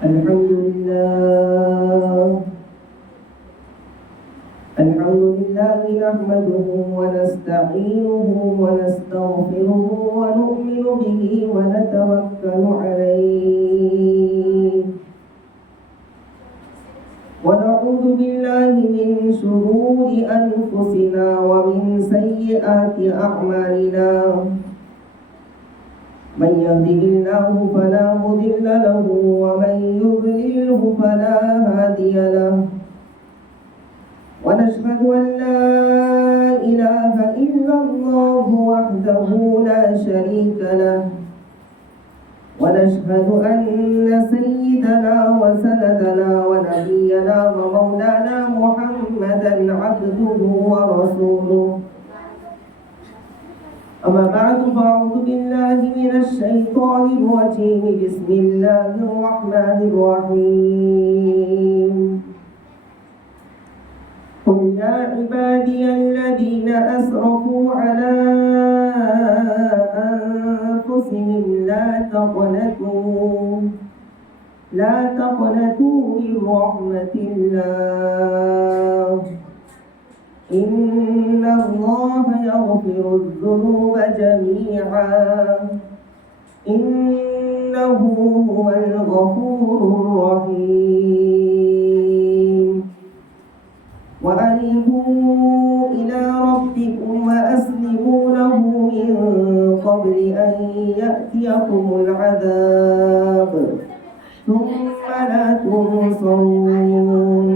الحمد لله نحمده ونستعينه ونستغفره ونؤمن به ونتوكل عليه ونعوذ بالله من شرور أنفسنا ومن سيئات أعمالنا من يهده الله فلا مضل له ومن يضلله فلا هادي له ونشهد أن لا إله إلا الله وحده لا شريك له ونشهد أن سيدنا وسندنا ونبينا ومولانا محمدا عبده ورسوله أما بعد فأعوذ بالله من الشيطان الرجيم بسم الله الرحمن الرحيم قل يا عبادي الذين أسرفوا على أنفسهم لا تقنطوا من رحمة الله إن الله يغفر الذنوب جميعا إنه هو الغفور الرحيم وأنيبوا إلى ربكم وأسلموا له من قبل أن يأتيكم العذاب ثم لا تنصرون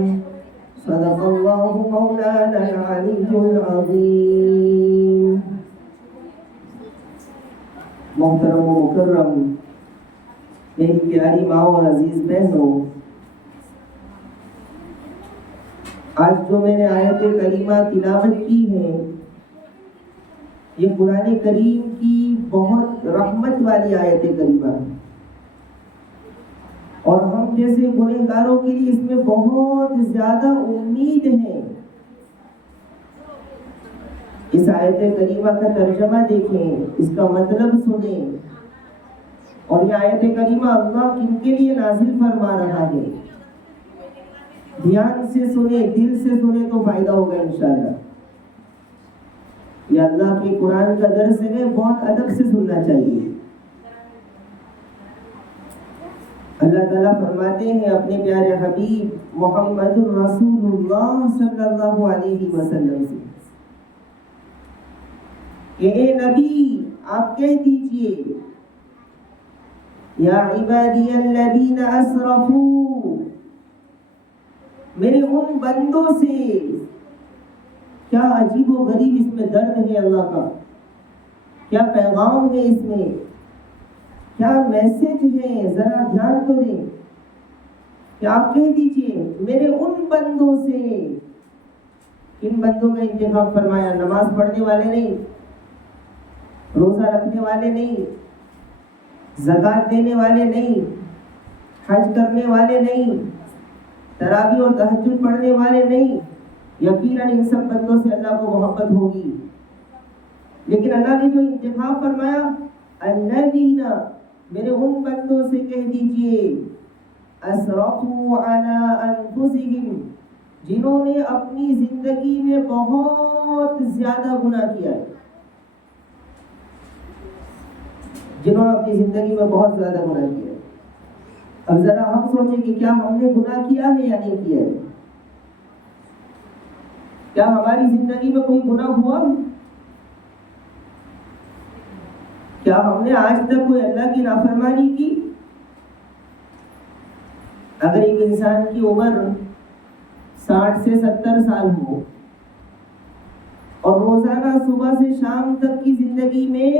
صدق الله مولانا العلي العظيم. محترم و مکرم میری پیاری ماں اور عزیز بہنوں، آج جو میں نے آیت کریمہ تلاوت کی ہے یہ قرآن کریم کی بہت رحمت والی آیت کریمہ ہے اور ہم جیسے گنہگاروں کے لیے اس میں بہت زیادہ امید ہے. اس آیت کریمہ کا ترجمہ دیکھیں، اس کا مطلب سنیں اور یہ آیت کریمہ اللہ کن کے لیے نازل فرما رہا ہے. دھیان سے سنیں، دل سے سنیں تو فائدہ ہوگا انشاءاللہ. یہ اللہ کے قرآن کا درس ہے، بہت ادب سے سننا چاہیے. اللہ تعالیٰ فرماتے ہیں اپنے پیارے حبیب محمد الرسول اللہ صلی اللہ علیہ وسلم سے کہ اے نبی آپ کہہ دیجئے یا عبادی الذین اسرفوا، میرے ان بندوں سے. کیا عجیب و غریب اس میں درد ہے اللہ کا، کیا پیغام ہے اس میں، کیا میسج ہے، ذرا دھیان تو دیں کہ آپ کہہ دیجئے میرے ان بندوں سے. کن بندوں کا انتخاب فرمایا؟ نماز پڑھنے والے نہیں، روزہ رکھنے والے نہیں، زکوٰۃ دینے والے نہیں، حج کرنے والے نہیں، تراویح اور تہجد پڑھنے والے نہیں. یقیناً ان سب بندوں سے اللہ کو محبت ہوگی، لیکن اللہ نے جو انتخاب فرمایا الذین، میرے ان بندوں سے کہہ دیجئے اسرفوا علی انفسہم، جنہوں نے اپنی زندگی میں بہت زیادہ گناہ کیا ہے. جنہوں نے اپنی زندگی میں بہت زیادہ گناہ کیا ہے. اب ذرا ہم سوچیں کہ کیا ہم نے گناہ کیا ہے یا نہیں کیا ہے؟ کیا ہماری زندگی میں کوئی گناہ ہوا؟ کیا ہم نے آج تک کوئی اللہ کی نافرمانی کی؟ اگر ایک انسان کی عمر 60 سے 70 سال ہو اور روزانہ صبح سے شام تک کی زندگی میں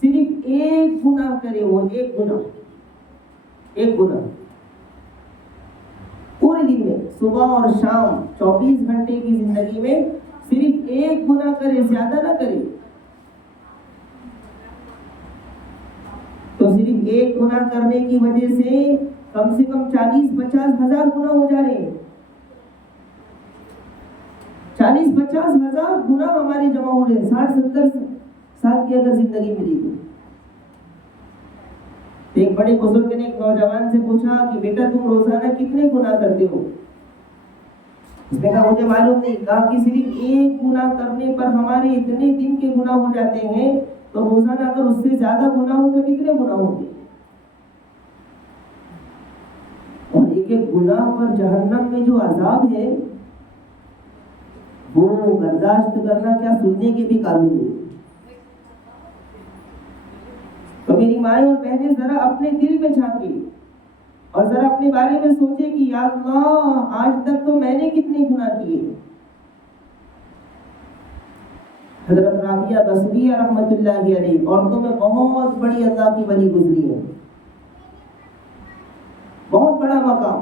صرف ایک گناہ کرے، وہ ایک گناہ پورے دن میں صبح اور شام 24 گھنٹے کی زندگی میں صرف ایک گناہ کرے، زیادہ نہ کرے، تو صرف ایک گناہ کرنے کی وجہ سے کم 40-50 ہزار گناہ ہو جا رہے ہیں. 40-50 ہزار گناہ ہمارے جمع ہو رہے ہیں 60-70 سال کی اگر زندگی ملی تو. تو ایک بڑے بزرگ نے ایک نوجوان سے پوچھا کہ بیٹا تم روزانہ کتنے گناہ کرتے ہو؟ اس نے کہا مجھے معلوم نہیں. کہا کہ صرف ایک گناہ کرنے پر ہمارے اتنے دن کے گناہ ہو جاتے ہیں، تو روزانہ اگر اس سے زیادہ گناہ ہو تو کتنے گناہ ہوتے؟ اور ایک ایک گناہ پر جہنم میں جو عذاب ہے وہ برداشت کرنا کیا سننے کے بھی قابل نہیں. تو میری مائیں اور بہنیں ذرا اپنے دل میں جھانکے اور ذرا اپنے بارے میں سوچے کہ یا اللہ آج تک تو میں نے کتنے گناہ کیے. حضرت رابعہ بصریہ رحمۃ اللہ علیہ عورتوں میں بہت بڑی اللہ کی ولی گزری ہے، بہت بڑا مقام.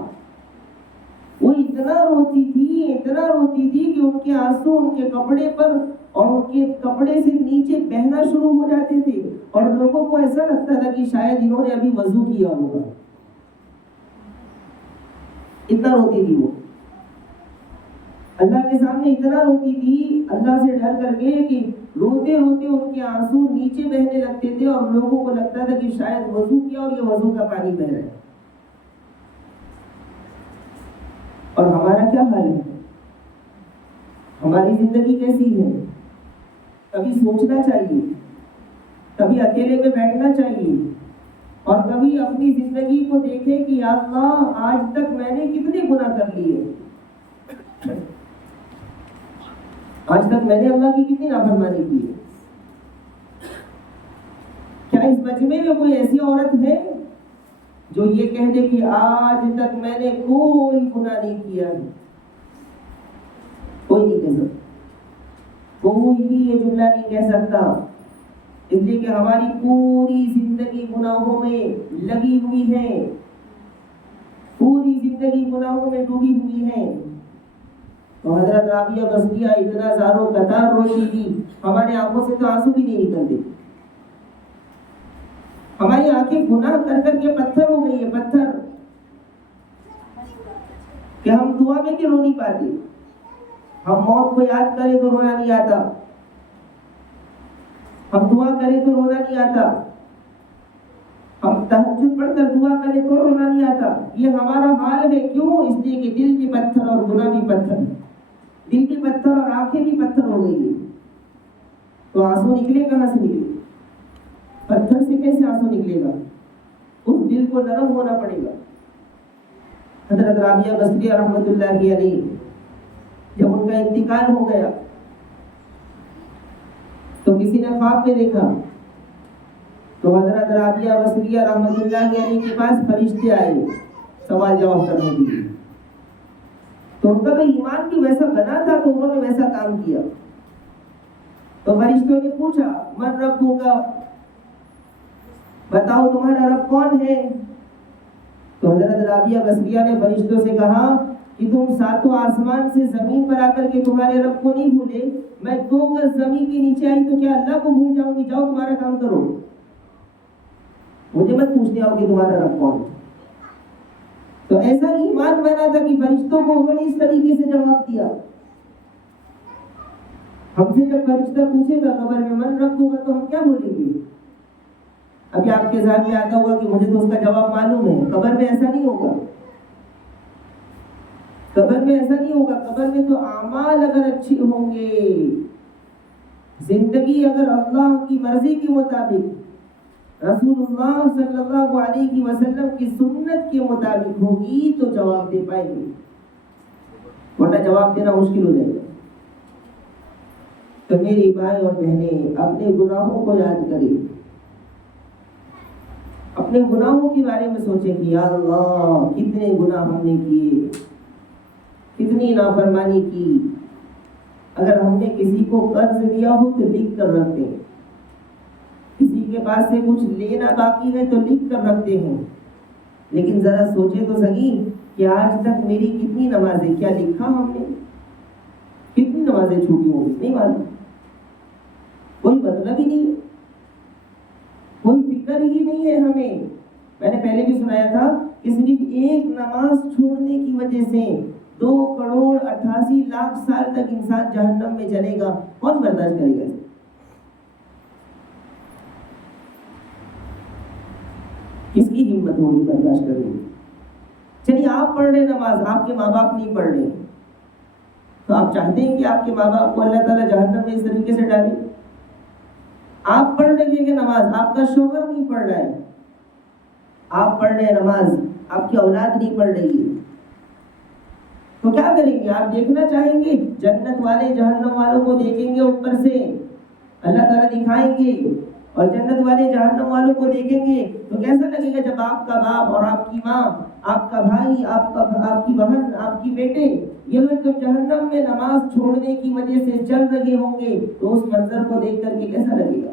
وہ اتنا روتی تھی کہ ان کے آنسو ان کے کپڑے پر اور ان کے کپڑے سے نیچے بہنا شروع ہو جاتے تھے، اور لوگوں کو ایسا لگتا تھا کہ شاید انہوں نے ابھی وضو کیا ہوگا، اتنا روتی تھی. وہ اللہ کے سامنے اتنا روتی تھی اللہ سے ڈر کر کے کہ روتے روتے ان کے آنسو نیچے بہنے لگتے تھے، اور لوگوں کو لگتا تھا کہ شاید وضو کیا اور یہ وضو کا پانی بہ رہا ہے. اور ہمارا کیا حال ہے؟ ہماری زندگی کیسی ہے؟ کبھی سوچنا چاہیے، کبھی اکیلے میں بیٹھنا چاہیے، اور کبھی اپنی زندگی کو دیکھیں کہ یا اللہ آج تک میں نے کتنے گناہ کر لیے، آج تک میں نے اللہ کی کتنی نافرمانی کی ہے. کیا اس مجمع میں کوئی ایسی عورت ہے جو یہ کہہ دے کہ آج تک میں نے کوئی گناہ نہیں کیا ہے؟ کوئی نہیں کہہ سکتا، کوئی بھی یہ جملہ نہیں کہہ سکتا، اس لیے کہ ہماری پوری زندگی گناہوں میں لگی ہوئی ہے، پوری زندگی گناہوں میں ڈوبی ہوئی ہے. تو حضرت رابعہ بصریہ اتنا زاروں قطار روتی تھی، ہمارے آنکھوں سے تو آنسو بھی نہیں نکلتے. ہماری آنکھیں گناہ کر کر کے پتھر ہو گئی ہے، پتھر، کہ ہم دعا میں کیوں رو نہیں پاتے. ہم موت کو یاد کریں تو رونا نہیں آتا، ہم دعا کریں تو رونا نہیں آتا، ہم تہجد پڑھ کر دعا کریں تو رونا نہیں آتا. یہ ہمارا حال ہے. کیوں؟ اس لیے کہ دل بھی پتھر اور گناہ بھی پتھر، دل بھی پتھر اور آنکھیں بھی پتھر ہو گئی ہے. تو آنسو نکلے کہاں سے نکلے؟ پتھر سے کیسے آنسو نکلے گا؟ اس دل کو نرم ہونا پڑے گا. حضرت رابعہ بصریہ رحمۃ اللہ علیہ جب ان کا انتقال ہو گیا تو کسی نے خواب میں دیکھا، تو حضرت رابعہ بصریہ رحمۃ اللہ علیہ کے پاس فرشتے آئے سوال جواب کرنے کے لیے. تو ان کا تو ایمان بھی ویسا بنا تھا تو انہوں نے ویسا کام کیا. تو فرشتوں نے پوچھا من ربک، بتاؤ تمہارا رب کون ہے؟ تو حضرت رابعہ بصریہ نے فرشتوں سے کہا کہ تم ساتوں آسمان سے زمین پر آ کر کے تمہارے رب کو نہیں بھولے، میں 2 گز زمین کے نیچے آئی تو کیا اللہ کو بھول جاؤں گی؟ جاؤ تمہارا کام کرو، مجھے مت پوچھنے آؤ کہ تمہارا رب کون ہے. تو ایسا ایمان بنا تھا کہ فرشتوں کو انہوں نے اس طریقے سے جواب دیا. ہم سے جب فرشتہ پوچھے گا قبر میں من رب ہوگا تو ہم کیا بولیں گے؟ ابھی آپ کے ذہن میں آتا ہوگا کہ مجھے تو اس کا جواب معلوم ہے. قبر میں ایسا نہیں ہوگا، قبر میں ایسا نہیں ہوگا. قبر میں تو اعمال اگر اچھے ہوں گے، زندگی اگر اللہ کی مرضی کے مطابق رسول اللہ صلی اللہ علیہ وسلم کی سنت کے مطابق ہوگی تو جواب دے پائیں گے، ورنہ جواب دینا مشکل ہو جائے گا. تو میری بھائی اور بہنیں اپنے گناہوں کو یاد کریں، اپنے گناہوں کے بارے میں سوچیں کہ یا اللہ کتنے گناہ ہم نے کیے، کتنی نافرمانی کی. اگر ہم نے کسی کو قرض دیا ہو تو لکھ کر رکھتے ہیں، کسی کے پاس سے کچھ لینا باقی ہے تو لکھ کر رکھتے ہیں. لیکن ذرا سوچے تو صحیح کہ آج تک میری کتنی نمازیں، کیا لکھا ہم نے؟ کتنی نمازیں چھوٹی ہوں گی نہیں معلوم، کوئی مطلب ہی نہیں، کوئی فکر ہی نہیں ہے ہمیں. میں نے پہلے بھی سنایا تھا کہ صرف ایک نماز چھوڑنے کی وجہ سے 2,88,00,000 سال تک انسان جہنم میں جلے گا. کون برداشت کرے گا؟ کس ہمت ہوگی برداشت کرنے کی. چلیے آپ پڑھ رہے نماز، آپ کے ماں باپ نہیں پڑھ رہے، تو آپ چاہتے ہیں کہ آپ کے ماں باپ کو اللہ تعالیٰ جہنم میں اس طریقے سے ڈالے؟ آپ پڑھ رہے ہیں نماز، آپ کا شوہر نہیں پڑھ رہا ہے، آپ پڑھ رہے ہیں نماز، آپ کی اولاد نہیں پڑھ رہی ہے، تو کیا کریں گے؟ آپ دیکھنا چاہیں گے؟ جنت والے جہنم والوں کو دیکھیں گے اوپر سے، اللہ تعالیٰ دکھائیں گے، اور جنت والے جہنم والوں کو دیکھیں گے تو کیسا لگے گا جب آپ کا باپ اور آپ کی ماں، آپ کا بھائی، آپ کی بہن، آپ کی بیٹے، یہ لوگ جب جہنم میں نماز چھوڑنے کی وجہ سے جل رہے ہوں گے تو اس منظر کو دیکھ کر کے کیسا لگے گا؟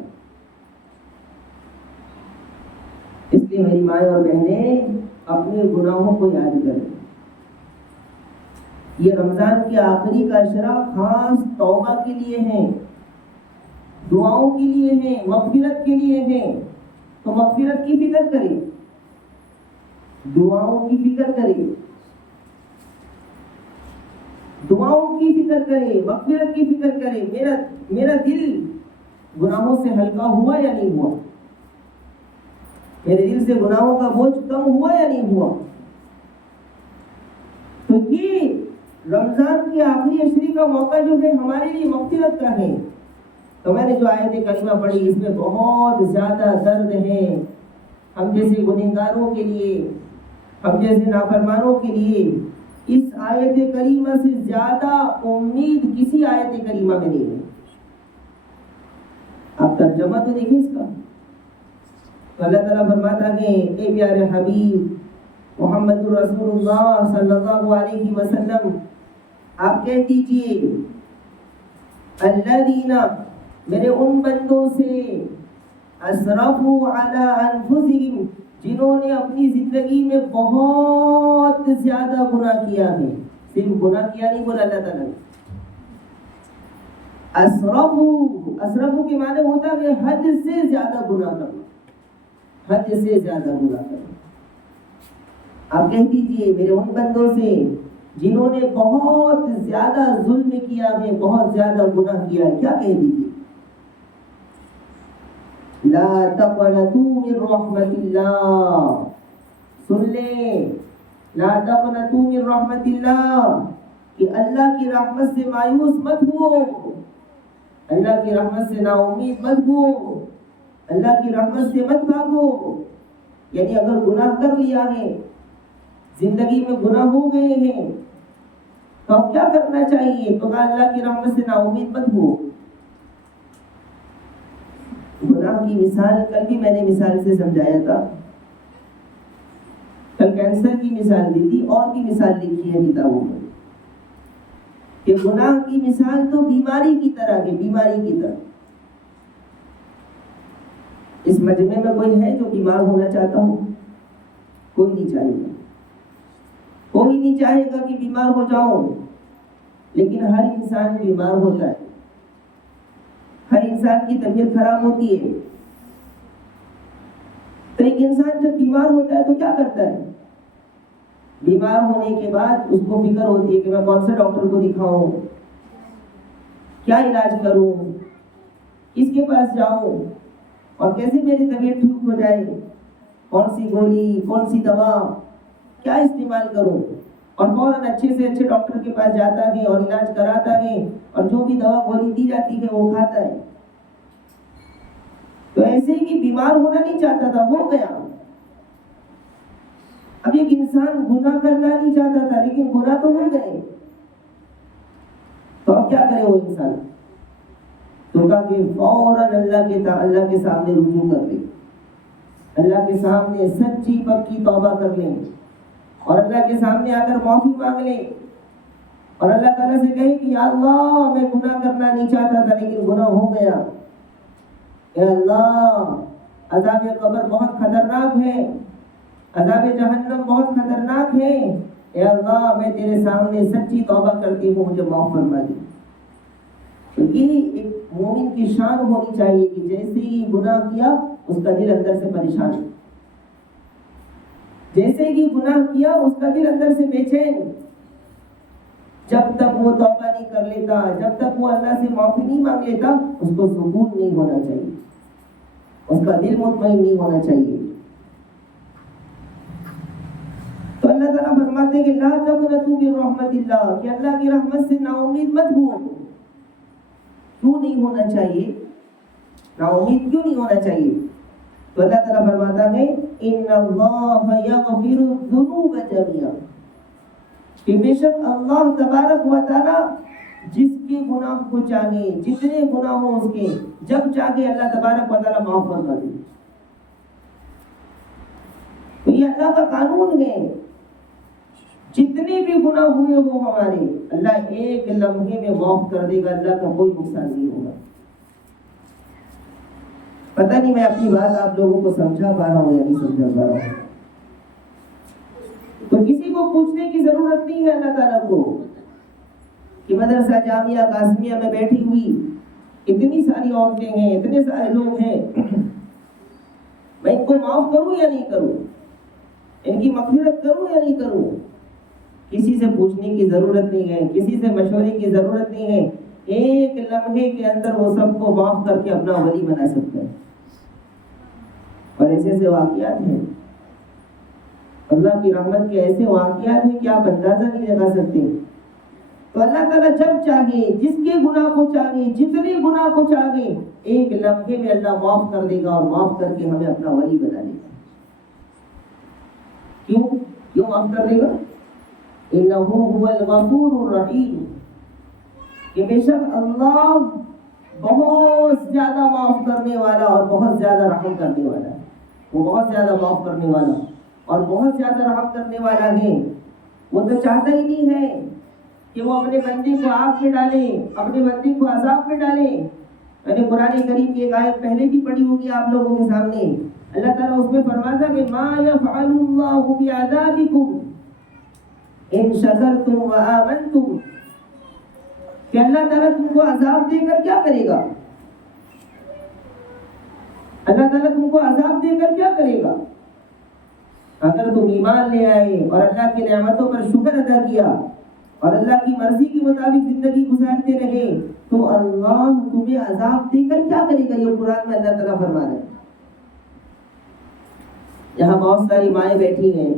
اس لیے میری مائیں اور بہنیں اپنے گناہوں کو یاد کریں. یہ رمضان کے آخری کا اشرا خاص توبہ کے لیے ہے، دعاؤں کے لیے ہے، مغفرت کے لیے ہے. تو مغفرت کی فکر کریں، دعاؤں کی فکر کریں، دعاؤں کی فکر کریں، مغفرت کی فکر کریں. میرا دل گناہوں سے ہلکا ہوا یا نہیں ہوا؟ میرے دل سے گناہوں کا بوجھ کم ہوا یا نہیں ہوا؟ تو یہ رمضان کے آخری عشرے کا موقع جو ہے ہمارے لیے مغفرت کا ہے. تو میں نے جو آیت کریمہ پڑھی اس میں بہت زیادہ درد ہے ہم جیسے گنہگاروں کے لیے، ہم جیسے نافرمانوں کے لیے. اس آیت کریمہ سے زیادہ امید کسی آیت کریمہ میں نہیں ہے. آپ ترجمہ تو دیکھیں اس کا. تو اللہ تعالیٰ فرماتا ہے اے پیارے حبیب محمد رسول اللہ صلی اللہ علیہ وسلم، آپ کہہ دیجئے الذین، میرے ان بندوں سے اسرفوا علی انفسہم، جنہوں نے اپنی زندگی میں بہت زیادہ گناہ کیا ہے. صرف گناہ کیا نہیں بولا اللہ تعالیٰ نے، اسرفوا کے معنی ہوتا ہے حد سے زیادہ گناہ کرنا، حد سے زیادہ گناہ کرنا. آپ کہہ دیجئے میرے ان بندوں سے جنہوں نے بہت زیادہ ظلم کیا ہے، بہت زیادہ گناہ کیا ہے. کیا کہہ دیجئے؟ لا تقنطوا من رحمت اللہ. سن لیں، لا تقنطوا من رحمت اللہ، کہ اللہ کی رحمت سے مایوس مت ہو، اللہ کی رحمت سے نا امید مت ہو، اللہ کی رحمت سے مت بھاگو. یعنی اگر گناہ کر لیا ہے، زندگی میں گناہ ہو گئے ہیں، تو اب کیا کرنا چاہیے؟ تو کہا اللہ کی رحمت سے نا امید مت ہو. گناہ کی مثال کل بھی میں نے مثال سے سمجھایا تھا، کل کینسر کی مثال دی تھی، اور بھی مثال لکھی ہے کتابوں میں کہ گناہ کی مثال تو بیماری کی طرح ہے، بیماری کی طرح. اس مجمع میں کوئی ہے جو بیمار ہونا چاہتا ہو؟ کوئی نہیں چاہے گا، کوئی نہیں چاہے گا کہ بیمار ہو جاؤں. لیکن ہر انسان بیمار ہوتا ہے، ہر انسان کی طبیعت خراب ہوتی ہے. تو ایک انسان جب بیمار ہوتا ہے تو کیا کرتا ہے؟ بیمار ہونے کے بعد اس کو فکر ہوتی ہے کہ میں کون سے ڈاکٹر کو دکھاؤں، کیا علاج کروں، کس کے پاس جاؤں، اور کیسے میری طبیعت ٹھیک ہو جائے، کون سی گولی، کون سی دوا کیا استعمال کروں. اور فوراً اچھے سے اچھے ڈاکٹر کے پاس جاتا ہے اور علاج کراتا ہے، اور جو بھی دوا گولی دی جاتی ہے وہ کھاتا ہے. تو ایسے ہی کہ بیمار ہونا نہیں چاہتا تھا، ہو گیا. اب ایک انسان گناہ کرنا نہیں چاہتا تھا لیکن گناہ تو ہو گئے، تو اب کیا کرے وہ انسان؟ تو کہا کہ فوراً اللہ کے سامنے رجوع کر لیں، اللہ کے سامنے سچی پکی توبہ کر لیں، اور اللہ کے سامنے آ کر معافی مانگ لیں، اور اللہ تعالیٰ سے کہیں کہ یا اللہ میں گناہ کرنا نہیں چاہتا تھا لیکن گناہ ہو گیا. اے اللہ، عذاب قبر بہت خطرناک ہے، عذاب جہنم بہت خطرناک ہے. اے اللہ میں تیرے سامنے سچی توبہ کرتی ہوں، مجھے معاف فرما دے. تو یہ ایک مومن کی شان ہونی چاہیے کہ جیسے ہی گناہ کیا اس کا دل اندر سے پریشان ہے، جیسے ہی گناہ کیا اس کا دل اندر سے بے چین. جب تک وہ توبہ نہیں کر لیتا، جب تک وہ اللہ سے معافی نہیں مانگ لیتا، اس کو سکون نہیں ہونا چاہیے، اس کا دل مطمئن نہیں ہونا چاہیے. اللہ تعالیٰ فرماتے ہیں کہ لا تقنطوا من رحمت اللہ، کہ اللہ کی رحمت سے نا امید مت ہو۔ کیوں نہیں ہونا چاہیے؟ نا امید کیوں نہیں ہونا چاہیے؟ تو اللہ تعالیٰ فرماتا ہے ان اللہ یغفر الذنوب جميعا، کہ بے شک اللہ تبارک و تعالیٰ جس کے گناہ کو چاہے، جتنے گناہ ہوں اس کے، جب چاہے اللہ تبارک و تعالیٰ معاف فرما دے۔ تو یہ اللہ کا قانون ہے، جتنے بھی گناہ ہوئے وہ ہمارے، اللہ ایک لمحے میں معاف کر دے گا، اللہ کا کوئی نقصان نہیں ہوگا۔ پتہ نہیں میں اپنی بات آپ لوگوں کو سمجھا پا رہا ہوں یا نہیں سمجھا پا رہا ہوں۔ تو کسی کو پوچھنے کی ضرورت نہیں ہے اللہ تعالیٰ کو کہ مدرسہ جامعہ قاسمیہ میں بیٹھی ہوئی اتنی ساری عورتیں ہیں، اتنے سارے لوگ ہیں، میں ان کو معاف کروں یا نہیں کروں، ان کی مغفرت کروں یا نہیں کروں؟ کسی سے پوچھنے کی ضرورت نہیں ہے، کسی سے مشورے کی ضرورت نہیں ہے، ایک لمحے کے اندر وہ سب کو معاف کر کے اپنا ولی بنا سکتا ہے۔ اور ایسے ایسے واقعات ہیں، اللہ کی رحمت کے ایسے واقعات ہیں کہ آپ اندازہ نہیں لگا سکتے۔ تو اللہ تعالیٰ جب چاہے، جس کے گناہ کو چاہے، جتنے گناہ کو چاہے، ایک لمحے میں اللہ معاف کر دے گا، اور معاف کر کے ہمیں اپنا ولی بنا دے گا۔ کیوں معاف کر دے گا؟ انہ هو الغفور الرحیم، کہ بے شک اللہ بہت زیادہ معاف کرنے والا اور بہت زیادہ رحم کرنے والا ہے۔ وہ بہت زیادہ معاف کرنے والا اور بہت زیادہ رحم کرنے والا ہے۔ وہ تو چاہتا ہی نہیں ہے کہ وہ اپنے بندے کو آگ میں ڈالے، اپنے بندے کو عذاب میں ڈالے۔ میں نے قرآن کریم کی ایک آیت پہلے بھی پڑھی ہوگی آپ لوگوں کے سامنے، اللہ تعالیٰ اس میں فرماتا ہے ما یفعل اللہ بعذابکم ان شکرتم وآمنتم، کہ اللہ تعالیٰ تم کو عذاب دے کر کیا کرے گا؟ اللہ تعالیٰ تم کو عذاب دے کر کیا کرے گا؟ اگر تم ایمان لے آئے اور اللہ کی نعمتوں پر شکر ادا کیا اور اللہ کی مرضی کے مطابق زندگی گزارتے رہے تو اللہ تمہیں عذاب دے کر کیا کرے گا؟ یہ قرآن میں اللہ تعالیٰ فرما رہے ہیں۔ یہاں بہت ساری مائیں بیٹھی ہیں،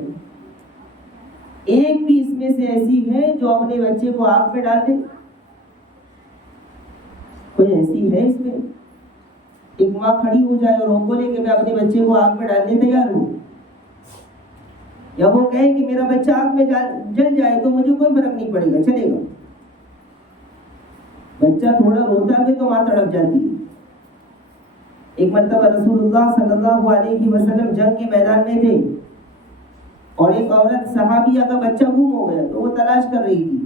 ایک بھی اس میں سے ایسی ہے جو اپنے بچے کو آگ میں ڈال دے؟ کوئی ایسی ہے اس میں؟ ایک ماں کھڑی ہو جائے اور وہ بولے کہ میں اپنے بچے کو آگ میں ڈالنے تیار ہوں، یا وہ کہے کہ میرا بچہ آگ میں جل جائے تو مجھے کوئی فرق نہیں پڑے گا، چلے گا؟ بچہ تھوڑا روتا ہے تو ماں تڑپ جاتی ہے۔ ایک مرتبہ رسول اللہ صلی اللہ علیہ وسلم جنگ کے میدان میں تھے اور ایک عورت صحابیہ کا بچہ گم ہو گیا تو وہ تلاش کر رہی تھی،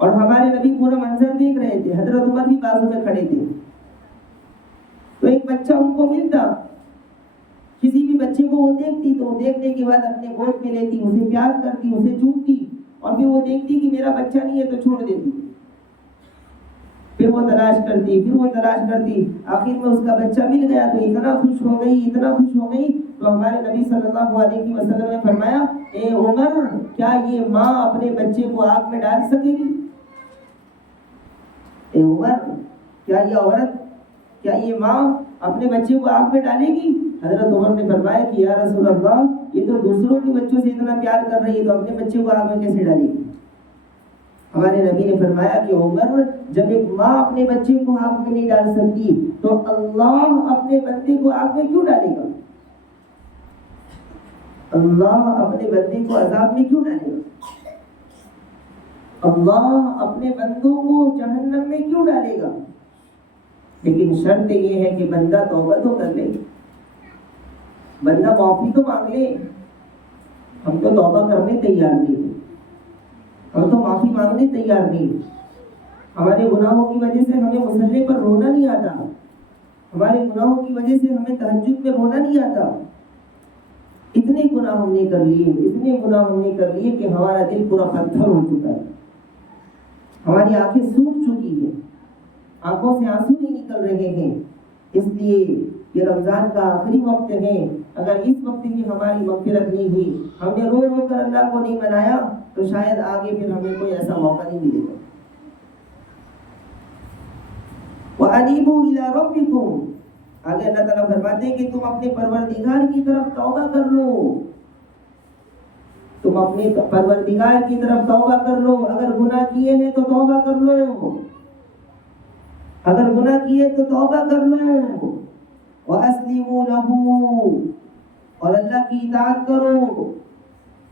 اور ہمارے نبی پورا منظر دیکھ رہے تھے، حضرت عمر بھی بازو میں کھڑے تھے۔ تو ایک بچہ ان کو ملتا، کسی بھی بچے کو وہ دیکھتی تو دیکھنے کے بعد اپنے گود میں لیتی، اسے پیار کرتی، اسے چومتی، اور پھر وہ دیکھتی کہ میرا بچہ نہیں ہے تو چھوڑ دیتی۔ پھر وہ تلاش کرتی، آخر میں اس کا بچہ مل گیا تو اتنا خوش ہو گئی تو ہمارے نبی صلی اللہ علیہ وسلم نے فرمایا اے عمر، کیا یہ ماں اپنے بچے کو آگ میں ڈال سکے گی؟ اے عمر، کیا یہ عورت، کیا یہ ماں اپنے بچے کو آگ میں ڈالے گی؟ حضرت عمر نے فرمایا کہ یا رسول اللہ، یہ تو دوسروں کے بچوں سے اتنا پیار کر رہی ہے تو اپنے بچے کو آگ میں کیسے ڈالے گی؟ ہمارے نبی نے فرمایا کہ عمر، جب ایک ماں اپنے بچے کو آگ میں نہیں ڈال سکتی تو اللہ اپنے بندے کو آگ میں کیوں ڈالے گا؟ اللہ اپنے بندے کو عذاب میں کیوں ڈالے گا؟ اللہ اپنے بندوں کو جہنم میں کیوں ڈالے گا؟ لیکن شرط یہ ہے کہ بندہ توبہ تو کر لے، بندہ معافی تو مانگ لے۔ ہم تو توبہ کرنے تیار نہیں، ہم تو معافی مانگنے تیار نہیں۔ ہمارے گناہوں کی وجہ سے ہمیں مصلی پر رونا نہیں آتا، ہمارے گناہوں کی وجہ سے ہمیں تہجد میں رونا نہیں آتا۔ اتنے گناہ ہم نے کر لیے کہ ہمارا دل پورا پتھر ہو چکا ہے، ہماری آنکھیں سوکھ چکی ہیں، آنکھوں سے آنسو نہیں نکل رہے ہیں۔ اس لیے یہ رمضان کا آخری وقت ہے، اگر اس وقت بھی ہماری مغفرت نہیں ہوئی، ہم نے رو کر اللہ کو نہیں منایا تو شاید آگے پھر ہمیں کوئی ایسا موقع نہیں ملے گا۔ وَأَنِيبُوا إِلَىٰ رَبِّكُمْ، آگے اللہ تعالیٰ فرماتے ہیں کہ تم اپنے پروردگار کی طرف توبہ کر لو۔ تم اپنے پروردگار کی طرف توبہ کر لو. اگر گناہ کیے ہیں تو توبہ کر لو, اگر گناہ کیے تو توبہ کر لو. وَأَسْلِمُوا لَهُ, اور اللہ کی اطاعت کرو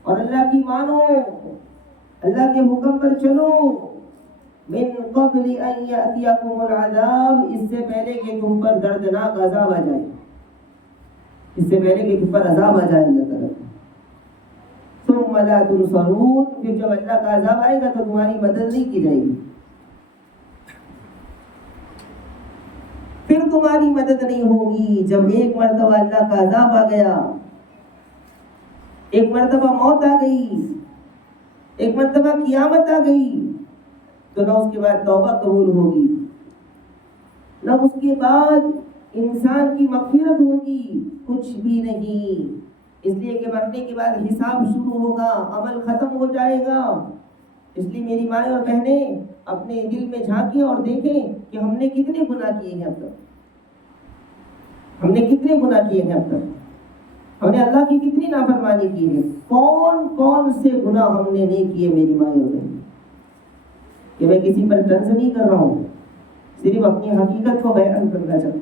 اور اللہ کی مانو, اللہ کے حکم پر چلو. من قبل ان یأتیکم العذاب, اس سے پہلے کہ تم پر دردناک عذاب آ جائے, اس سے پہلے کہ تم پر عذاب آ جائے اللہ تعالیٰ. ثم لا تنصرون, پھر جب اللہ کا عذاب آئے گا تو تمہاری مدد نہیں کی جائے گی, پھر تمہاری مدد نہیں ہوگی. جب ایک مرتبہ اللہ کا عذاب آ گیا, ایک مرتبہ موت آ گئی, ایک مرتبہ قیامت آ گئی, تو نہ اس کے بعد توبہ قبول ہوگی, نہ اس کے بعد انسان کی مغفرت ہوگی, کچھ بھی نہیں. اس لیے کہ مرنے کے بعد حساب شروع ہوگا, عمل ختم ہو جائے گا. اس لیے میری مائیں اور بہنیں اپنے دل میں جھانکیں اور دیکھیں کہ ہم نے کتنے گناہ کیے ہیں اب تک, ہم نے کتنے گناہ کیے ہیں اب تک, ہم نے اللہ کی کتنی نافرمانی کی ہے. کون کون سے گناہ ہم نے نہیں کیے میری مائیں اور بہنیں, کہ میں کسی پر طنز نہیں کر رہا ہوں, صرف اپنی حقیقت کو بیان کرنا چاہتا ہوں.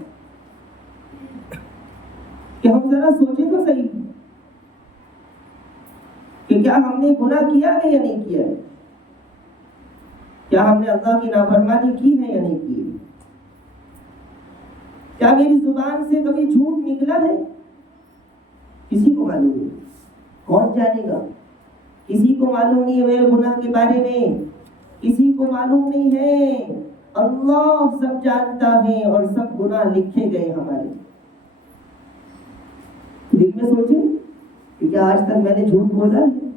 کہ ہم ذرا سوچیں تو صحیح کہ کیا ہم نے گناہ کیا ہے یا نہیں کیا ہے, کیا ہم نے اللہ کی نافرمانی کی ہے یا نہیں کی ہے, کیا میری زبان سے کبھی جھوٹ نکلا ہے, کسی کو معلوم نہیں, کون جانے گا, کسی کو معلوم نہیں ہے میرے گناہ کے بارے میں, کسی کو معلوم نہیں ہے. اللہ سب جانتا ہے اور سب گناہ لکھے گئے ہمارے. دل میں سوچیں کہ کیا آج تک میں نے جھوٹ بولا ہے,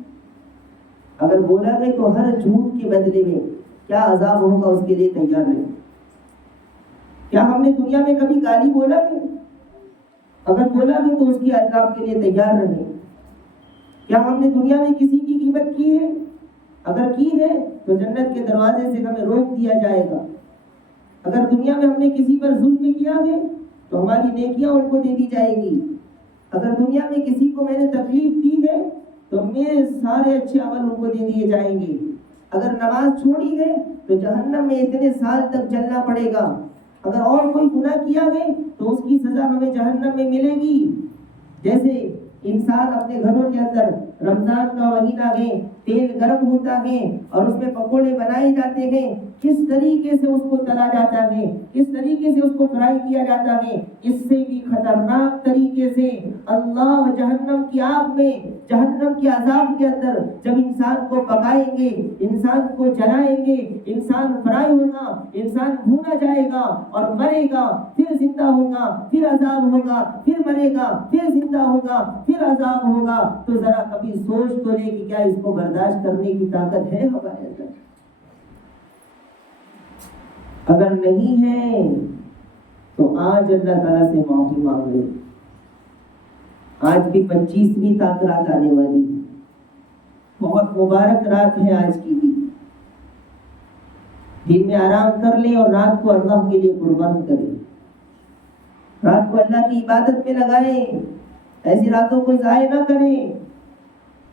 اگر بولا ہے تو ہر جھوٹ کے بدلے میں کیا عذاب ہوگا اس کے لیے تیار رہیں. کیا ہم نے دنیا میں کبھی گالی بولا ہے, اگر بولا ہے تو اس کی عذاب کے لیے تیار رہیں. کیا ہم نے دنیا میں کسی کی غیبت کی ہے, اگر کی ہے تو جنت کے دروازے سے ہمیں روک دیا جائے گا. اگر دنیا میں ہم نے کسی پر ظلم کیا ہے تو ہماری نیکیاں ان کو دے دی جائے گی. اگر دنیا میں کسی کو میں نے تکلیف دی ہے تو میرے سارے اچھے عمل ان کو دے دیے جائیں گے. اگر نماز چھوڑی ہے تو جہنم میں اتنے سال تک جلنا پڑے گا. اگر اور کوئی گناہ کیا ہے تو اس کی سزا ہمیں جہنم میں ملے گی. جیسے انسان اپنے گھروں کے اندر رمضان کا مہینہ ہے, تیل گرم ہوتا ہے اور اس میں پکوڑے بنائے جاتے ہیں, کس طریقے سے اس کو تلا جاتا ہے, کس طریقے سے اس کو فرائی کیا جاتا ہے, اس سے بھی خطرناک طریقے سے اللہ جہنم کی آگ میں, جہنم کے عذاب کے اندر جب انسان کو پکائیں گے, انسان کو جلائیں گے, انسان فرائی ہوگا, انسان بھونا جائے گا اور مرے گا, پھر زندہ ہوگا, پھر عذاب ہوگا, پھر مرے گا, پھر زندہ ہوگا, پھر عذاب ہوگا. تو ذرا کبھی سوچ تو لے کہ کیا اس کو برداشت کرنے کی طاقت ہے ہمارے اندر. اگر نہیں ہے تو آج اللہ تعالیٰ سے معافی مانگ لے. آج بھی 25ویں تاک رات آنے والی ہے, بہت مبارک رات ہے آج کی بھی. دن میں آرام کر لیں اور رات کو اللہ کے لیے قربان کریں, رات کو اللہ کی عبادت میں لگائیں. ایسی راتوں کو ضائع نہ کریں,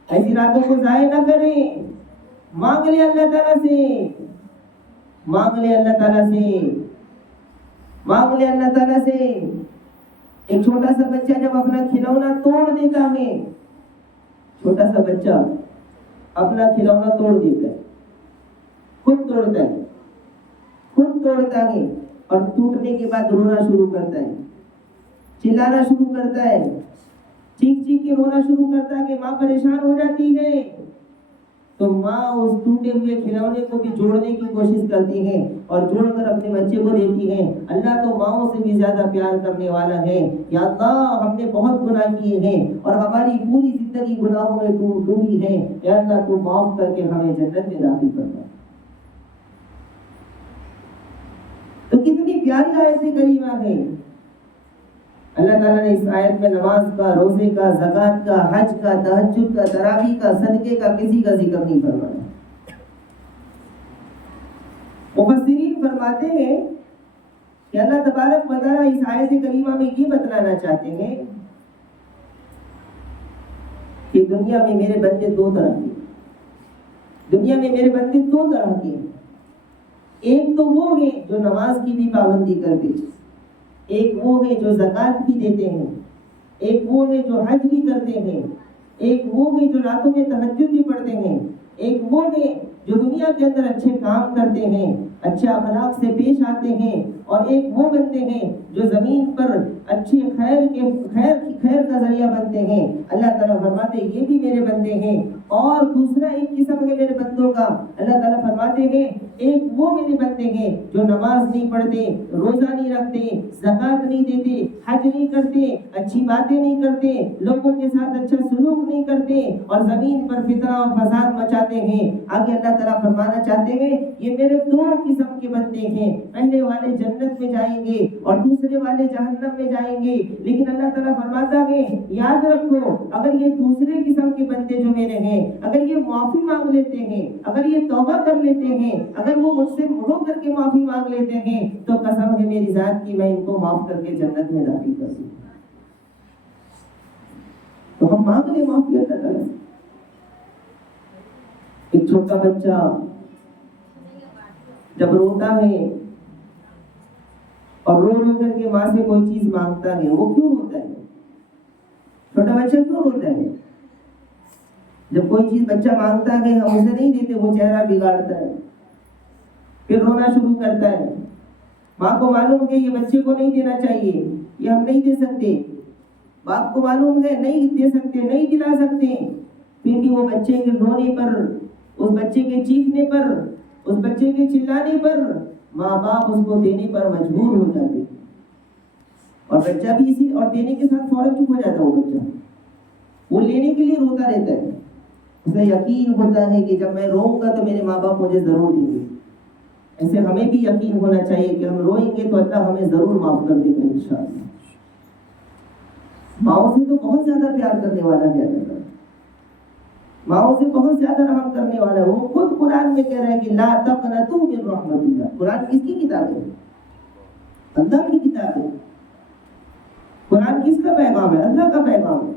ایسی راتوں کو ضائع نہ کریں. مانگ لیں اللہ تعالیٰ سے, مانگ لیں اللہ تعالیٰ سے, مانگ لیں اللہ تعالیٰ سے. ایک چھوٹا سا بچہ جب اپنا کھلونا توڑ دیتا ہے, چھوٹا سا بچہ اپنا کھلونا توڑ دیتا ہے, خود توڑتا ہے, خود توڑتا ہے اور ٹوٹنے کے بعد رونا شروع کرتا ہے, چلانا شروع کرتا ہے, چیخ چیخ کے رونا شروع کرتا ہے کہ ماں پریشان ہو جاتی ہے. تو ماں اس ٹوٹے ہوئے کھلونے کو بھی جوڑنے کی کوشش کرتی ہے اور جوڑ کر اپنے بچے کو دیتی ہے. اللہ تو ماؤں سے بھی زیادہ پیار کرنے والا ہے. یا اللہ ہم نے بہت گناہ کیے ہیں اور ہماری پوری زندگی گناہوں میں ڈوبی ہے. یا اللہ تو معاف کر کے ہمیں جنت میں داخل کرنا. تو کتنی پیاری آیت کریمہ ہے. اللہ تعالیٰ نے اس آیت میں نماز کا, روزے کا, زکوٰۃ کا, حج کا, تہجد کا, تراویح کا, صدقے کا کسی کا ذکر نہیں فرمایا. مفسرین فرماتے ہیں کہ اللہ تبارک و تعالیٰ اس آیت کریمہ میں یہ بتلانا چاہتے ہیں کہ دنیا میں میرے بندے دو طرح کے، دنیا میں میرے بندے دو طرح کے ہیں۔ ایک تو وہ ہیں جو نماز کی بھی پابندی کرتے ہیں، ایک وہ ہے جو زکوٰۃ بھی دیتے ہیں، ایک وہ ہے جو حج بھی کرتے ہیں، ایک وہ ہے جو راتوں میں تہجد بھی پڑھتے ہیں، ایک وہ ہے جو دنیا کے اندر اچھے کام کرتے ہیں، اچھے اخلاق سے پیش آتے ہیں، اور ایک وہ بنتے ہیں جو زمین پر اچھے خیر کا ذریعہ بنتے ہیں۔ اللہ تعالیٰ فرماتے ہیں یہ بھی میرے بندے ہیں۔ اور دوسرا ایک قسم ہے میرے بندوں کا، اللہ تعالیٰ فرماتے ہیں ایک وہ میرے بندے ہیں جو نماز نہیں پڑھتے، روزہ نہیں رکھتے، زکوٰۃ نہیں دیتے، حج نہیں کرتے، اچھی باتیں نہیں کرتے، لوگوں کے ساتھ اچھا سلوک نہیں کرتے، اور زمین پر فتنہ اور فساد مچاتے ہیں۔ آگے اللہ تعالیٰ فرمانا چاہتے ہیں یہ میرے دو قسم کے بندے ہیں، پہلے والے جنت میں جائیں گے اور دوسرے والے جہنم میں جائیں گے۔ لیکن اللہ تعالیٰ فرماتا ہے یاد رکھو، اگر یہ دوسرے قسم کے بندے جو میرے ہیں، اگر یہ معافی مانگ لیتے ہیں، اگر یہ توبہ کر لیتے ہیں، اگر وہ مجھ سے رو کر کے معافی مانگ لیتے ہیں، تو قسم ہے میری ذات کی میں ان کو معاف کر کے جنت میں داخل کر دوں۔ تو ہم مانگ لیں معافی اللہ تعالیٰ سے۔ ایک چھوٹا بچہ جب روتا ہے اور رو رو کر کے ماں سے کوئی چیز مانگتا ہے، وہ کیوں روتا ہے؟ چھوٹا بچہ کیوں روتا ہے؟ جب کوئی چیز بچہ مانگتا ہے ہم اسے نہیں دیتے، وہ چہرہ بگاڑتا ہے، پھر رونا شروع کرتا ہے۔ ماں کو معلوم ہے یہ بچے کو نہیں دینا چاہیے، یہ ہم نہیں دے سکتے، باپ کو معلوم ہے نہیں دے سکتے، نہیں دلا سکتے، پھر بھی وہ بچے کے رونے پر، اس بچے کے چیخنے پر، اس بچے کے چلانے پر ماں باپ اس کو دینے پر مجبور ہو جاتے، اور بچہ بھی اسی اور دینے کے ساتھ فوراً چپ ہو جاتا ہے۔ وہ بچہ وہ لینے کے لیے روتا رہتا ہے، اسے یقین ہوتا ہے کہ جب میں روؤں گا تو میرے ماں باپ مجھے ضرور دیں گے۔ ایسے ہمیں بھی یقین ہونا چاہیے کہ ہم روئیں گے تو اللہ ہمیں ضرور معاف کر دے گا انشاءاللہ۔ ماؤں سے تو بہت زیادہ پیار کرنے والا ہے اللہ، ماؤں سے بہت زیادہ رحم کرنے والا ہے۔ وہ خود قرآن میں کہہ رہا ہے کہ لا تقنطوا من رحمت اللہ۔ قرآن کس کی کتاب ہے؟ اللہ کی کتاب ہے۔ قرآن کس کا پیغام ہے؟ اللہ کا پیغام ہے۔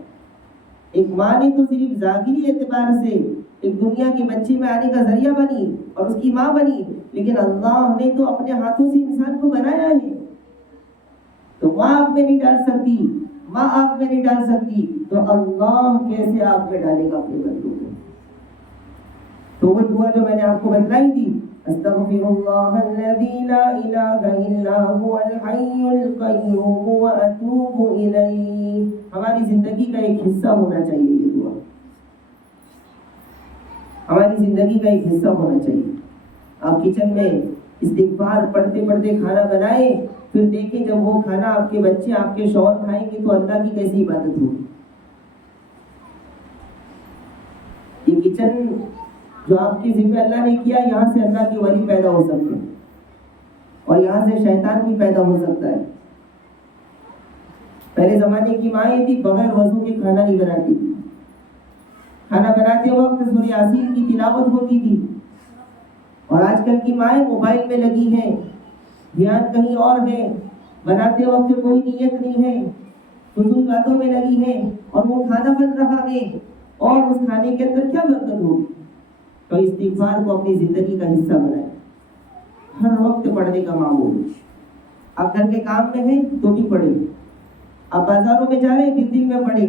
ایک ماں نے تو صرف ظاہری اعتبار سے ایک دنیا کے بچے میں آنے کا ذریعہ بنی اور اس کی ماں بنی، لیکن اللہ نے تو اپنے ہاتھوں سے انسان کو بنایا ہے۔ تو ماں آگ میں نہیں ڈال سکتی، ماں آگ میں نہیں ڈال سکتی، تو اللہ کیسے آگ میں ڈالے گا اپنے بندوں کو؟ تو وہ دعا جو میں نے آپ کو بتلائی تھی، استغفر اللہ الذی لا الہ الا هو الحی القیوم واتوب الیہ، ہماری زندگی کا ایک حصہ ہونا چاہیے یہ دعا، ہماری زندگی کا ایک حصہ ہونا چاہیے۔ آپ کچن میں استغفار پڑھتے پڑھتے کھانا بنائیں، پھر دیکھیں جب وہ کھانا آپ کے بچے آپ کے شوہر کھائیں گے تو اللہ کی کیسی عبادت ہوگی۔ یہ کچن جو آپ کے ذمہ اللہ نے کیا، یہاں سے اللہ کے ولی پیدا ہو سکتے ہیں اور یہاں سے شیطان بھی پیدا ہو سکتا ہے۔ پہلے زمانے کی مائیں تھی بغیر وضو کے کھانا نہیں بناتی تھی، کھانا بناتے وقت سورہ یاسین کی تلاوت ہوتی تھی، اور آج کل کی مائیں موبائل میں لگی ہیں، دھیان کہیں اور ہے، بناتے وقت کوئی نیت نہیں ہے، فضول باتوں میں لگی ہے، اور وہ کھانا بن رہا ہے اور اس کھانے کے اندر کیا برکت ہوگی؟ تو استغفار کو اپنی زندگی کا حصہ بنائیں، ہر وقت پڑھنے کا معمول۔ آپ گھر کے کام میں ہیں تو بھی پڑھیں، آپ بازاروں میں جا رہے ہیں دن میں پڑھیں،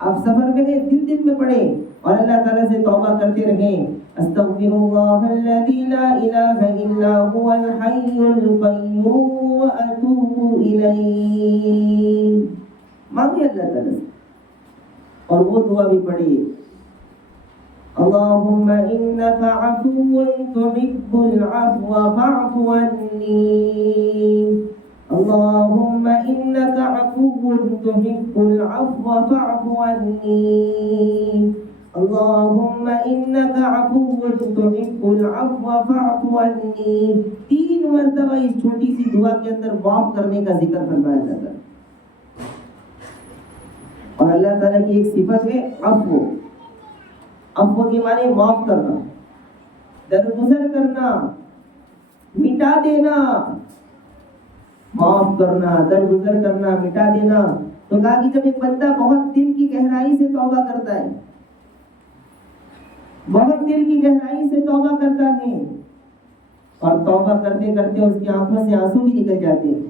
آپ سفر میں گئے دن میں پڑھیں، اور اللہ تعالیٰ سے توبہ کرتے رہیں۔ استغفر اللہ الذی لا الہ الا هو الحی القیوم واتوب الیہ، مانگے اللہ تعالیٰ سے، اور وہ دعا بھی پڑھیے، اللہم انک عفو تحب العفو فاعف عنی، اللہم انک عفو تحب العفو فاعف عنی، اللہم انک عفو تحب العفو فاعف عنی۔ 3 مرتبہ اس چھوٹی سی دعا کے اندر معاف کرنے کا ذکر فرمایا جاتا ہے، اور اللہ تعالیٰ کی ایک صفت ہے عفو۔ عفو کے معنی معاف کرنا، درگزر کرنا، مٹا دینا، معاف کرنا، درگزر کرنا، مٹا دینا۔ تو کہا کہ جب ایک بندہ بہت دل کی گہرائی سے توبہ کرتا ہے، بہت دل کی گہرائی سے توبہ کرتا ہے، اور توبہ کرتے کرتے اس کی آنکھوں سے آنسو بھی نکل جاتے ہیں،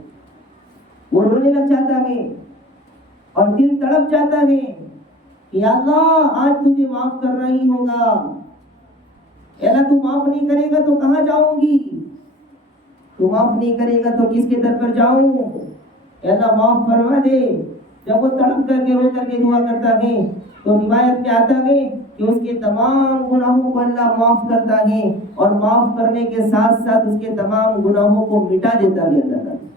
وہ رونے لگ جاتا ہے اور دل تڑپ جاتا ہے کہ یا اللہ آج تجھے معاف کرنا ہی ہوگا، اے اللہ تو معاف نہیں کرے گا تو کہاں جاؤں گی، تو معاف نہیں کرے گا تو کس کے در پر جاؤں، اے اللہ معاف فرما دے۔ جب وہ تڑپ کر کے رو کر کے دعا کرتا ہے تو روایت میں آتا ہے کہ اس کے تمام گناہوں کو اللہ معاف کرتا ہے، اور معاف کرنے کے ساتھ ساتھ اس کے تمام گناہوں کو مٹا دیتا ہے اللہ تعالیٰ۔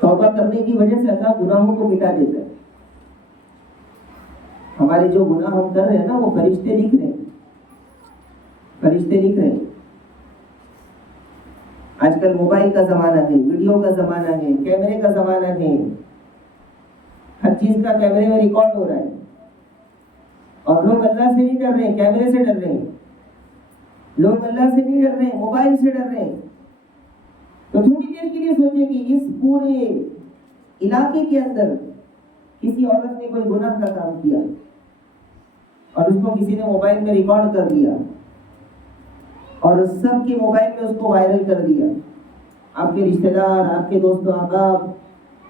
توبہ کرنے کی وجہ سے اللہ گناہوں کو مٹا دیتا ہے۔ ہمارے جو گناہ ہم کر رہے ہیں نا وہ فرشتے لکھ رہے ہیں، فرشتے لکھ رہے ہیں۔ آج کل موبائل کا زمانہ ہے، ویڈیو کا زمانہ ہے، کیمرے کا زمانہ ہے، ہر چیز کا کیمرے میں ریکارڈ ہو رہا ہے، اور لوگ اللہ سے نہیں ڈر رہے ہیں، کیمرے سے ڈر رہے ہیں، لوگ اللہ سے نہیں ڈر رہے ہیں، موبائل سے ڈر رہے ہیں۔ تو تھوڑی دیر کے لیے سوچیں کہ اس پورے علاقے کے اندر کسی عورت نے کوئی گناہ کا کام کیا اور اس کو کسی نے موبائل میں ریکارڈ کر دیا اور سب کے موبائل میں اس کو وائرل کر دیا، آپ کے رشتہ دار، آپ کے دوست و احباب،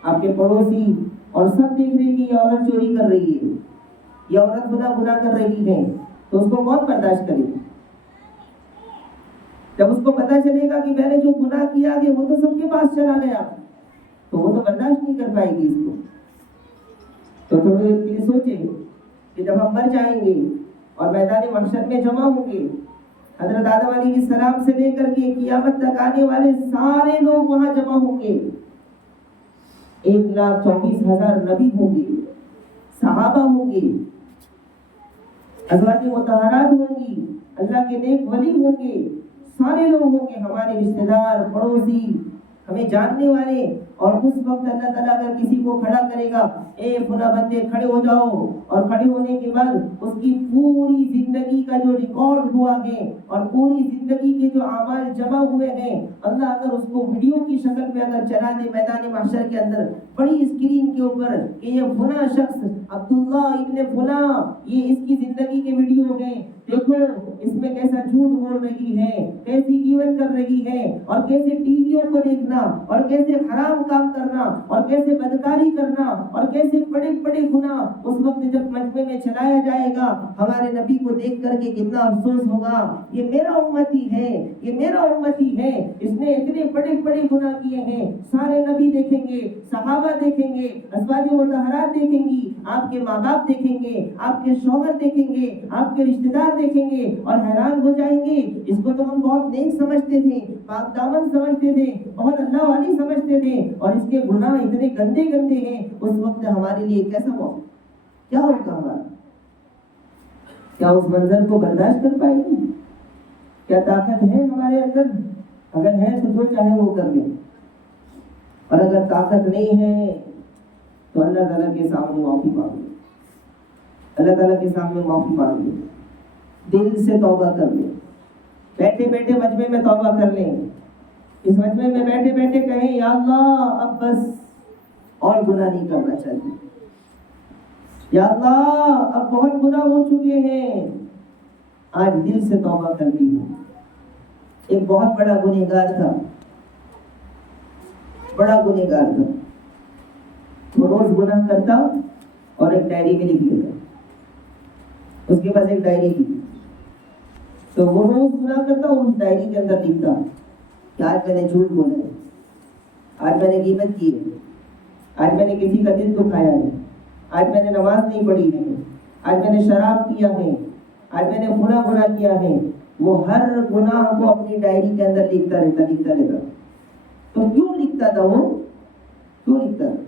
آپ کے پڑوسی، اور سب دیکھ رہے ہیں کہ یہ عورت چوری کر رہی ہے، یہ عورت گناہ کر رہی ہے، تو اس کو کون برداشت کرے گا؟ جب اس کو پتا چلے گا کہ میں نے جو گناہ کیا ہے وہ تو سب کے پاس چلا گیا، تو وہ تو برداشت نہیں کر پائے گی اس کو۔ تو تھوڑی دیر کے لیے سوچیں کہ جب ہم مر جائیں گے اور میدان محشر میں جمع ہوں گے، حضرت آدم علیہ السلام سے لے کر کے قیامت تک آنے والے سارے لوگ وہاں جمع ہوں گے، 1,24,000 نبی ہوں گے، صحابہ ہوں گے، ازواج مطہرات ہوں گی، اللہ کے نیک ولی ہوں گے، سارے لوگ ہوں گے، ہمارے رشتہ دار، پڑوسی، ہمیں جاننے والے۔ اور اس وقت اللہ تعالیٰ اگر کسی کو کھڑا کرے گا، اے فلاں بندے کھڑے ہو جاؤ، اور کھڑے ہونے کے بعد اس کی پوری زندگی کا جو ریکارڈ ہوا ہے اور پوری زندگی کے جو اعمال جمع ہوئے ہیں، اللہ اگر اس کو ویڈیو کی شکل میں اگر چلا دے میدان محشر کے اندر بڑی اسکرین کے اوپر کہ یہ فلاں شخص عبداللہ ابن فلاں، یہ اس کی زندگی کے ویڈیو ہیں، دیکھو اس میں کیسا جھوٹ بول رہی ہے، کیسی غیبت کر رہی ہے، اور کیسے ٹی ویوں کو دیکھنا، اور کیسے حرام کام کرنا، اور کیسے بدکاری کرنا، اور کیسے بڑے بڑے گناہ، اس وقت جب مجمع میں چلایا جائے گا ہمارے نبی کو دیکھ کر کے کتنا افسوس ہوگا، یہ میرا امتی ہے، یہ میرا امتی ہے، اس نے اتنے بڑے بڑے گناہ کیے ہیں۔ سارے نبی دیکھیں گے، صحابہ دیکھیں گے، ازواج مطہرات دیکھیں گی، آپ کے ماں باپ دیکھیں گے، آپ کے شوہر دیکھیں گے، آپ کے رشتہ دار دیکھیں گے، اور حیران ہو جائیں گے، اس کو تو ہم بہت نیک سمجھتے تھے، پاک دامن سمجھتے تھے، بہت اللہ والی سمجھتے تھے، اور اس کے گناہ اتنے گندے گندے ہیں۔ اس وقت ہمارے لیے کیسا موقع، کیا ہوگا ہمارا؟ کیا اس منظر کو برداشت کر پائیں گے؟ کیا طاقت ہے ہمارے اندر؟ اگر ہے تو جو چاہے وہ کر لیں، اور اگر طاقت نہیں ہے تو اللہ تعالیٰ کے سامنے معافی مانگ لیں، اللہ تعالیٰ کے سامنے معافی مانگ لیں، دل سے توبہ کر لیں، بیٹھے بیٹھے مجمع میں توبہ کر لیں، اس مجمع میں بیٹھے بیٹھے کہیں یا اللہ اب بس اور گناہ نہیں کرنا چاہیے، یا اللہ اب بہت گناہ ہو چکے ہیں، آج دل سے توبہ کر لی ہوں۔ ایک بہت بڑا گنہگار تھا، بڑا گنہگار تھا، وہ روز گناہ کرتا اور ایک ڈائری میں لکھ لیتا، اس کے پاس ایک ڈائری تھی، تو وہ روز گناہ کرتا اور اس ڈائری کے اندر لکھتا کہ آج میں نے جھوٹ بولا ہے، آج میں نے غیبت کی ہے، آج میں نے کسی کا دل دکھایا ہے، آج میں نے نماز نہیں پڑھی ہے، آج میں نے شراب پیا ہے، آج میں نے فلاں گناہ کیا ہے۔ وہ ہر گناہ کو اپنی ڈائری کے اندر لکھتا رہتا۔ تو کیوں لکھتا تھا وہ؟ کیوں لکھتا تھا؟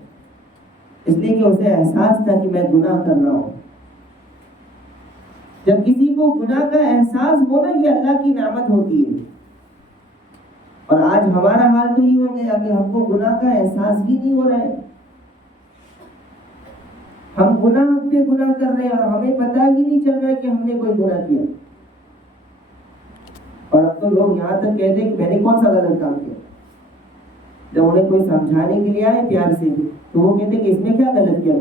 اس لیے کہ اسے احساس تھا کہ میں گناہ کر رہا ہوں۔ جب کسی کو گناہ کا احساس ہونا یہ اللہ کی نعمت ہوتی ہے، اور آج ہمارا حال تو یہ ہو گیا کہ ہم کو گناہ کا احساس ہی نہیں ہو رہا ہے، ہم گناہ پہ گناہ کر رہے ہیں اور ہمیں پتہ ہی نہیں چل رہا ہے کہ ہم نے کوئی گناہ کیا۔ اور اب تو لوگ یہاں تک کہتے ہیں کہ میں نے کون سا غلط کام کیا، جب انہیں کوئی سمجھانے کے لیے آئے پیار سے تو وہ کہتے ہیں کہ اس میں کیا غلط کیا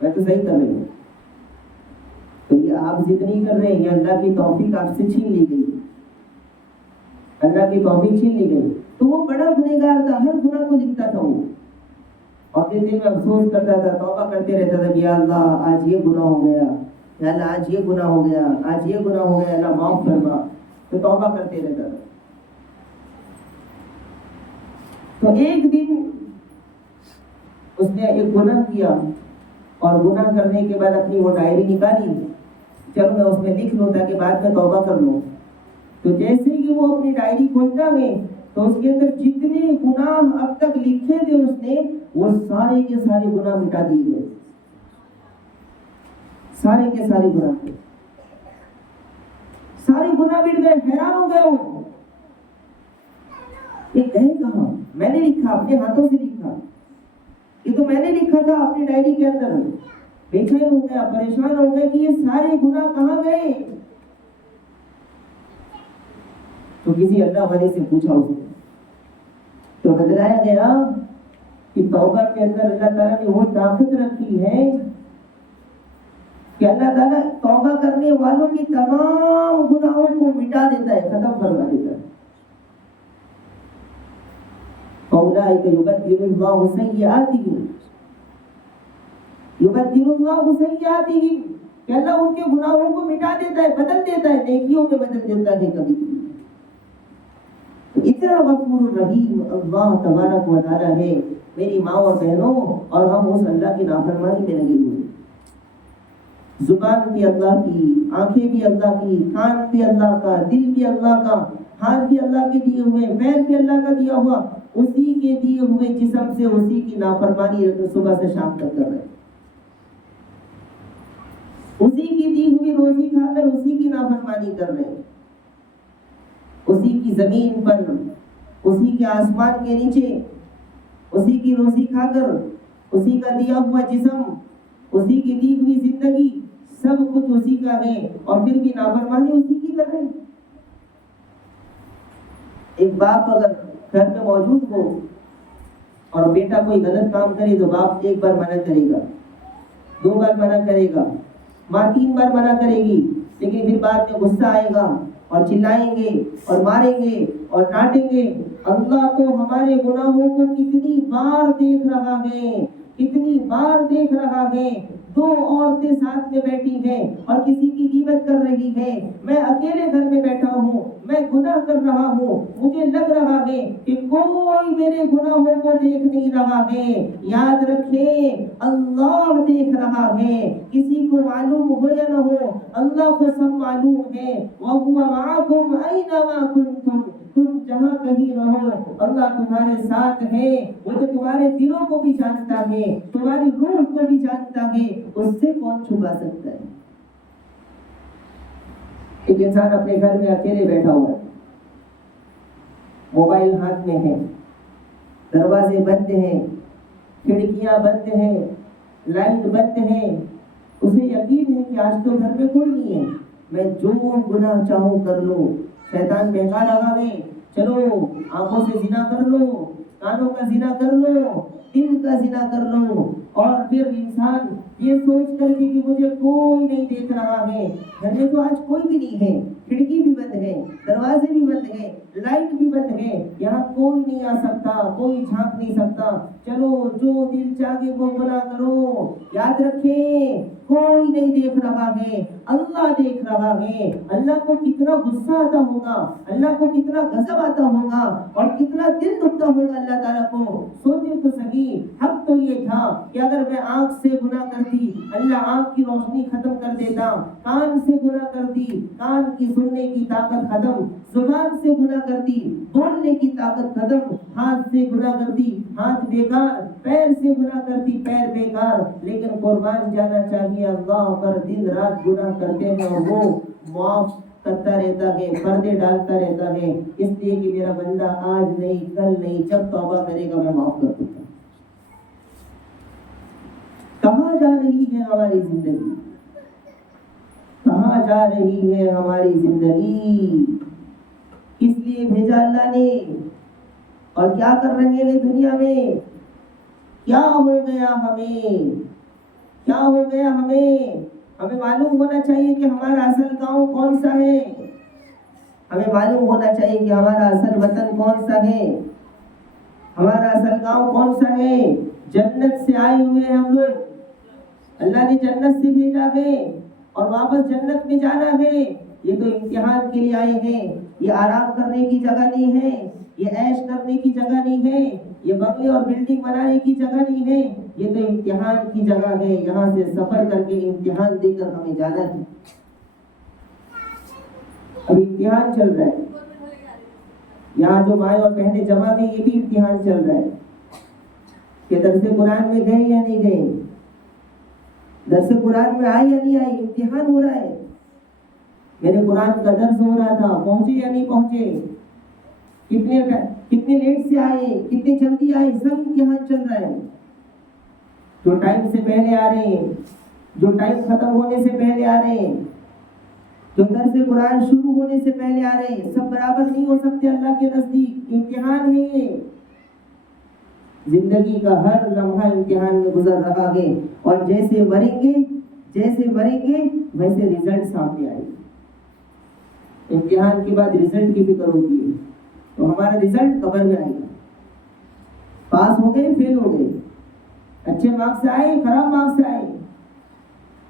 میں تو صحیح کر رہی ہوں۔ تو یہ آپ ضد نہیں کر رہے ہیں، یہ اللہ کی توفیق آپ سے چھین لی گئی، اللہ کی توفیق چھین لی گئی۔ تو وہ بڑا گنہگار تھا، ہر گناہ کو لکھتا تھا وہ، اور دل میں افسوس کرتا تھا، توبہ کرتے رہتا تھا کہ یا اللہ آج یہ گناہ ہو گیا، یا اللہ آج یہ گناہ ہو گیا، آج یہ گناہ ہو گیا، اللہ معاف فرما، تو توبہ کرتے رہتا تھا۔ تو ایک دن اس نے ایک گناہ کیا، اور گناہ کرنے کے بعد اپنی وہ ڈائری نکالی، چلو میں اس میں لکھ لوں تاکہ بعد میں توبہ کر لوں۔ تو جیسے ہی وہ اپنی ڈائری کھولتا ہے تو اس کے اندر جتنے گناہ اب تک لکھے تھے اس نے، وہ سارے کے سارے گناہ مٹا دیے گئے، سارے کے سارے گناہ، سارے گناہ مٹ گئے۔ حیران ہو گئے وہ، یہ گئے کہاں؟ میں نے لکھا، اپنے ہاتھوں سے لکھا، یہ تو میں نے لکھا تھا اپنی ڈائری کے اندر۔ بے چین ہو گیا، پریشان ہو گئے کہ یہ سارے گناہ کہاں گئے؟ تو کسی اللہ والے سے پوچھا اس نے، تو بتلایا گیا کہ توبہ کے اندر اللہ تعالیٰ نے وہ طاقت رکھی ہے کہ اللہ تعالیٰ توبہ کرنے والوں کی تمام گناہوں کو مٹا دیتا ہے، ختم کروا دیتا ہے۔ فَأُولَٰئِكَ يُبَدِّلُ اللَّهُ سَيِّئَاتِهِمْ، يُبَدِّلُ اللَّهُ سَيِّئَاتِهِمْ، کہ اللہ ان کے گناہوں کو مٹا دیتا ہے، بدل دیتا ہے، نیکیوں میں بدل دیتا ہے کبھی کبھی۔ اتنا غفور الرحیم اللہ تبارک و تعالیٰ ہے میری ماں اور بہنوں، اور ہم اس اللہ کی نافرمانی میں لگے ہوئے۔ زبان بھی اللہ کی، آنکھیں بھی اللہ کی، کان بھی اللہ کا، دل بھی اللہ کا، ہاتھ بھی اللہ کے دیے ہوئے، پیر بھی اللہ کا دیا ہوا، اسی کے دیے ہوئے جسم سے اسی کی نافرمانی صبح سے شام تک کر رہے ہیں، اسی کی دی ہوئی روزی کھا کر اسی کی نافرمانی کر رہے ہیں، اسی کی زمین پر، اسی کے آسمان کے نیچے، اسی کی روزی کھا کر، اسی کا دیا ہوا جسم، اسی کی دی ہوئی زندگی، سب کچھ اسی کا ہے، اور پھر بھی نافرمانی اسی کی کر رہے ہیں۔ ایک باپ اگر گھر میں موجود ہو اور بیٹا کوئی غلط کام کرے تو باپ ایک بار منع کرے گا، 2 بار منع کرے گا، ماں 3 بار منع کرے گی، لیکن پھر بعد میں غصہ آئے گا اور چلائیں گے اور ماریں گے اور ڈانٹیں گے۔ اللہ تو ہمارے گناہوں کو کتنی بار دیکھ رہا ہے، کتنی بار دیکھ رہا ہے۔ 2 عورتیں ساتھ میں بیٹھی ہیں اور کسی کی غیبت کر رہی ہیں، میں اکیلے گھر میں بیٹھا ہوں، میں گناہ کر رہا ہوں، مجھے لگ رہا ہے کہ کوئی میرے گناہوں کو دیکھ نہیں رہا ہے۔ یاد رکھیں اللہ دیکھ رہا ہے، کسی کو معلوم ہو یا نہ ہو، اللہ کو سب معلوم ہے۔ وَهُوَ مَعَكُمْ أَيْنَمَا كُنْتُمْ، تم جہاں کہیں رہو اللہ تمہارے ساتھ ہے۔ وہ تو تمہارے دلوں کو بھی جانتا ہے، تمہاری روح کو بھی جانتا ہے، اس سے کون چھپا سکتا ہے؟ ایک انسان اپنے گھر میں اکیلے بیٹھا ہوا ہے، موبائل ہاتھ میں ہے، دروازے بند ہیں، کھڑکیاں بند ہیں، لائٹ بند ہیں، اسے یقین ہے کہ آج تو گھر میں کوئی نہیں ہے، میں جو گناہ چاہوں کر لوں۔ شیطان بہکا رہا ہے، چلو آنکھوں سے زنا کر لو، کانوں کا زنا کر لو، دل کا زنا کر لو، اور پھر انسان یہ سوچ کر کے کہ مجھے کوئی نہیں دیکھ رہا ہے، گھر میں تو آج کوئی بھی نہیں ہے، کھڑکی بھی بند ہے، دروازے بھی بند ہے، لائٹ بھی بند ہے، یہاں کوئی نہیں آ سکتا، کوئی جھانک نہیں سکتا، چلو جو دل چاہے وہ گناہ کرو۔ یاد رکھیں کوئی نہیں دیکھ رہا ہے، اللہ دیکھ رہا ہے۔ اللہ کو کتنا غصہ آتا ہوگا، اللہ کو کتنا غضب آتا ہوگا، اور کتنا دل دکھتا ہوگا اللہ تعالیٰ کو۔ سوچے تو صحیح، حق تو یہ تھا کہ اگر میں آنکھ سے گناہ کرتی اللہ آنکھ کی روشنی ختم کر دیتا، کان سے گناہ کرتی کان کی سننے کی طاقت ختم، زبان سے گناہ کرتی بولنے کی طاقت ختم، ہاتھ سے گناہ کرتی ہاتھ بیکار، پیر سے گناہ کرتی پیر بیکار۔ لیکن قربان جانا چاہیے اللہ پر دن رات گناہ کرتے ہیں اور وہ معاف کرتا رہتا ہے، پردے ڈالتا رہتا ہے، اس لیے کہ میرا بندہ آج نہیں کل نہیں جب توبہ کرے گا میں معاف کر دوں گا۔ کہاں جا رہی ہے ہماری زندگی؟ کہاں جا رہی ہے ہماری زندگی؟ کس لیے بھیجا اللہ نے اور کیا کر رہے ہیں دنیا میں؟ کیا ہو گیا ہمیں؟ کیا ہو گیا ہمیں ہمیں معلوم ہونا چاہیے کہ ہمارا اصل گاؤں کون سا ہے، ہمیں معلوم ہونا چاہیے کہ ہمارا اصل وطن کون سا ہے، ہمارا اصل گاؤں کون سا ہے۔ جنت سے آئے ہوئے ہیں ہم لوگ، اللہ نے جنت سے بھیجا ہے اور واپس جنت میں جانا ہے۔ یہ تو امتحان کے لیے آئے ہیں، یہ آرام کرنے کی جگہ نہیں ہے، یہ عیش کرنے کی جگہ نہیں ہے، یہ بنگلے اور بلڈنگ بنانے کی جگہ نہیں ہے، یہ تو امتحان کی جگہ ہے۔ یہاں سے سفر کر کے امتحان دے کر ہمیں جانا ہے۔ اب امتحان چل رہا ہے، یہاں جو مائیں اور بہنیں جمع ہیں یہ بھی امتحان چل رہا ہے کہ درس قرآن میں گئے یا نہیں گئے، درس قرآن میں آئی یا نہیں آئی، امتحان ہو رہا ہے۔ میرے قرآن کا درس ہو رہا تھا، پہنچے یا نہیں پہنچے، کتنے لیٹ سے آئے، کتنے جلدی آئے، سب امتحان چل رہا ہے۔ جو ٹائم سے پہلے آ رہے ہیں، جو ٹائم ختم ہونے سے پہلے آ رہے ہیں، جو درس قرآن شروع ہونے سے پہلے آ رہے ہیں، سب برابر نہیں ہو سکتے اللہ کے نزدیک، امتحان ہے یہ۔ زندگی کا ہر لمحہ امتحان میں گزر رہا ہے، اور جیسے مریں گے ویسے رزلٹ سامنے آئے گا۔ امتحان کے بعد رزلٹ کی فکر ہوتی ہے، تو ہمارا رزلٹ قبر میں آئے گا، پاس ہو گئے فیل ہو گئے، اچھے مارکس سے آئے خراب مارکس سے آئے،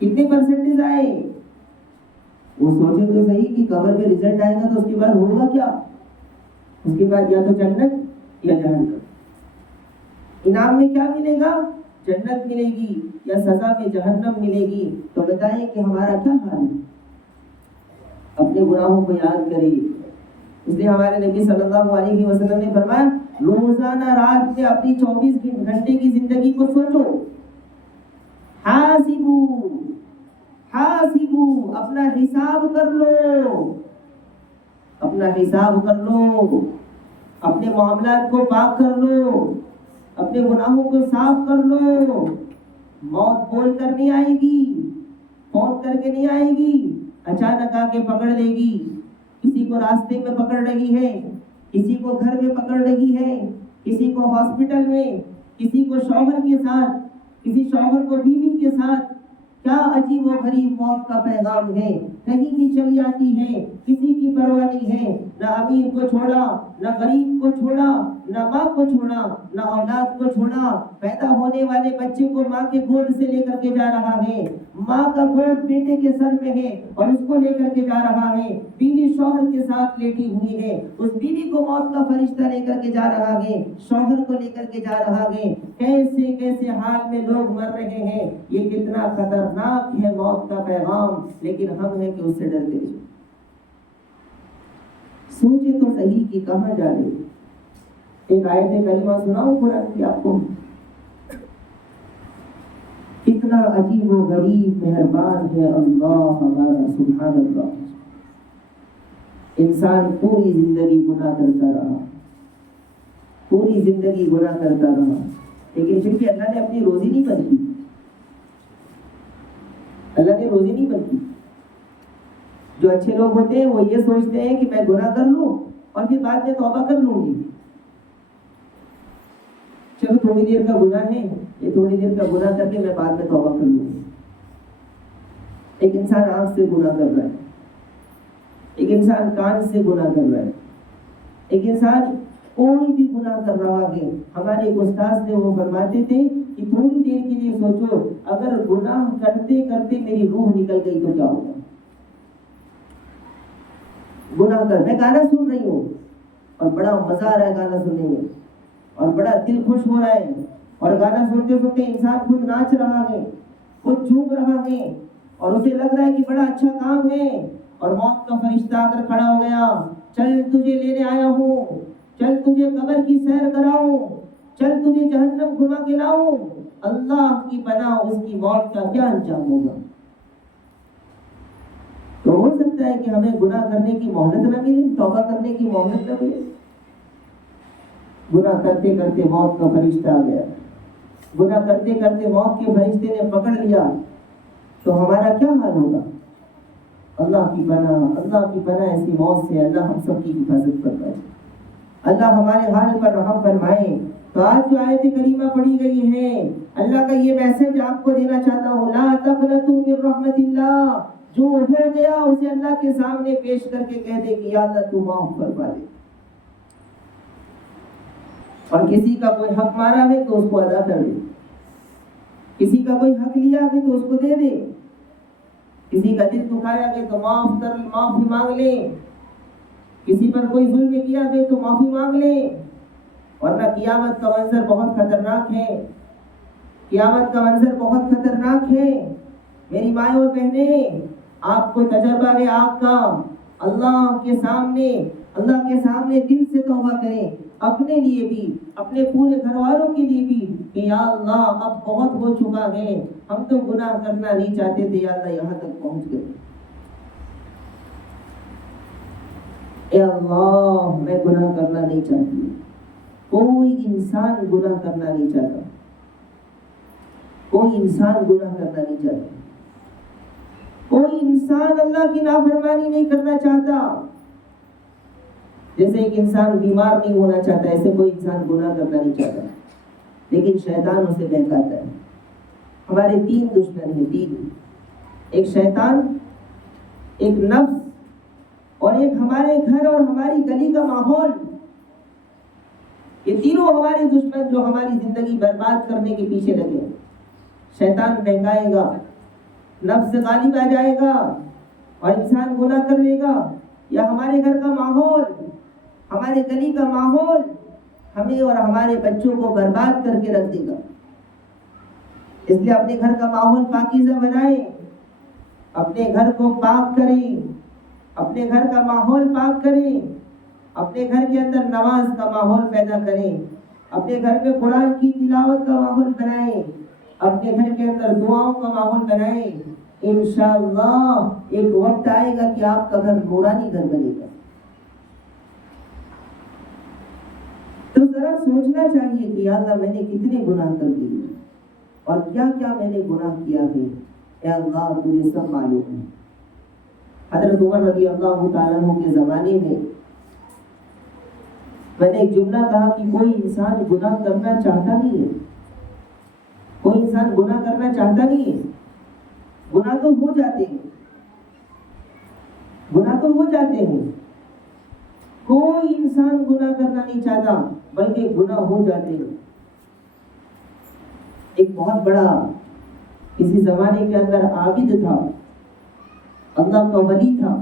کتنے پرسنٹیج آئے، وہ سوچیں تو صحیح کہ قبر میں رزلٹ آئے گا تو اس کے بعد ہوگا کیا، اس کے بعد یا تو جنت یا جہنم۔ انعام میں کیا ملے گا، جنت ملے گی یا سزا میں جہنم ملے گی۔ تو بتائیں کہ ہمارا کیا حال ہے، اپنے گناہوں کو یاد کریں۔ اس لیے ہمارے نبی صلی اللہ علیہ وسلم نے فرمایا روزانہ رات میں اپنی 24 گھنٹے کی زندگی کو سوچو، حاسبو، اپنا حساب کر لو، اپنا حساب کر لو، اپنے معاملات کو پاک کر لو، اپنے گناہوں کو صاف کر لو۔ موت بول کر نہیں آئے گی، فون کر کے نہیں آئے گی، اچانک آ کے پکڑ لے گی۔ کسی کو راستے میں پکڑ رہی ہے، کسی کو گھر میں پکڑ رہی ہے، کسی کو ہاسپٹل میں، کسی کو شوہر کے ساتھ، کسی شوہر کو بیوی کے ساتھ۔ کیا عجیب و غریب موت کا پیغام ہے، کہیں بھی چلی آتی ہے، کسی کی پرواہ نہیں ہے، نہ امیر کو چھوڑا، نہ غریب کو چھوڑا، نہ ماں کو چھوڑا، نہ اولاد کو چھوڑا۔ پیدا ہونے والے بچے کو ماں کے گود سے لے کر کے جا رہا ہے، ماں کا گود بیٹے کے سر میں ہے اور اس کو لے کر کے جا رہا ہے۔ بیوی شوہر کے ساتھ لیٹی ہوئی ہے، اس بیوی کو موت کا فرشتہ لے کر کے جا رہا ہے، شوہر کو لے کر کے جا رہا ہے۔ کیسے کیسے حال میں لوگ مر رہے ہیں، یہ کتنا خطرناک ہے موت کا پیغام، لیکن ہم ہیں کہ اس سے ڈرتے ہیں۔ سوچے تو صحیح کہ کہاں جا رہے۔ ایک آیت کریمہ سناؤں قرآن کی آپ کو، کتنا عجیب و غریب مہربان ہے اللہ ہمارا، سبحان اللہ۔ انسان پوری زندگی گناہ کرتا رہا، پوری زندگی گناہ کرتا رہا، لیکن پھر بھی اللہ نے اپنی روزی نہیں بند کی، اللہ نے روزی نہیں بند کی۔ جو اچھے لوگ ہوتے ہیں وہ یہ سوچتے ہیں کہ میں گناہ کر لوں اور پھر بعد میں توبہ کر لوں گی، چلو تھوڑی دیر کا گناہ ہے، یہ تھوڑی دیر کا گناہ کر کے میں بعد میں توبہ کر لوں گی۔ ایک انسان آنکھ سے گناہ کر رہا ہے، ایک انسان کان سے گناہ کر رہا ہے، ایک انسان کوئی بھی گناہ کر رہا ہے۔ ہمارے ایک استاد نے وہ فرماتے تھے کہ تھوڑی دیر کے لیے سوچو، اگر گناہ کرتے کرتے میری روح نکل گئی تو کیا ہوگا۔ گناہ کر، میں گانا سن رہی ہوں اور بڑا مزہ آ رہا ہے گانا سننے میں، اور بڑا دل خوش ہو رہا ہے، اور گانا سنتے سنتے انسان خود ناچ رہا ہے، خود جھوم رہا ہے، اور اسے لگ رہا ہے کہ بڑا اچھا کام ہے، اور موت کا فرشتہ آ کر کھڑا ہو گیا، چل تجھے لینے آیا ہوں، چل تجھے قبر کی سیر کراؤں، چل تجھے جہنم گھما کے لاؤں۔ اللہ کی پناہ اس کی موت کا کیا انجام ہوگا۔ تو ہو سکتا ہے کہ ہمیں گناہ کرنے کی مہلت نہ ملے، توبہ کرنے کی مہلت نہ ملے۔ گناہ کرتے کرتے موت کا فرشتہ آ گیا، گناہ کرتے کرتے موت کے فرشتے نے پکڑ لیا، تو ہمارا کیا حال ہوگا۔ اللہ کی پناہ ایسی موت سے اللہ ہم سب کی حفاظت کرتا ہے۔ اللہ ہمارے حال پر رحم فرمائے۔ تو آج جو آیت کریمہ پڑھی گئی ہے، اللہ کا یہ میسج آپ کو دینا چاہتا ہوں، لا تقنطوا من رحمت اللہ، جو ہو گیا اسے اللہ کے سامنے پیش کر کے کہہ دے کہ یا اللہ تو معاف فرما دے، اور کسی کا کوئی حق مارا ہے تو اس کو ادا کر دے، کسی کا کوئی حق لیا ہے تو اس کو دے دے، کسی کا دل دکھایا ہے تو معافی مانگ لے، کسی پر کوئی ظلم کیا ہے تو معافی مانگ لے، ورنہ قیامت کا منظر بہت خطرناک ہے، قیامت کا منظر بہت خطرناک ہے۔ میری مائیں اور بہنیں، آپ کو تجربہ ہے آپ کا، اللہ کے سامنے دل سے توبہ کریں، اپنے لیے بھی، اپنے پورے گھر والوں کے لیے بھی، کہ یا اللہ اب بہت ہو چکا ہے، ہم تو گناہ کرنا نہیں چاہتے تھے، یا اللہ یہاں تک پہنچ گئے، اے اللہ میں گناہ کرنا نہیں چاہتی۔ کوئی انسان گناہ کرنا نہیں چاہتا، کوئی انسان گناہ کرنا نہیں چاہتا، کوئی انسان اللہ کی نافرمانی نہیں کرنا چاہتا۔ جیسے ایک انسان بیمار نہیں ہونا چاہتا، ایسے کوئی انسان گناہ کرنا نہیں چاہتا، لیکن شیطان اسے بہکاتا ہے۔ ہمارے تین دشمن ہیں، تین، ایک شیطان، ایک نفس، اور ایک ہمارے گھر اور ہماری گلی کا ماحول۔ یہ تینوں ہمارے دشمن جو ہماری زندگی برباد کرنے کے پیچھے لگے ہیں۔ شیطان بہکائے گا، نفس غالب آ جائے گا اور انسان گناہ کر لے گا، یا ہمارے گھر کا ماحول، ہمارے گلی کا ماحول ہمیں اور ہمارے بچوں کو برباد کر کے رکھ دے گا۔ اس لیے اپنے گھر کا ماحول پاکیزہ بنائیں، اپنے گھر کو پاک کریں، اپنے گھر کا ماحول پاک کریں، اپنے گھر کے اندر نماز کا ماحول پیدا کریں، اپنے گھر میں قرآن کی تلاوت کا ماحول بنائیں، اپنے گھر کے اندر دعاؤں کا ماحول بنائیں۔ انشاءاللہ ایک وقت آئے گا کہ آپ کا گھر نورانی گھر بنے گا۔ تو ذرا سوچنا چاہیے کہ یا اللہ میں نے کتنے گناہ کر دیے اور کیا کیا میں نے گناہ کیا ہے، اے اللہ تجھے سب معلوم ہے۔ حضرت عمر رضی اللہ تعالیٰ عنہ کے زمانے میں نے ایک جملہ کہا کہ کوئی انسان گناہ کرنا چاہتا نہیں ہے، کوئی انسان گناہ کرنا چاہتا نہیں ہے، گناہ تو ہو جاتے ہیں، گناہ تو ہو جاتے ہیں، کوئی انسان گناہ کرنا نہیں چاہتا بلکہ گناہ ہو جاتے ہیں۔ ایک بہت بڑا کسی زمانے کے اندر عابد تھا، اللہ کا ولی تھا،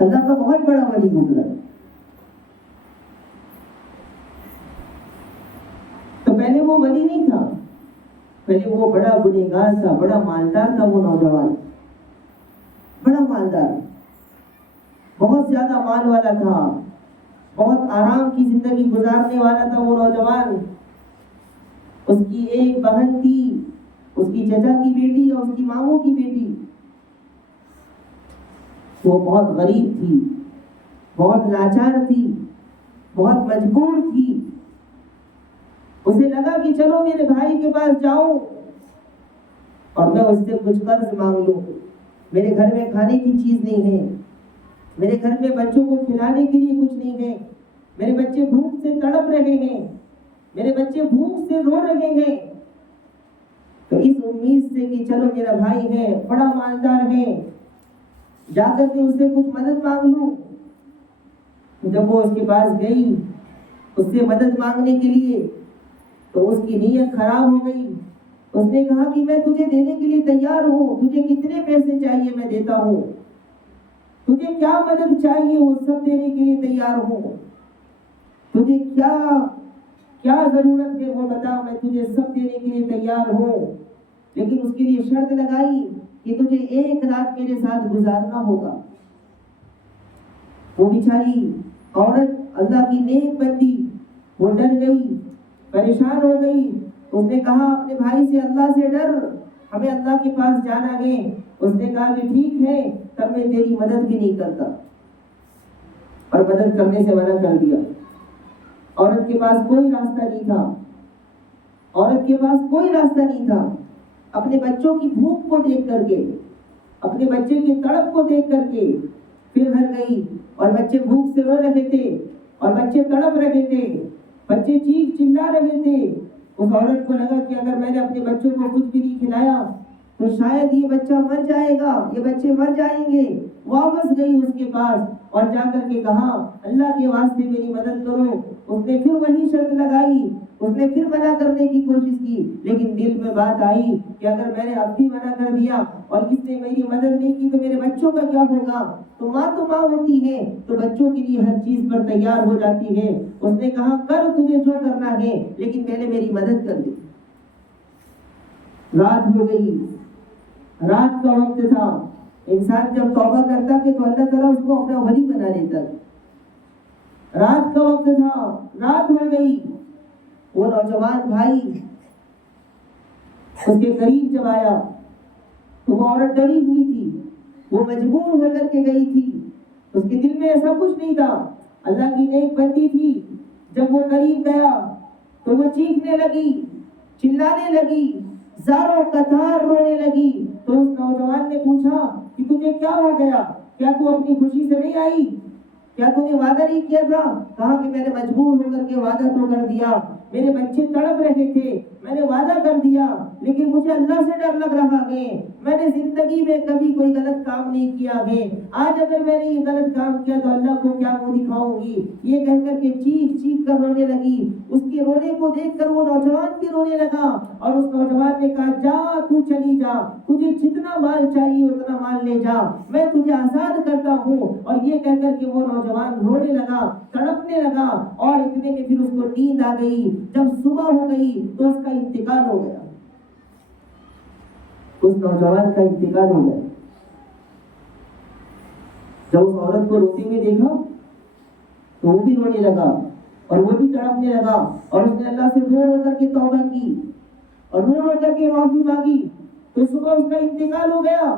اللہ کا بہت بڑا ولی گزرا۔ تو پہلے وہ ولی نہیں تھا، پہلے وہ بڑا گنہگار تھا، بڑا مالدار تھا، وہ نوجوان بڑا مالدار، بہت زیادہ مال والا تھا، بہت آرام کی زندگی گزارنے والا تھا وہ نوجوان۔ اس کی ایک بہن تھی، اس کی چچا کی بیٹی اور اس کی ماموں کی بیٹی، وہ بہت غریب تھی، بہت لاچار تھی، بہت مجبور تھی۔ اسے لگا کہ چلو میرے بھائی کے پاس جاؤں اور میں اس سے کچھ قرض مانگ لوں، میرے گھر میں کھانے کی چیز نہیں ہے، میرے گھر میں بچوں کو کھلانے کے لیے کچھ نہیں ہے، میرے بچے بھوک سے تڑپ رہے ہیں، میرے بچے بھوک سے رو رہے ہیں۔ تو اس امید سے کہ چلو میرا بھائی ہے، بڑا مالدار ہے، جا کر کے اس سے کچھ مدد مانگ لوں۔ جب وہ اس کے پاس گئی اس سے مدد مانگنے کے لیے تو اس کی نیت خراب ہو گئی۔ اس نے کہا کہ میں تجھے دینے کے لیے تیار ہوں، تجھے کتنے پیسے چاہیے میں دیتا ہوں، تجھے کیا مدد چاہیے وہ سب دینے کے لیے تیار ہوں، تجھے کیا ضرورت ہے وہ بتا، میں تجھے سب دینے کے لیے تیار ہوں، لیکن اس کے لیے شرط لگائی کہ تجھے ایک رات میرے ساتھ گزارنا ہوگا۔ وہ بیچاری عورت اللہ کی نیک بندی، وہ ڈر گئی، پریشان ہو گئی۔ اس نے کہا اپنے بھائی سے اللہ سے ڈر، ہمیں اللہ کے پاس جانا ہے۔ اس نے کہا کہ ٹھیک ہے، تب میں تیری مدد بھی نہیں کرتا، اور مدد کرنے سے منع کر دیا۔ عورت کے پاس کوئی راستہ نہیں تھا، عورت کے پاس کوئی راستہ نہیں تھا۔ اپنے بچوں کی بھوک کو دیکھ کر کے، اپنے بچے کی تڑپ کو دیکھ کر کے پھر گھر گئی، اور بچے بھوک سے رو رہے تھے اور بچے تڑپ رہے تھے۔ بچے چیخ چلا رہے تھے. اس عورت کو لگا کہ اگر میں نے اپنے بچوں کو کچھ بھی نہیں کھلایا تو شاید یہ بچہ مر جائے گا، یہ بچے مر جائیں گے. واپس گئی اس کے پاس اور جا کر کے کہا اللہ کے واسطے میری مدد کرو. اس نے پھر وہی شرط لگائی، اس نے پھر منع کرنے کی کوشش کی، لیکن دل میں بات آئی کہ اگر میں نے اب بھی منع کر دیا اور اس نے میری مدد نہیں کی تو میرے بچوں کا کیا ہوگا. تو ماں ہوتی ہے تو بچوں کے لیے ہر چیز پر تیار ہو جاتی ہے. اس نے کہا کر تجھے جو کرنا ہے، لیکن پہلے میری مدد کر دی. رات ہو گئی، رات کا وقت تھا. انسان جب توبہ کرتا کہ تو اللہ تعالیٰ اس کو اپنا ولی بنا لیتا. رات کا وقت تھا، رات ہو گئی. وہ نوجوان بھائی اس کے قریب جب آیا تو وہ عورت ڈری ہوئی تھی، وہ مجبور ہو کر کے گئی تھی. اس کے دل میں ایسا کچھ نہیں تھا، اللہ کی نیک بندی تھی. جب وہ قریب گیا تو وہ چیخنے لگی، چلانے لگی، زاروں قطار رونے لگی. تو اس نوجوان نے پوچھا کہ تجھے کیا ہو گیا؟ کیا تو اپنی خوشی سے نہیں آئی؟ کیا تو نے وعدہ نہیں کیا تھا؟ کہا کہ میں نے مجبور ہو کر کے وعدہ تو کر دیا. میرے بچے تڑپ رہے تھے، میں نے وعدہ کر دیا، لیکن مجھے اللہ سے ڈر لگ رہا ہے. میں نے زندگی میں کبھی کوئی غلط کام نہیں کیا ہے. آج اگر میں نے یہ غلط کام کیا تو اللہ کو کیا منہ دکھاؤں گی؟ یہ کہہ کر کے چیخ چیخ کر رونے لگی. اس کے رونے کو دیکھ کر وہ نوجوان بھی رونے لگا اور اس نوجوان نے کہا جا تو چلی جا، تجھے جتنا مال چاہیے اتنا مال لے جا، میں تجھے آزاد کرتا ہوں. اور یہ کہہ کر کے وہ نوجوان رونے لگا، تڑپنے لگا. اور اتنے میں پھر اس کو نیند آ گئی. جب صبح ہو گئی تو اس کا انتقال ہو گیا. اس نوجوان کا انتقال ہو گیا. جب اس عورت کو روتے ہوئے دیکھا تو وہ بھی رونے لگا اور وہ بھی تڑپنے لگا. اور اس نے اللہ سے رو رو کر کے توبہ کی اور رو رو کر کے معافی مانگی. تو صبح اس کا انتقال ہو گیا.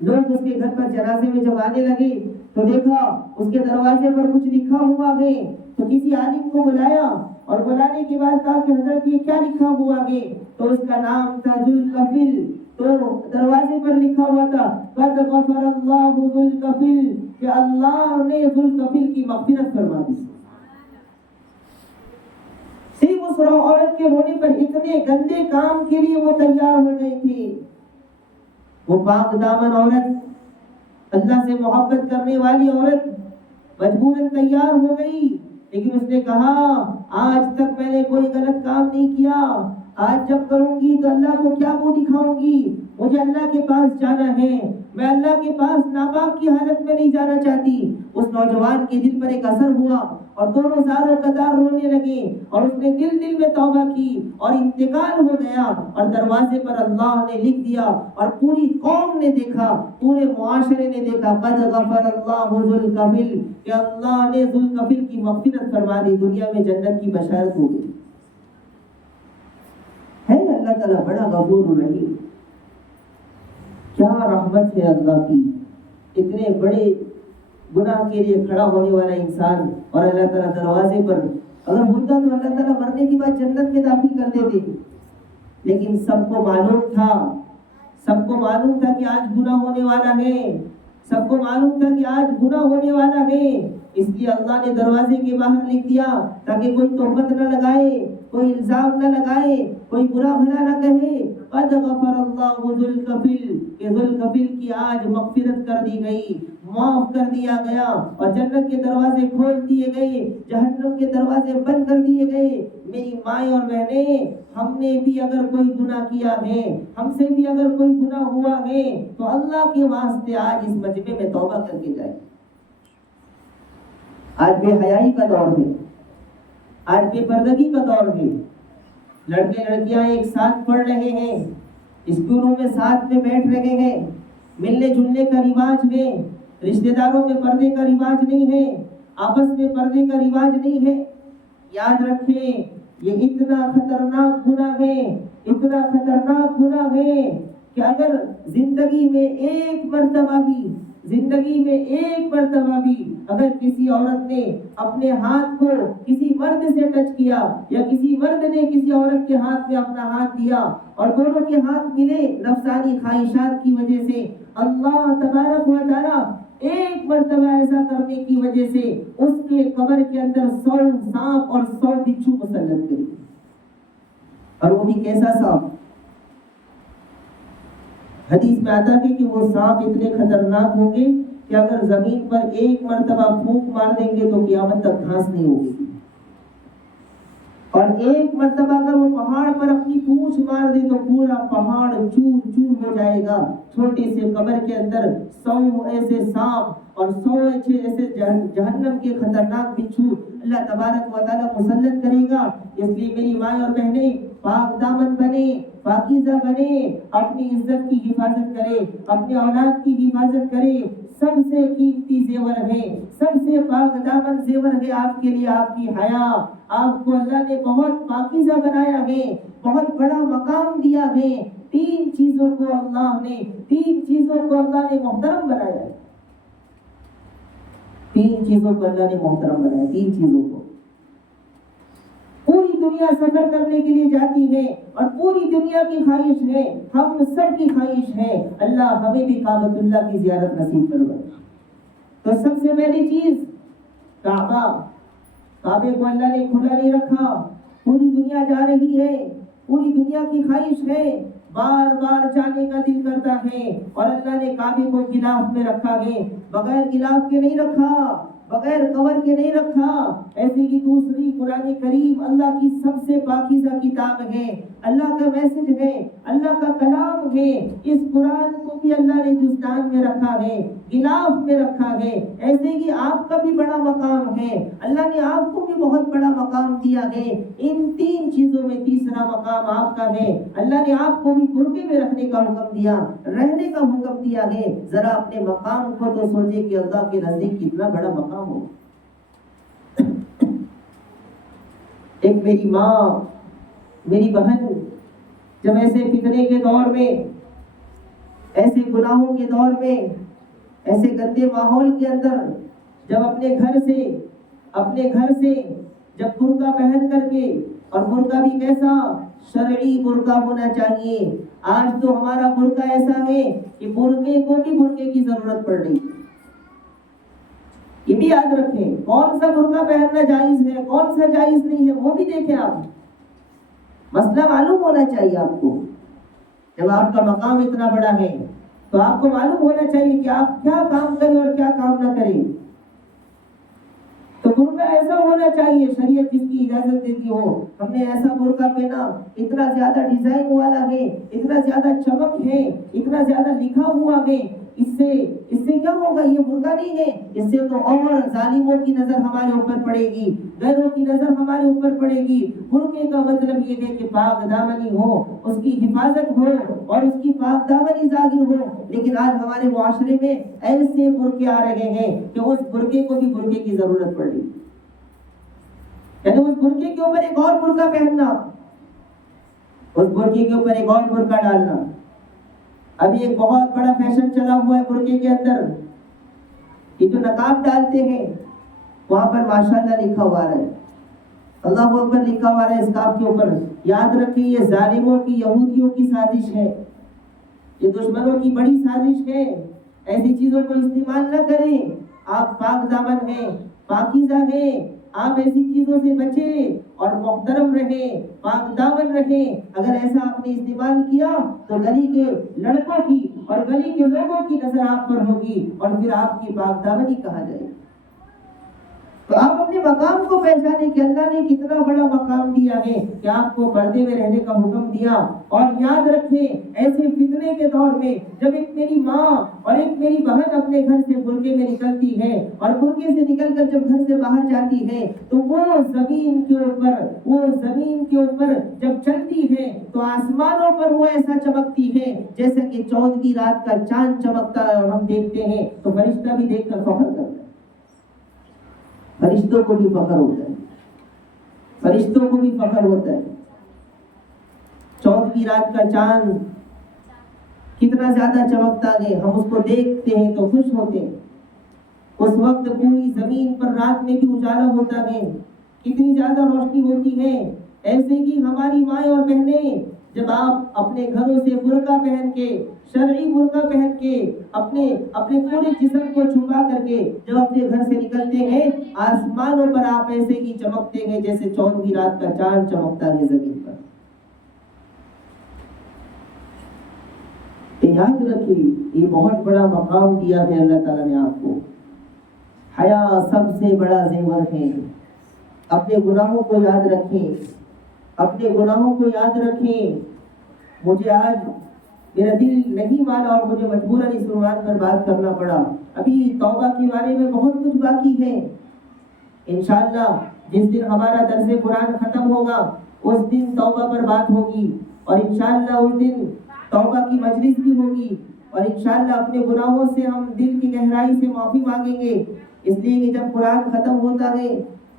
لوگ اس کے گھر پر جنازے میں جب آنے لگے تو دیکھا اس کے دروازے پر کچھ لکھا ہوا ہے. تو کسی عالم کو بلایا اور بلانے کے بعد کہا کہ حضرت یہ کیا لکھا ہوا ہے؟ تو اس کا نام تھا ذوالکفل. تو دروازے پر لکھا ہوا تھا قد غفر اللہ ذوالکفل، کہ اللہ نے ذوالکفل کی مغفرت فرما دی. صرف اس عورت کے رونے پر اتنے گندے کام کے لیے وہ تیار ہو گئے تھے. وہ پاک دامن عورت، اللہ سے محبت کرنے والی عورت مجبوراً تیار ہو گئی. لیکن اس نے کہا آج تک میں نے کوئی غلط کام نہیں کیا، آج جب کروں گی تو اللہ کو کیا منہ دکھاؤں گی؟ مجھے اللہ کے پاس جانا ہے، میں اللہ کے پاس ناپاک کی حالت میں نہیں جانا چاہتی. اس نوجوان کے دل پر ایک اثر ہوا اور دونوں زار و قطار رونے لگے. اور اس نے دل میں توبہ کی اور انتقال ہو گیا. اور دروازے پر اللہ نے لکھ دیا اور پوری قوم نے دیکھا، پورے معاشرے نے دیکھا قد غفر اللہ ذوالکفل، کہ اللہ نے ذوالکفل کی مغفرت فرما دی. دنیا میں جنت کی بشارت ہو گئی. ہے اللہ تعالیٰ بڑا غفور رحیم. کیا رحمت ہے اللہ کی. اتنے بڑے گناہ کے لیے کھڑا ہونے والا انسان اور اللہ تعالیٰ دروازے پر، اگر ہوتا تو اللہ تعالیٰ مرنے کے بعد جنت میں داخل کر دیتے. لیکن سب کو معلوم تھا کہ آج گناہ ہونے والا ہے. سب کو معلوم تھا کہ آج گناہ ہونے والا ہے. اس لیے اللہ نے دروازے کے باہر لکھ دیا تاکہ کوئی تہمت نہ لگائے، کوئی الزام نہ لگائے، کوئی برا بھلا نہ کہے. قد غفر اللہ ذوالکفل، کہ ذوالکفل کی آج مغفرت کر دی گئی، معاف کر دیا گیا. اور جنت کے دروازے کھول دیے گئے، جہنم کے دروازے بند کر دیے گئے. میری مائیں اور بہنیں، ہم نے بھی اگر کوئی گناہ کیا ہے، ہم سے بھی اگر کوئی گناہ ہوا ہے تو اللہ کے واسطے آج اس مجمع میں توبہ کر کے جائیں. آج بے حیائی کا دور ہے، آج بے پردگی کا دور ہے. لڑکے لڑکیاں ایک ساتھ پڑھ رہے ہیں، اسکولوں میں ساتھ میں بیٹھ رہے ہیں، ملنے جلنے کا رواج ہے. رشتہ داروں میں پردے کا رواج نہیں ہے، آپس میں پردے کا رواج نہیں ہے. یاد رکھیں یہ اتنا خطرناک گناہ ہے، اتنا خطرناک گناہ ہے کہ اگر زندگی میں ایک مرتبہ بھی اگر کسی عورت نے اپنے ہاتھ کو کسی مرد سے ٹچ کیا یا کسی مرد نے کسی عورت کے ہاتھ میں اپنا ہاتھ دیا اور دونوں کے ہاتھ ملے نفسانی خواہشات کی وجہ سے، اللہ تبارک و تعالی ایک مرتبہ ایسا کرنے کی وجہ سے اس کے قبر کے اندر 100 سانپ اور 100 بچھو مسلط کریں، اور وہ بھی کیسا سانپ؟ حدیث میں آتا ہے کہ وہ سانپ اتنے خطرناک ہوں گے کہ اگر زمین پر ایک مرتبہ پھونک مار دیں گے تو قیامت تک گھاس نہیں ہوگی، اور ایک مرتبہ اگر وہ پہاڑ پر اپنی پونچھ مار دے تو پورا پہاڑ چور چور ہو جائے گا۔ چھوٹے سے قبر کے اندر 100 ایسے سانپ اور 100 ایسے جہنم کے خطرناک بچھو اللہ تبارک و تعالیٰ مسلط کرے گا۔ اس لیے میری ماں اور بہنیں پاک دامن بنے، پاکیزہ بنے، اپنی عزت کی حفاظت کرے، اپنے اولاد کی حفاظت کرے۔ سب سے قیمتی زیور ہے، سب سے پاک دامن زیور ہے آپ کے لیے آپ کی حیا۔ آپ کو اللہ نے بہت پاکیزہ بنایا ہے، بہت بڑا مقام دیا ہے۔ تین چیزوں کو اللہ نے محترم بنایا ہے، تین چیزوں کو اللہ نے محترم بنایا، تین چیزوں کو۔ پوری دنیا سفر کرنے کے لیے جاتی ہے اور پوری دنیا کی خواہش ہے، ہم سب کی خواہش ہے اللہ ہمیں بھی کعبۃ اللہ کی زیارت نصیب فرمائے۔ تو سب سے پہلی چیز کعبہ، کعبے کو اللہ نے کھلا نہیں رکھا، پوری دنیا جا رہی ہے، پوری دنیا کی خواہش ہے، بار بار جانے کا دل کرتا ہے، اور اللہ نے کعبے کو غلاف میں رکھا ہے، بغیر غلاف کے نہیں رکھا، بغیر کور کے نہیں رکھا۔ ایسے کی دوسری قرآن کریم اللہ کی سب سے پاکیزہ کتاب ہے، اللہ کا میسج ہے، اللہ کا کلام ہے۔ اس قرآن کو بھی اللہ نے جزدان میں رکھا ہے، غلاف میں رکھا ہے۔ ایسے ہی آپ کا بھی بڑا مقام ہے، اللہ نے آپ کو بھی بہت بڑا مقام دیا ہے۔ ان تین چیزوں میں تیسرا مقام آپ کا ہے، اللہ نے آپ کو بھی برقعے میں رکھنے کا حکم دیا، رہنے کا حکم دیا ہے۔ ذرا اپنے مقام کو تو سوچے کہ اللہ کے نزدیک کتنا بڑا مقام ہو۔ ایک میری ماں، میری بہن جب ایسے فتنے کے دور میں، ایسے گناہوں کے دور میں، ایسے گندے ماحول کے اندر جب اپنے گھر سے جب برقع پہن کر کے، اور برقع بھی کیسا؟ شرعی برقع ہونا چاہیے۔ آج تو ہمارا برقع ایسا ہے کہ برقعے کو بھی برقعے کی ضرورت پڑ رہی ہے۔ یہ بھی یاد رکھیں، کون سا برقع پہننا جائز ہے، کون سا جائز نہیں ہے، وہ بھی دیکھیں۔ آپ مسئلہ معلوم ہونا چاہیے آپ کو۔ جب آپ کا مقام اتنا بڑا ہے تو آپ کو معلوم ہونا چاہیے کہ آپ کیا کام کریں اور کیا کام نہ کریں۔ تو برقع ایسا ہونا چاہیے، شریعت جس کی اجازت دیتی ہو۔ ہم نے ایسا برقع پہنا، اتنا زیادہ ڈیزائن والا ہے، اتنا زیادہ چمک ہے، اتنا زیادہ لکھا ہوا ہے، اس سے کیا ہوگا؟ یہ برقع نہیں ہے، اس سے تو اور ظالموں کی نظر ہمارے اوپر پڑے گی، غیروں کی نظر ہمارے اوپر پڑے گی۔ برقعے کا مطلب یہ ہے کہ پاک دامنی ہو، اس کی حفاظت ہو اور اس کی پاک دامنی ظاہر ہو۔ لیکن آج ہمارے معاشرے میں ایسے برقعے آ رہے ہیں کہ اس برقعے کو بھی برقعے کی ضرورت پڑ رہی ہے، یعنی اس برقعے کے اوپر ایک اور برقع پہننا، اس برقعے کے اوپر ایک اور برقع ڈالنا۔ ابھی ایک بہت بڑا فیشن چلا ہوا ہے برقعے کے اندر، یہ جو نقاب ڈالتے ہیں وہاں پر ماشاءاللہ لکھا ہوا ہے، اللہ اکبر لکھا ہوا ہے اس نقاب کے اوپر۔ یاد رکھیں یہ ظالموں کی، یہودیوں کی سازش ہے، یہ دشمنوں کی بڑی سازش ہے۔ ایسی چیزوں کو استعمال نہ کریں۔ آپ پاک دامن ہیں، پاکیزہ ہیں، آپ ایسی چیزوں سے بچیں اور محترم رہیں، پاک دامن رہیں۔ اگر ایسا آپ نے استعمال کیا تو گلی کے لڑکوں کی اور گلی کے لوگوں کی نظر آپ پر ہوگی، اور پھر آپ کی پاک دامنی کہا جائے گی۔ تو آپ اپنے مقام کو پہچانے کہ اللہ نے کتنا بڑا مقام دیا ہے کہ آپ کو پردے میں رہنے کا حکم دیا۔ اور یاد رکھیں ایسے فتنے کے دور میں جب ایک میری ماں اور ایک میری بہن اپنے گھر سے برقعے میں نکلتی ہے اور برقعے سے نکل کر جب گھر سے باہر جاتی ہے تو وہ زمین کے اوپر جب چلتی ہے تو آسمانوں پر وہ ایسا چمکتی ہے جیسا کہ 14 رات کا چاند چمکتا ہے، اور ہم دیکھتے ہیں تو فرشتہ بھی دیکھ کر فخر کرتا ہے، فرشتوں کو بھی فخر ہوتا ہے، فرشتوں کو بھی فخر ہوتا ہے۔ 14 رات کا چاند کتنا زیادہ چمکتا ہے، ہم اس کو دیکھتے ہیں تو خوش ہوتے ہیں۔ اس وقت پوری زمین پر رات میں بھی اجالا ہوتا ہے، کتنی زیادہ روشنی ہوتی ہے۔ ایسے ہی ہماری مائیں اور بہنیں جب آپ اپنے گھروں سے برقع پہن کے، شرعی برقع پہن کے، اپنے پورے جسم کو چھپا کر کے جب اپنے گھر سے نکلتے ہیں، آسمانوں پر آپ ایسے ہی چمکتے ہیں جیسے 14ویں رات کا چاند چمکتا ہے زمین پر۔ یاد رکھیے یہ بہت بڑا مقام دیا ہے اللہ تعالیٰ نے آپ کو۔ حیا سب سے بڑا زیور ہے۔ اپنے گناہوں کو یاد رکھیں، اپنے گناہوں کو یاد رکھیں۔ مجھے آج میرا دل نہیں مانا اور مجھے مجبوراً اس عنوان پر بات کرنا پڑا۔ ابھی توبہ کے بارے میں بہت کچھ باقی ہے۔ انشاءاللہ جس دن ہمارا درس قرآن ختم ہوگا اس دن توبہ پر بات ہوگی، اور انشاءاللہ اس دن توبہ کی مجلس بھی ہوگی، اور انشاءاللہ اپنے گناہوں سے ہم دل کی گہرائی سے معافی مانگیں گے۔ اس لیے کہ جب قرآن ختم ہوتا ہے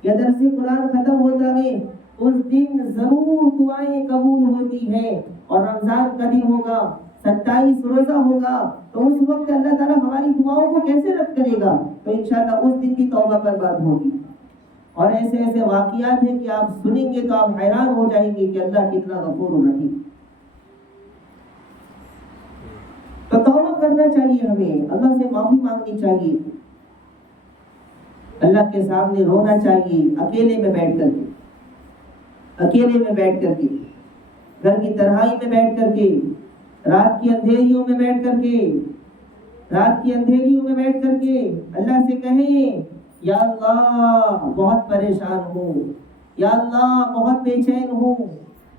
یا درس قرآن ختم ہوتا ہے اس دن ضرور دعائیں قبول ہوتی ہیں، اور رمضان کا دن ہوگا، 27 روزہ ہوگا، تو اس وقت اللہ تعالیٰ ہماری دعاؤں کو کیسے رد کرے گا؟ تو انشاءاللہ اس دن کی توبہ پر بات ہوگی۔ اور ایسے ایسے واقعات ہیں کہ آپ سنیں گے تو آپ حیران ہو جائیں گے کہ اللہ کتنا غفور و رحیم۔ تو توبہ کرنا چاہیے، ہمیں اللہ سے معافی مانگنی چاہیے، اللہ کے سامنے رونا چاہیے، اکیلے میں بیٹھ کر کے، اکیلے میں بیٹھ کر کے، گھر کی تنہائی میں بیٹھ کر کے، رات کی اندھیریوں میں بیٹھ کر کے، رات کی اندھیریوں میں بیٹھ کر کے اللہ سے کہیں یا اللہ بہت پریشان ہوں، یا اللہ بہت بے چین ہوں،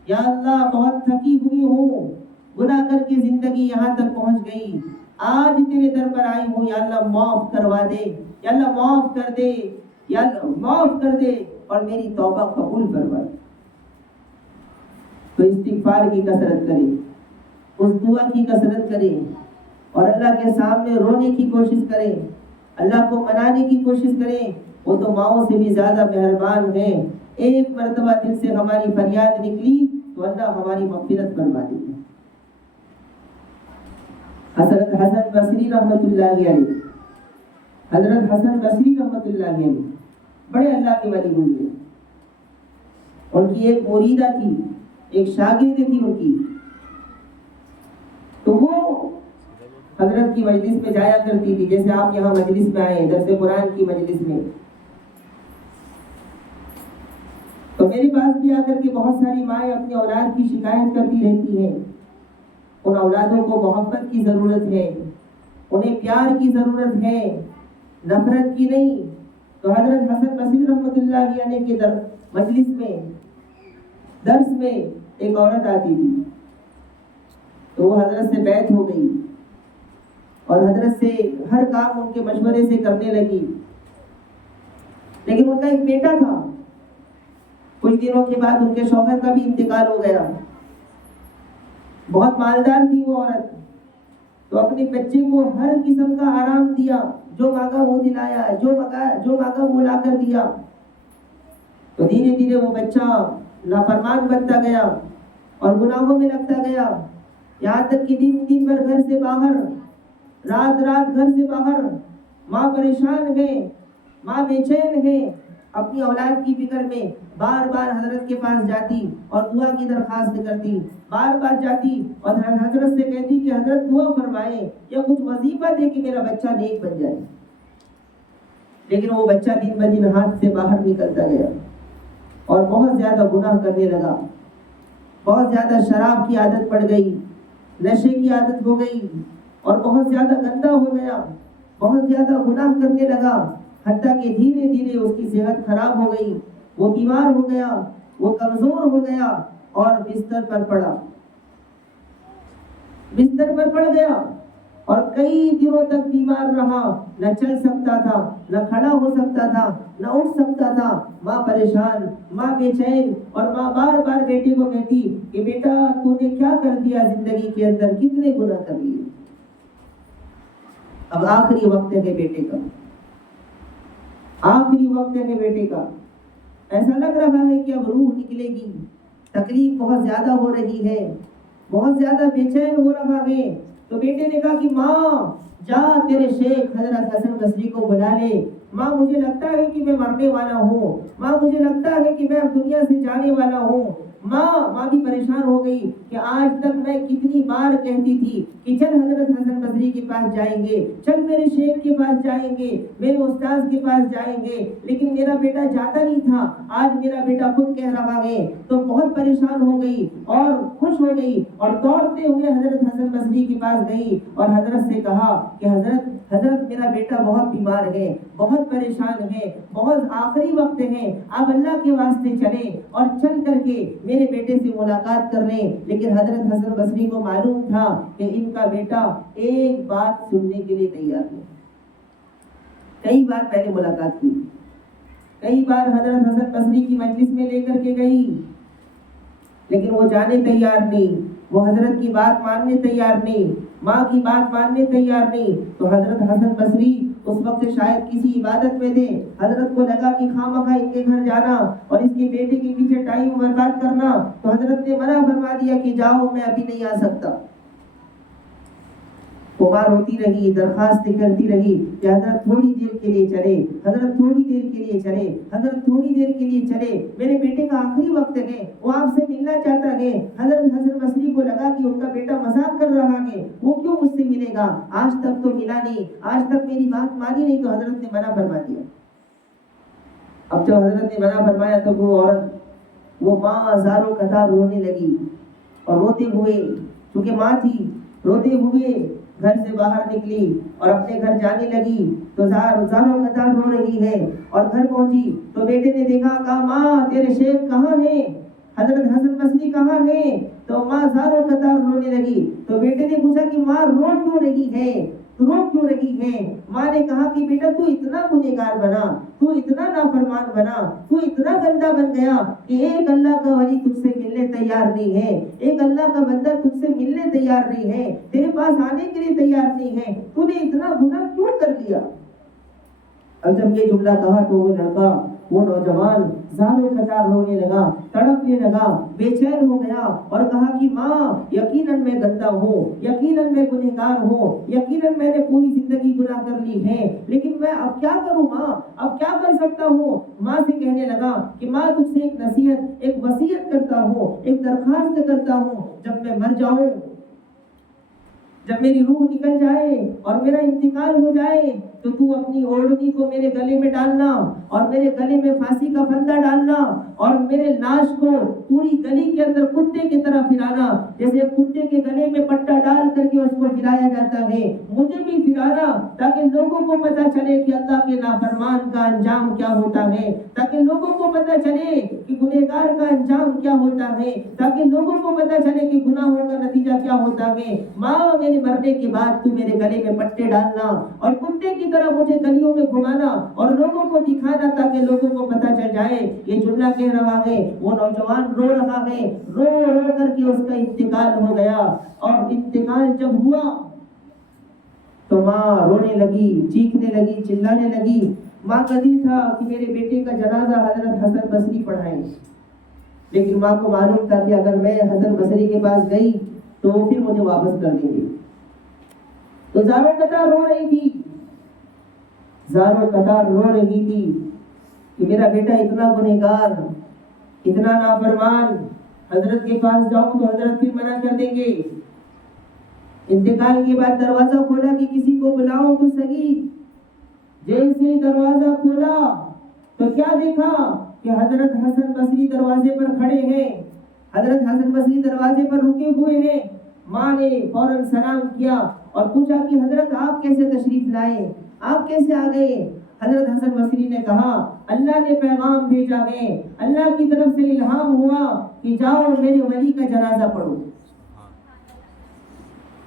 یا اللہ بہت تھکی ہوئی ہوں، گناہ کر کے زندگی یہاں تک پہنچ گئی، آج تیرے در پر آئی ہوں، یا اللہ معاف کروا دے، یا اللہ معاف کر دے، یا اللہ معاف کر دے اور میری توبہ قبول کروا دے۔ تو استغفار کی کثرت کریں، اس دعا کی کثرت کریں، اور اللہ کے سامنے رونے کی کوشش کریں، اللہ کو منانے کی کوشش کریں۔ وہ تو ماؤں سے بھی زیادہ مہربان ہیں۔ ایک مرتبہ دل سے ہماری فریاد نکلی تو اللہ ہماری مغفرت فرما دے گا۔ حضرت حسن بصری رحمۃ اللہ علیہ، حضرت حسن بصری رحمۃ اللہ علیہ بڑے اللہ کے ولی ہوئے۔ ان کی ایک مریدہ تھی، ایک شاگرد تھی ان کی، تو وہ حضرت کی مجلس میں جایا کرتی تھی، جیسے آپ یہاں مجلس میں آئے درس قرآن کی مجلس میں، تو میرے پاس بھی آ کر کے بہت ساری مائیں اپنی اولاد کی شکایت کرتی رہتی ہیں۔ ان اولادوں کو محبت کی ضرورت ہے، انہیں پیار کی ضرورت ہے، نفرت کی نہیں۔ تو حضرت حسن بصری رحمۃ اللہ علیہ کے مجلس میں، درس میں ایک عورت آتی تھی، تو وہ حضرت سے بیعت ہو گئی اور حضرت سے ہر کام ان کے مشورے سے کرنے لگی۔ لیکن ان کا ایک بیٹا تھا، کچھ دنوں کے بعد ان کے شوہر کا بھی انتقال ہو گیا، بہت مالدار تھی وہ عورت، تو اپنے بچے کو ہر قسم کا آرام دیا، جو مانگا وہ دلایا، جو مانگا وہ لا کر دیا۔ تو دھیرے دھیرے وہ بچہ نافرمان بنتا گیا اور گناہوں میں لگتا گیا، یہاں تک کہ دن بھر گھر سے باہر، رات گھر سے باہر، ماں پریشان ہے، ماں بے چین ہے، اپنی اولاد کی فکر میں بار بار حضرت کے پاس جاتی اور دعا کی درخواست کرتی، بار بار جاتی اور حضرت سے کہتی کہ حضرت دعا فرمائیں یا کچھ وظیفہ دے کہ میرا بچہ نیک بن جائے۔ لیکن وہ بچہ دن بدن ہاتھ سے باہر نکلتا گیا اور بہت زیادہ گناہ کرنے لگا، بہت زیادہ شراب کی عادت پڑ گئی، نشے کی عادت ہو گئی اور بہت زیادہ گندا ہو گیا، بہت زیادہ گناہ کرنے لگا، حتیٰ کہ دھیرے دھیرے اس کی صحت خراب ہو گئی، وہ بیمار ہو گیا، وہ کمزور ہو گیا اور بستر پر پڑ گیا اور کئی دنوں تک بیمار رہا، نہ چل سکتا تھا، نہ کھڑا ہو سکتا تھا، نہ اٹھ سکتا تھا۔ ماں پریشان، ماں بے چین، اور ماں بار بار بیٹے کو کہتی کہ بیٹا تو نے کیا کر دیا زندگی کے اندر، کتنے گناہ کر لیے۔ اب آخری وقت ہے بیٹے کا، آخری وقت ہے بیٹے کا، ایسا لگ رہا ہے کہ اب روح نکلے گی، تکلیف بہت زیادہ ہو رہی ہے، بہت زیادہ بے چین ہو رہا ہے۔ تو بیٹے نے کہا کہ ماں جا تیرے شیخ حضرت حسن بصری کو بلا لے، ماں مجھے لگتا ہے کہ میں مرنے والا ہوں، ماں مجھے لگتا ہے کہ میں اب دنیا سے جانے والا ہوں، ماں بھی پریشان ہو گئی کہ آج تک میں کتنی بار کہتی تھی کہ چل حضرت حسن بصری کے پاس جائیں گے، چل میرے شیخ کے پاس جائیں گے، میرے استاذ کے پاس جائیں گے، لیکن میرا بیٹا جاتا نہیں تھا۔ آج میرا بیٹا خود کہہ رہا ہے تو بہت پریشان ہو گئی اور خوش ہو گئی اور دوڑتے ہوئے حضرت حسن بصری کے پاس گئی اور حضرت سے کہا کہ حضرت میرا بیٹا بہت بیمار ہے، بہت پریشان ہے، بہت آخری وقت ہے، آپ اللہ کے واسطے چلیں اور چل کر کے میرے بیٹے سے ملاقات کر لیں۔ لیکن حضرت حسن بصری کو معلوم تھا کہ ان کا بیٹا ایک بات سننے کے لیے تیار نہیں۔ کئی بار پہلے ملاقات کی، کئی بار حضرت حسن بصری کی مجلس میں لے کر کے گئی، لیکن وہ جانے تیار نہیں، وہ حضرت کی بات ماننے تیار نہیں، ماں کی بات ماننے تیار نہیں۔ تو حضرت حسن بصری اس وقت شاید کسی عبادت میں تھے، حضرت کو لگا کہ خامخواہ ان کے گھر جانا اور اس کے بیٹے کے پیچھے ٹائم برباد کرنا، تو حضرت نے منع فرما دیا کہ جاؤ، میں ابھی نہیں آ سکتا۔ پکار ہوتی رہی، درخواست کرتی رہی کہ حضرت تھوڑی دیر کے لیے چلے، حضرت تھوڑی دیر کے لیے چلے، حضرت تھوڑی دیر کے لیے چلے، میرے بیٹے کا آخری وقت ہے، وہ آپ سے ملنا چاہتا ہے۔ حضرت حسن بصری کو لگا کہ ان کا بیٹا مذاق کر رہا ہے، وہ کیوں مجھ سے ملے گا، آج تک تو ملا نہیں، آج تک میری بات مانی نہیں، تو حضرت نے منع فرما دیا۔ اب جب حضرت نے منع فرمایا تو وہ عورت، وہ ماں ہزاروں قطار رونے لگی اور روتے ہوئے، چونکہ ماں تھی، روتے ہوئے گھر سے باہر نکلی اور اپنے گھر جانے لگی تو زاروں قطار رو رہی ہے، اور گھر پہنچی تو بیٹے نے دیکھا، کہا ماں تیرے شیخ کہاں ہیں، حضرت حسن بصری کہاں ہیں؟ تو ماں زاروں قطار رونے لگی۔ تو بیٹے نے پوچھا کہ ماں رو کیوں رہی ہے، رو کیوں رہی ہے؟ ماں نے کہا کہ بیٹا تو اتنا گنہگار بنا، تو اتنا نافرمان بنا، تو اتنا گندا بن گیا کہ ایک اللہ کا ولی تجھ سے ملنے تیار نہیں ہے، ایک اللہ کا بندہ تجھ سے ملنے تیار نہیں ہے، تیرے پاس آنے کے لیے تیار نہیں ہے، تو نے اتنا گناہ کیوں کر لیا؟ اب جب یہ جملہ کہا تو وہ لڑکا، وہ نوجوان زاروں قطار رونے لگا، تڑپنے لگا، بے چین ہو گیا اور کہا کہ ماں یقیناً میں گندا ہوں، یقیناً میں گنہگار ہوں، یقیناً میں نے پوری زندگی گناہ کر لی ہے، لیکن میں اب کیا کروں ماں، اب کیا کر سکتا ہوں؟ ماں سے کہنے لگا کہ ماں تجھ سے ایک نصیحت، ایک وصیت کرتا ہوں، ایک درخواست کرتا ہوں، جب میں مر جاؤں، جب میری روح نکل جائے اور میرا انتقال ہو جائے تو تو اپنی اوڑھنی کو میرے گلے میں ڈالنا اور میرے گلے میں پھانسی کا پھندا ڈالنا اور میرے لاش کو پوری گلی کے اندر کتے کی طرح پھرانا، جیسے کتے کے گلے میں پٹا ڈال کر کے اس کو پھرایا جاتا ہے، مجھے بھی پھرانا، تاکہ لوگوں کو پتہ چلے کہ اللہ کے نافرمان کا انجام کیا ہوتا ہے، تاکہ لوگوں کو پتہ چلے کہ گنہگار کا انجام کیا ہوتا ہے، تاکہ لوگوں کو پتہ چلے کہ گناہوں کا نتیجہ کیا ہوتا ہے۔ ماں میرے مرنے کے بعد تو میرے گلے میں پٹے ڈالنا اور کتے کی طرح مجھے گلیوں میں گھمانا اور لوگوں کو دکھانا، تاکہ لوگوں کو پتہ چل جائے۔ یہ جملہ کہہ رہا ہے، وہ نوجوان رو رہا ہے، رو رو کر کے اس کا انتقال ہو گیا، اور انتقال جب ہوا تو ماں رونے لگی، چیخنے لگی، چلانے لگی۔ ماں کا دل تھا کہ میرے بیٹے کا جنازہ حضرت حسن بصری پڑھائیں، لیکن ماں کو معلوم تھا کہ اگر میں حسن بصری کے پاس گئی تو وہ پھر مجھے واپس کر دیں گے، تو زاروں قطار رو رہی تھی، زاروں قطار رو رہی تھی کہ میرا بیٹا اتنا گنہگار، اتنا نافرمان، حضرت کے پاس جاؤں تو حضرت پھر منع کر دیں گے۔ انتقال کے بعد دروازہ کھولا کہ کسی کو بلاؤں تو صحیح، جیسے دروازہ کھولا تو کیا دیکھا کہ حضرت حسن بصری دروازے پر کھڑے ہیں، حضرت حسن بصری دروازے پر رکے ہوئے ہیں۔ ماں نے فوراً سلام کیا اور پوچھا کہ حضرت آپ کیسے تشریف لائے، آپ کیسے آ گئے؟ حضرت حسن بصری نے کہا اللہ نے پیغام بھیجا ہے، اللہ کی طرف سے الہام ہوا کہ جاؤ میرے ولی کا جنازہ پڑھو،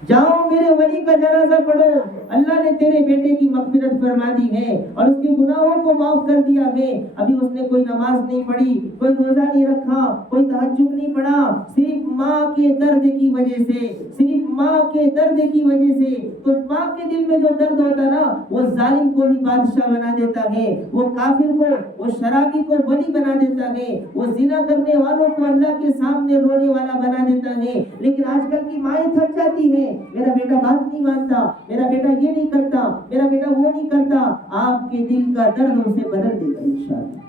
جاؤ میرے ولی کا جنازہ پڑھو، اللہ نے تیرے بیٹے کی مغفرت فرما دی ہے اور اس کے گناہوں کو معاف کر دیا ہے۔ ابھی اس نے کوئی نماز نہیں پڑھی، کوئی روزہ نہیں رکھا، کوئی تہجد نہیں پڑھا، صرف ماں کے درد کی وجہ سے، صرف ماں کے درد کی وجہ سے۔ تو ماں کے دل میں جو درد ہوتا نا، وہ ظالم کو بھی بادشاہ بنا دیتا ہے، وہ کافر کو، وہ شرابی کو ولی بنا دیتا ہے، وہ زنا کرنے والوں کو اللہ کے سامنے رونے والا بنا دیتا ہے۔ لیکن آج کل کی مائیں تھک جاتی ہیں، میرا بیٹا بات نہیں مانتا، میرا بیٹا یہ نہیں کرتا، میرا بیٹا وہ نہیں کرتا۔ آپ کے دل کا درد اسے بدل دے گا انشاءاللہ۔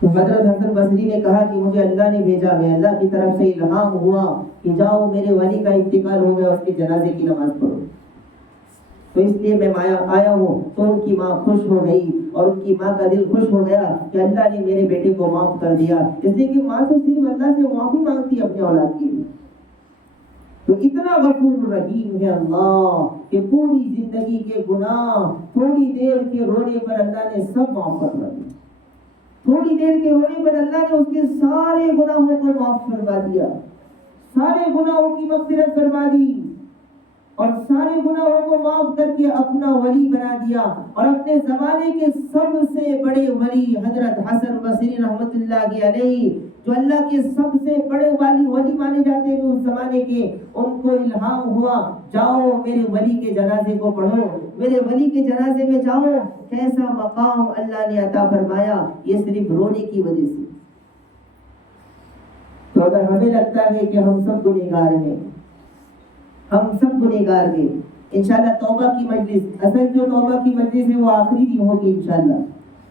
تو حضرت حسن بصری نے کہا کہ مجھے اللہ نے بھیجا ہے، اللہ کی طرف سے الہام ہوا کہ جاؤ میرے ولی کا انتقال ہو گیا، اس کے جنازے کی نماز پڑھو، تو اس لیے میں آیا ہوں۔ تو ان کی ماں خوش ہو گئی اور ان کی ماں کا دل خوش ہو گیا کہ اللہ نے میرے بیٹے کو معاف کر دیا، اس لیے کہ ماں تو صرف اللہ سے معافی مانگتی ہے اپنے اولاد کی۔ تو اتنا غفور رحیم ہے اللہ کہ پوری زندگی کے گناہ تھوڑی دیر کے رونے پر اللہ نے سب معاف کروا دیا، تھوڑی دیر کے رونے پر اللہ نے اس کے سارے گناہوں کو معاف فرما دیا، سارے گناہوں کی مغفرت فرما دی اور سارے گناہوں کو معاف کر کے اپنا ولی بنا دیا۔ اور اپنے زمانے کے سب سے بڑے ولی حضرت حسن بصری رحمت اللہ علیہ، جو اللہ کے سب سے بڑے ولی مانے جاتے ہیں اس زمانے کے، ان کو الہام ہوا جاؤ میرے ولی کے جنازے کو پڑھو، میرے ولی کے جنازے میں جاؤ۔ کیسا مقام اللہ نے عطا فرمایا، یہ صرف رونے کی وجہ سے۔ تو اگر ہمیں لگتا ہے کہ ہم سب گنہگار ہیں، ہم سب گنہگار ہیں، انشاءاللہ توبہ کی مجلس، اصل جو توبہ کی مجلس ہے وہ آخری دن ہوگی انشاءاللہ،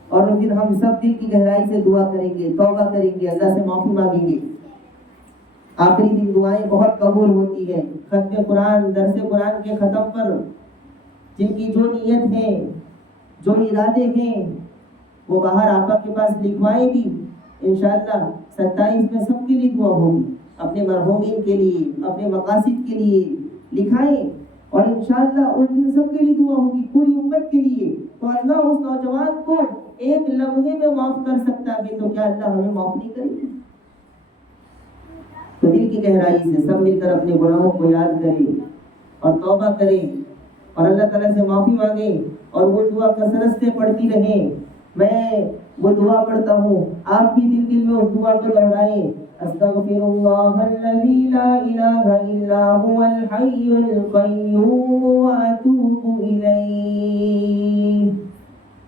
اور اس دن ہم سب دل کی گہرائی سے دعا کریں گے، توبہ کریں گے، اللہ سے معافی مانگیں گے۔ آخری دن دعائیں بہت قبول ہوتی ہیں۔ ختم قرآن، درس قرآن کے ختم پر جن کی جو نیت ہے، جو ارادے ہیں، وہ باہر آپا کے پاس لکھوائے بھی، انشاءاللہ 27 میں سب کے لیے دعا ہوگی، اپنے مرحومین کے لیے، اپنے مقاصد کے لیے لکھائیں، اور انشاءاللہ اس دن سب کے لیے دعا ہوگی، پوری امت کے لیے۔ تو اللہ اس نوجوان کو ایک لمحے میں معاف کر سکتا ہے، تو کیا اللہ ہمیں معاف نہیں کرے گا؟ تو دل کی گہرائی سے سب مل کر اپنے گناہوں کو یاد کریں اور توبہ کریں اور اللہ تعالیٰ سے معافی مانگیں، اور وہ دعا کثرت سے پڑھتی رہیں۔ میں وہ دعا پڑھتا ہوں، آپ بھی دل دل میں اس دعا کو دہرائیں۔ استغفر اللہ الذی لا الہ الا هو الحی القیوم واتوب الیہ،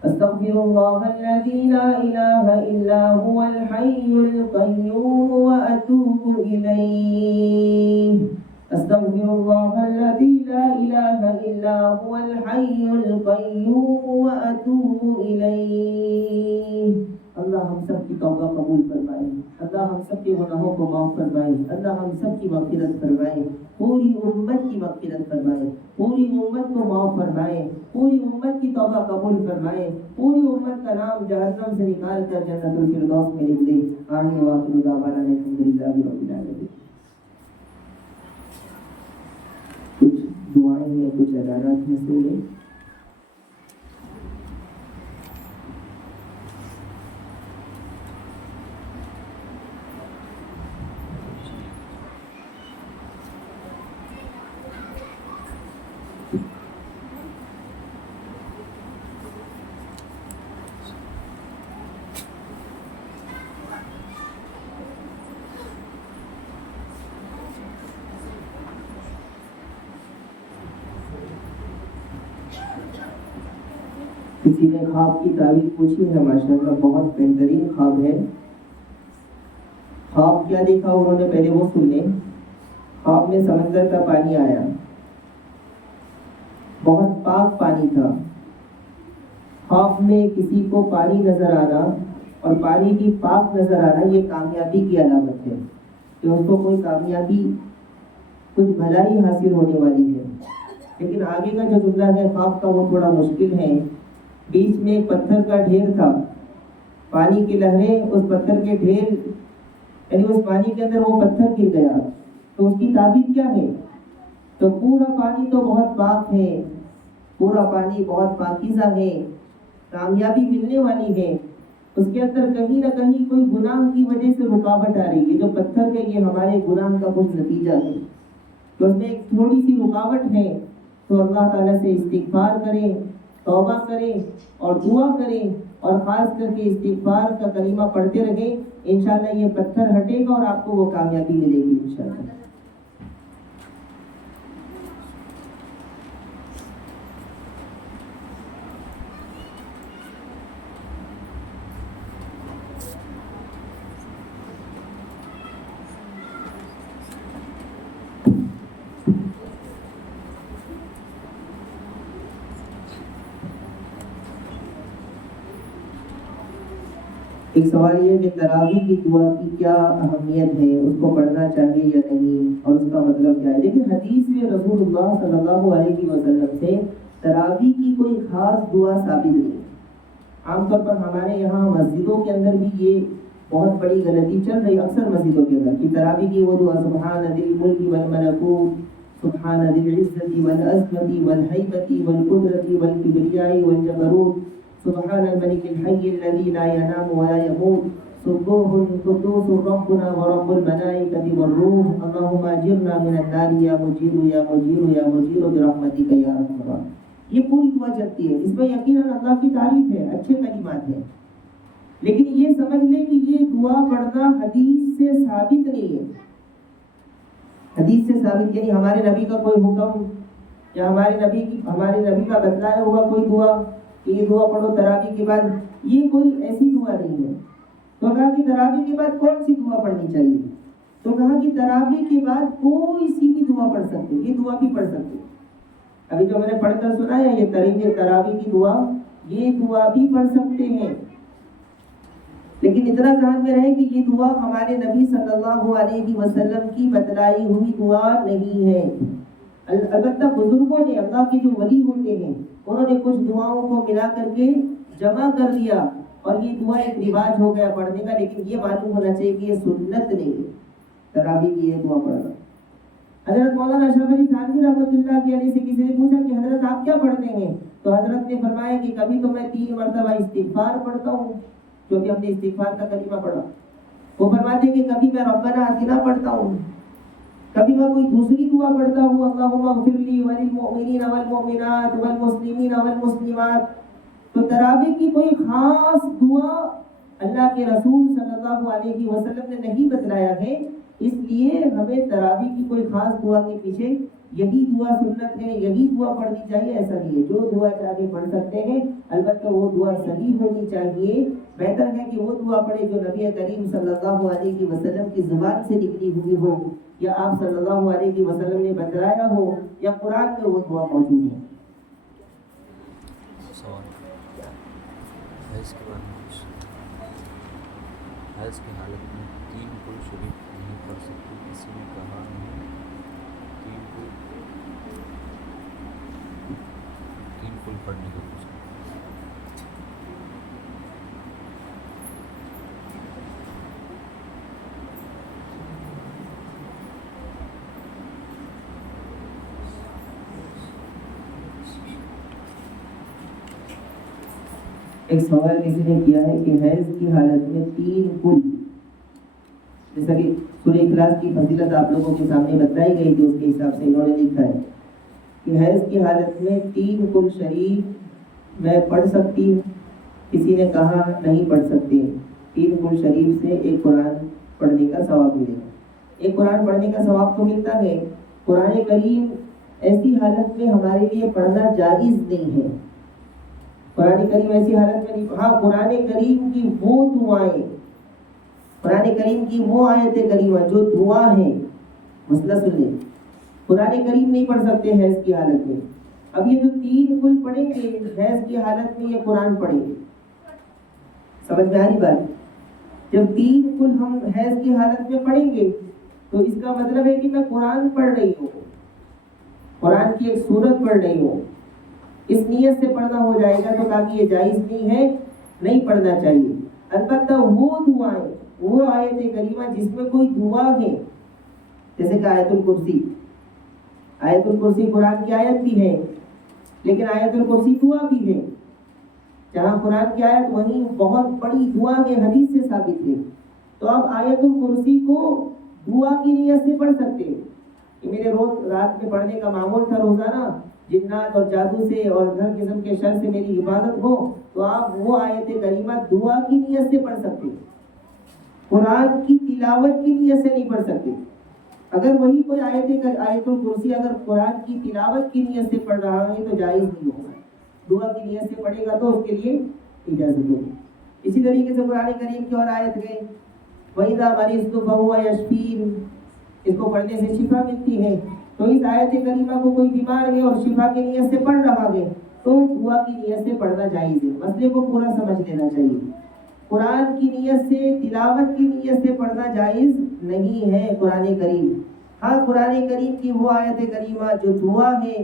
استغفر اللہ الذی لا الہ الا هو الحی القیوم واتوب الیہ، استغفر اللہ الذی لا الہ الا هو الحی القیوم واتوب الیہ۔ اللہ ہم سب کی توبہ قبول فرمائے، اللہ ہم سب کے گناہوں کو معاف فرمائے، اللہ ہم سب کی مغفرت فرمائے، پوری امت کی مغفرت فرمائے، پوری امت کو معاف فرمائے، پوری امت کی توبہ قبول فرمائے، پوری امت کا نام جہنم سے نکال کر جنت الفردوس میں لکھ دے۔ آمین وآخر دعوانا الحمد للہ رب العالمین۔ کچھ دعائیں ہیں، کچھ اعلانات میں سے لیں۔ کسی نے خواب کی تعبیر پوچھی ہے، ماشاءاللہ بہت بہترین خواب ہے۔ خواب کیا دیکھا انہوں نے پہلے وہ سن لیں۔ خواب میں سمندر کا پانی آیا، بہت پاک پانی تھا۔ خواب میں کسی کو پانی نظر آنا اور پانی کی پاک نظر آنا، یہ کامیابی کی علامت ہے کہ اس کو کوئی کامیابی، کچھ بھلائی حاصل ہونے والی ہے۔ لیکن آگے کا جو جملہ ہے خواب کا وہ تھوڑا مشکل ہے۔ بیچ میں ایک پتھر کا ڈھیر تھا، پانی کی لہریں اس پتھر کے ڈھیر، یعنی اس پانی کے اندر وہ پتھر گر گیا، تو اس کی تعبیر کیا ہے؟ تو پورا پانی تو بہت پاک ہے، پورا پانی بہت پاکیزہ ہے، کامیابی ملنے والی ہے، اس کے اندر کہیں نہ کہیں کوئی گناہ کی وجہ سے رکاوٹ آ رہی ہے۔ جو پتھر ہے یہ ہمارے گناہ کا کچھ نتیجہ ہے، تو اس میں ایک تھوڑی سی رکاوٹ ہے، تو اللہ تعالیٰ سے استغفار کریں، توبہ کریں اور دعا کریں، اور خاص کر کے استغفار کا کلمہ پڑھتے رہیں۔ انشاءاللہ یہ پتھر ہٹے گا اور آپ کو وہ کامیابی ملے گی انشاءاللہ۔ ایک سوال یہ ہے کہ تراویح کی دعا کی کیا اہمیت ہے، اس کو پڑھنا چاہیے یا نہیں، اور اس کا مطلب کیا ہے؟ دیکھیں حدیث میں رسول اللہ صلی اللہ علیہ وسلم سے تراویح کی کوئی خاص دعا ثابت نہیں ہے۔ عام طور پر ہمارے یہاں مسجدوں کے اندر بھی یہ بہت بڑی غلطی چل رہی ہے، اکثر مسجدوں کے اندر کہ تراویح کی وہ دعا سبحان ذی الملک والملکوت، سبحان ذی العزت والعظمت والہیبت والقدرت والکبریاء والجبروت، سبحان الملك الحي الذي لا ينام ولا يموت، سبوح قدوس ربنا ورب الملائكة والروح، اللهم اجرنا من النار يا مجير يا مجير يا مجير برحمتك يا ارحم الراحمين۔ یہ پوری دعا چلتی ہے، اس میں یقیناً اللہ کی تعریف ہے، اچھے کلمات ہیں، لیکن یہ سمجھ لیں کہ یہ دعا پڑھنا حدیث سے ثابت نہیں ہے۔ حدیث سے ثابت یعنی ہمارے نبی کا کوئی حکم یا ہمارے نبی کا بتلایا ہوا کوئی دعا کہ یہ دعا پڑھو تراویح کے بعد، یہ کوئی ایسی دعا نہیں ہے۔ تو کہا کہ تراویح کے بعد کون سی دعا پڑھنی چاہیے؟ تو کہا کہ تراویح کے بعد کوئی سی بھی دعا پڑھ سکتے، یہ دعا بھی پڑھ سکتے۔ ابھی جو میں نے پڑھ کر سنایا یہ تراویح کی دعا، یہ دعا بھی پڑھ سکتے ہیں، لیکن اتنا ذہن میں رہے کہ یہ دعا ہمارے نبی صلی اللہ علیہ وسلم کی بتلائی ہوئی دعا نہیں ہے۔ البتہ بزرگوں نے، اللہ کے جو ولی ہوتے ہیں، انہوں نے کچھ دعاؤں کو ملا کر کے جمع کر لیا اور یہ دعا ایک رواج ہو گیا پڑھنے کا، لیکن یہ معلوم ہونا چاہیے کہ یہ سنت نہیں ہے تراویح کی یہ دعا پڑھنا۔ حضرت مولانا اشرف علی تھانوی رحمۃ اللہ علیہ سے کسی نے پوچھا کہ حضرت آپ کیا پڑھتے ہیں؟ تو حضرت نے فرمایا کہ کبھی تو میں 3 مرتبہ استغفار پڑھتا ہوں، کیونکہ ہم نے استغفار کا کلمہ پڑھا۔ وہ فرماتے ہیں کہ کبھی میں ربنا آتنا پڑھتا ہوں، کبھی میں کوئی دوسری دعا پڑھتا ہوں، اللہم اغفر لی وللمؤمنین والمؤمنات والمسلمین والمسلمات۔ تو تراویح کی کوئی خاص دعا اللہ کے رسول صلی اللہ علیہ وسلم نے نہیں بتلایا ہے، اس لیے ہمیں تراویح کی کوئی خاص دعا کے پیچھے یہی دعا سنت ہے، یہی دعا پڑھنی چاہیے، ایسا نہیں ہے۔ جو دعا چاہے پڑھ سکتے ہیں، البتہ وہ دعا صحیح ہونی چاہیے۔ بہتر ہے کہ وہ دعا پڑھے جو نبی کریم صلی اللہ علیہ وسلم کی زبان سے نکلی ہوئی ہو، یا آپ صلی اللہ علیہ وسلم نے بتلایا ہو، یا قرآن میں وہ دعا موجود ہے۔ حیض کی حالت میں 3 کل شریف نہیں پڑھ سکتی، کسی نے کہا نہیں، 3 کل پڑھنے کا پوچھا۔ ایک سوال کسی نے کیا ہے کہ حیض کی حالت میں 3 کل، جیسا کہ سورہ اخلاص کی فضیلت آپ لوگوں کے سامنے بتائی گئی تھی، اس کے حساب سے انہوں نے لکھا ہے کہ حیض کی حالت میں 3 کل شریف میں پڑھ سکتی ہوں، کسی نے کہا نہیں پڑھ سکتے۔ 3 کل شریف سے ایک قرآن پڑھنے کا ثواب ملے گا۔ ایک قرآن پڑھنے کا ثواب تو ملتا ہے، قرآن کریم ایسی حالت میں ہمارے لیے پڑھنا جائز نہیں ہے۔ قرآن کریم ایسی حالت میں نہیں، ہاں قرآن کریم کی وہ دعائیں، قرآن کریم کی وہ آیت کریمہ جو دعا ہیں، مسئلہ سن لیں، قرآن کریم نہیں پڑھ سکتے حیض کی حالت میں۔ اب یہ جو 3 کل پڑھیں گے حیض کی حالت میں، یہ قرآن پڑھیں گے، سمجھ میں آ رہی بات؟ جب 3 کل ہم حیض کی حالت میں پڑھیں گے تو اس کا مطلب ہے کہ میں قرآن پڑھ رہی ہوں، قرآن کی ایک سورت پڑھ رہی ہوں، اس نیت سے پڑھنا ہو جائے گا، تو تاکہ یہ جائز نہیں ہے، نہیں پڑھنا چاہیے۔ البتہ وہ دعائیں، وہ آیت کریمہ جس میں کوئی دعا ہے، جیسے کہ آیت الکرسی، آیت الکرسی قرآن کی آیت بھی ہے، لیکن آیت الکرسی دعا بھی ہے۔ جہاں قرآن کی آیت وہیں بہت بڑی دعا ہے، حدیث سے ثابت ہے۔ تو آپ آیت الکرسی کو دعا کی نیت سے پڑھ سکتے ہیں کہ میرے روز رات میں پڑھنے کا معمول تھا روزانہ، جنات اور جادو سے اور ہر قسم کے شر سے میری حفاظت ہو، تو آپ وہ آیت کریمہ دعا کی نیت سے پڑھ سکتے ہیں، قرآن کی تلاوت کی نیت سے نہیں پڑھ سکتے۔ اگر وہی کوئی آیت الکرسی اگر قرآن کی تلاوت کی نیت سے پڑھ رہا ہے تو جائز نہیں ہوگا، دعا کی نیت سے پڑھے گا تو اس کے لیے اجازت ہوگی۔ اسی طریقے سے قرآن کریم کی اور آیت ہے وَإِذَا مَرِضْتُ فَهُوَ يَشْفِينِ، اس کو پڑھنے سے شفا ملتی ہے۔ تو اس آیت کریمہ کو کوئی بیمار ہے اور شفا کی نیت سے پڑھ رہا ہے تو دعا کی نیت سے پڑھنا جائز ہے۔ مسئلے کو پورا سمجھ لینا چاہیے۔ قرآن کی نیت سے، تلاوت کی نیت سے پڑھنا جائز نہیں ہے قرآن کریم۔ ہاں قرآن کریم کی وہ آیت کریمہ جو دعا ہے،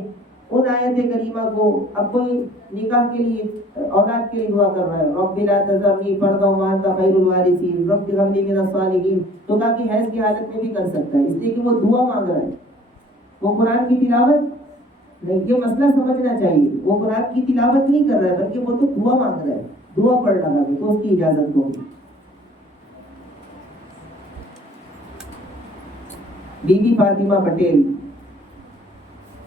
ان آیت کریمہ کو، اب کوئی نکاح کے لیے، اولاد کے لیے دعا کر رہا ہے، رب لا تذرنی فردا وانت خیر الوارثین رب هب لی من الصالحین، تو کہا کہ حیض کی حالت میں بھی کر سکتا ہے، اس لیے کہ وہ دعا مانگ رہا ہے، وہ قرآن کی تلاوت نہیں۔ یہ مسئلہ سمجھنا چاہیے، وہ قرآن کی تلاوت نہیں کر رہا ہے بلکہ وہ تو دعا مانگ رہا ہے، دعا پڑھ رہا ہے، تو اس کی اجازت ہوگی۔ بی بی فاطمہ پٹیل،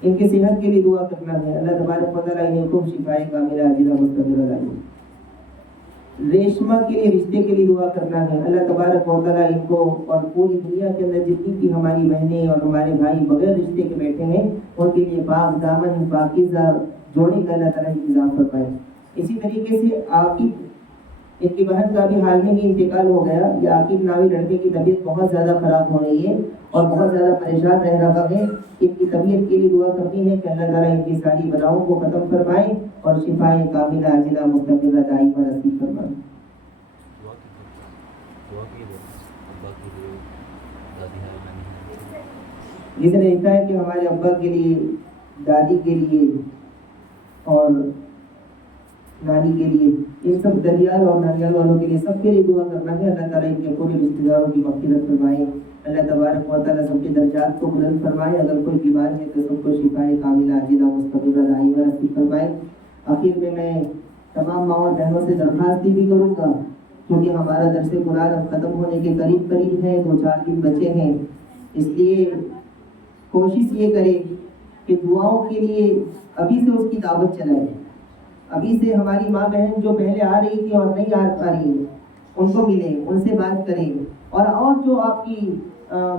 ان کی صحت کے لیے دعا کرنا ہے، اللہ تبارک و تعالیٰ انہیں خوب شفائے کاملہ عاجلہ مستمرہ دے۔ ریشمہ کے لیے رشتے کے لیے دعا کرنا ہے، اللہ تبارک و تعالیٰ ان کو اور پوری دنیا کے اندر جتنی بھی ہماری بہنیں اور ہمارے بھائی بغیر رشتے کے بیٹھے ہیں، ان کے لیے پاک دامن پاکیزہ جوڑے کا اللہ تعالیٰ انتظام فرمائے۔ اسی طریقے سے عاقب، ان کی بہن کا بھی حال میں ہی انتقال ہو گیا، یہ عاقب نامی لڑکے کی طبیعت بہت زیادہ خراب ہو رہی ہے اور بہت زیادہ پریشان رہ رہا ہے، ان کی طبیعت کے لیے دعا کرنی ہے کہ اللہ تعالیٰ ان کی ساری بلاؤں کو ختم فرمائے اور شفائے کاملہ عاجلہ مستمرہ دائمہ نصیب فرمائے۔ جس نے لکھا ہے کہ ہمارے ابا کے لیے، دادی کے لیے اور نانی کے لیے، ان سب دریال اور نانیال والوں کے لیے، سب کے لیے دعا کرنا ہے، اللہ تعالیٰ ان کے پورے رشتہ داروں کی مغفرت فرمائے، اللہ تبارک و تعالیٰ سب کے درجات کو بلند فرمائے، اگر کوئی بیمار ہے تو سب کو شفائے کاملہ عاجلہ مستمرہ دائمہ نصیب فرمائے۔ آخر میں تمام ماں اور بہنوں سے درخواست بھی کروں گا، کیونکہ ہمارا درس قرآن اب ختم ہونے کے قریب ہے، 2-4 دن بچے ہیں، اس لیے کوشش یہ کرے کہ دعاؤں کے لیے ابھی سے اس کی دعوت چلائے، ابھی سے ہماری ماں بہن جو پہلے آ رہی تھی اور نہیں آ رہی ہیں ان کو ملیں، ان سے بات کریں، اور جو آپ کی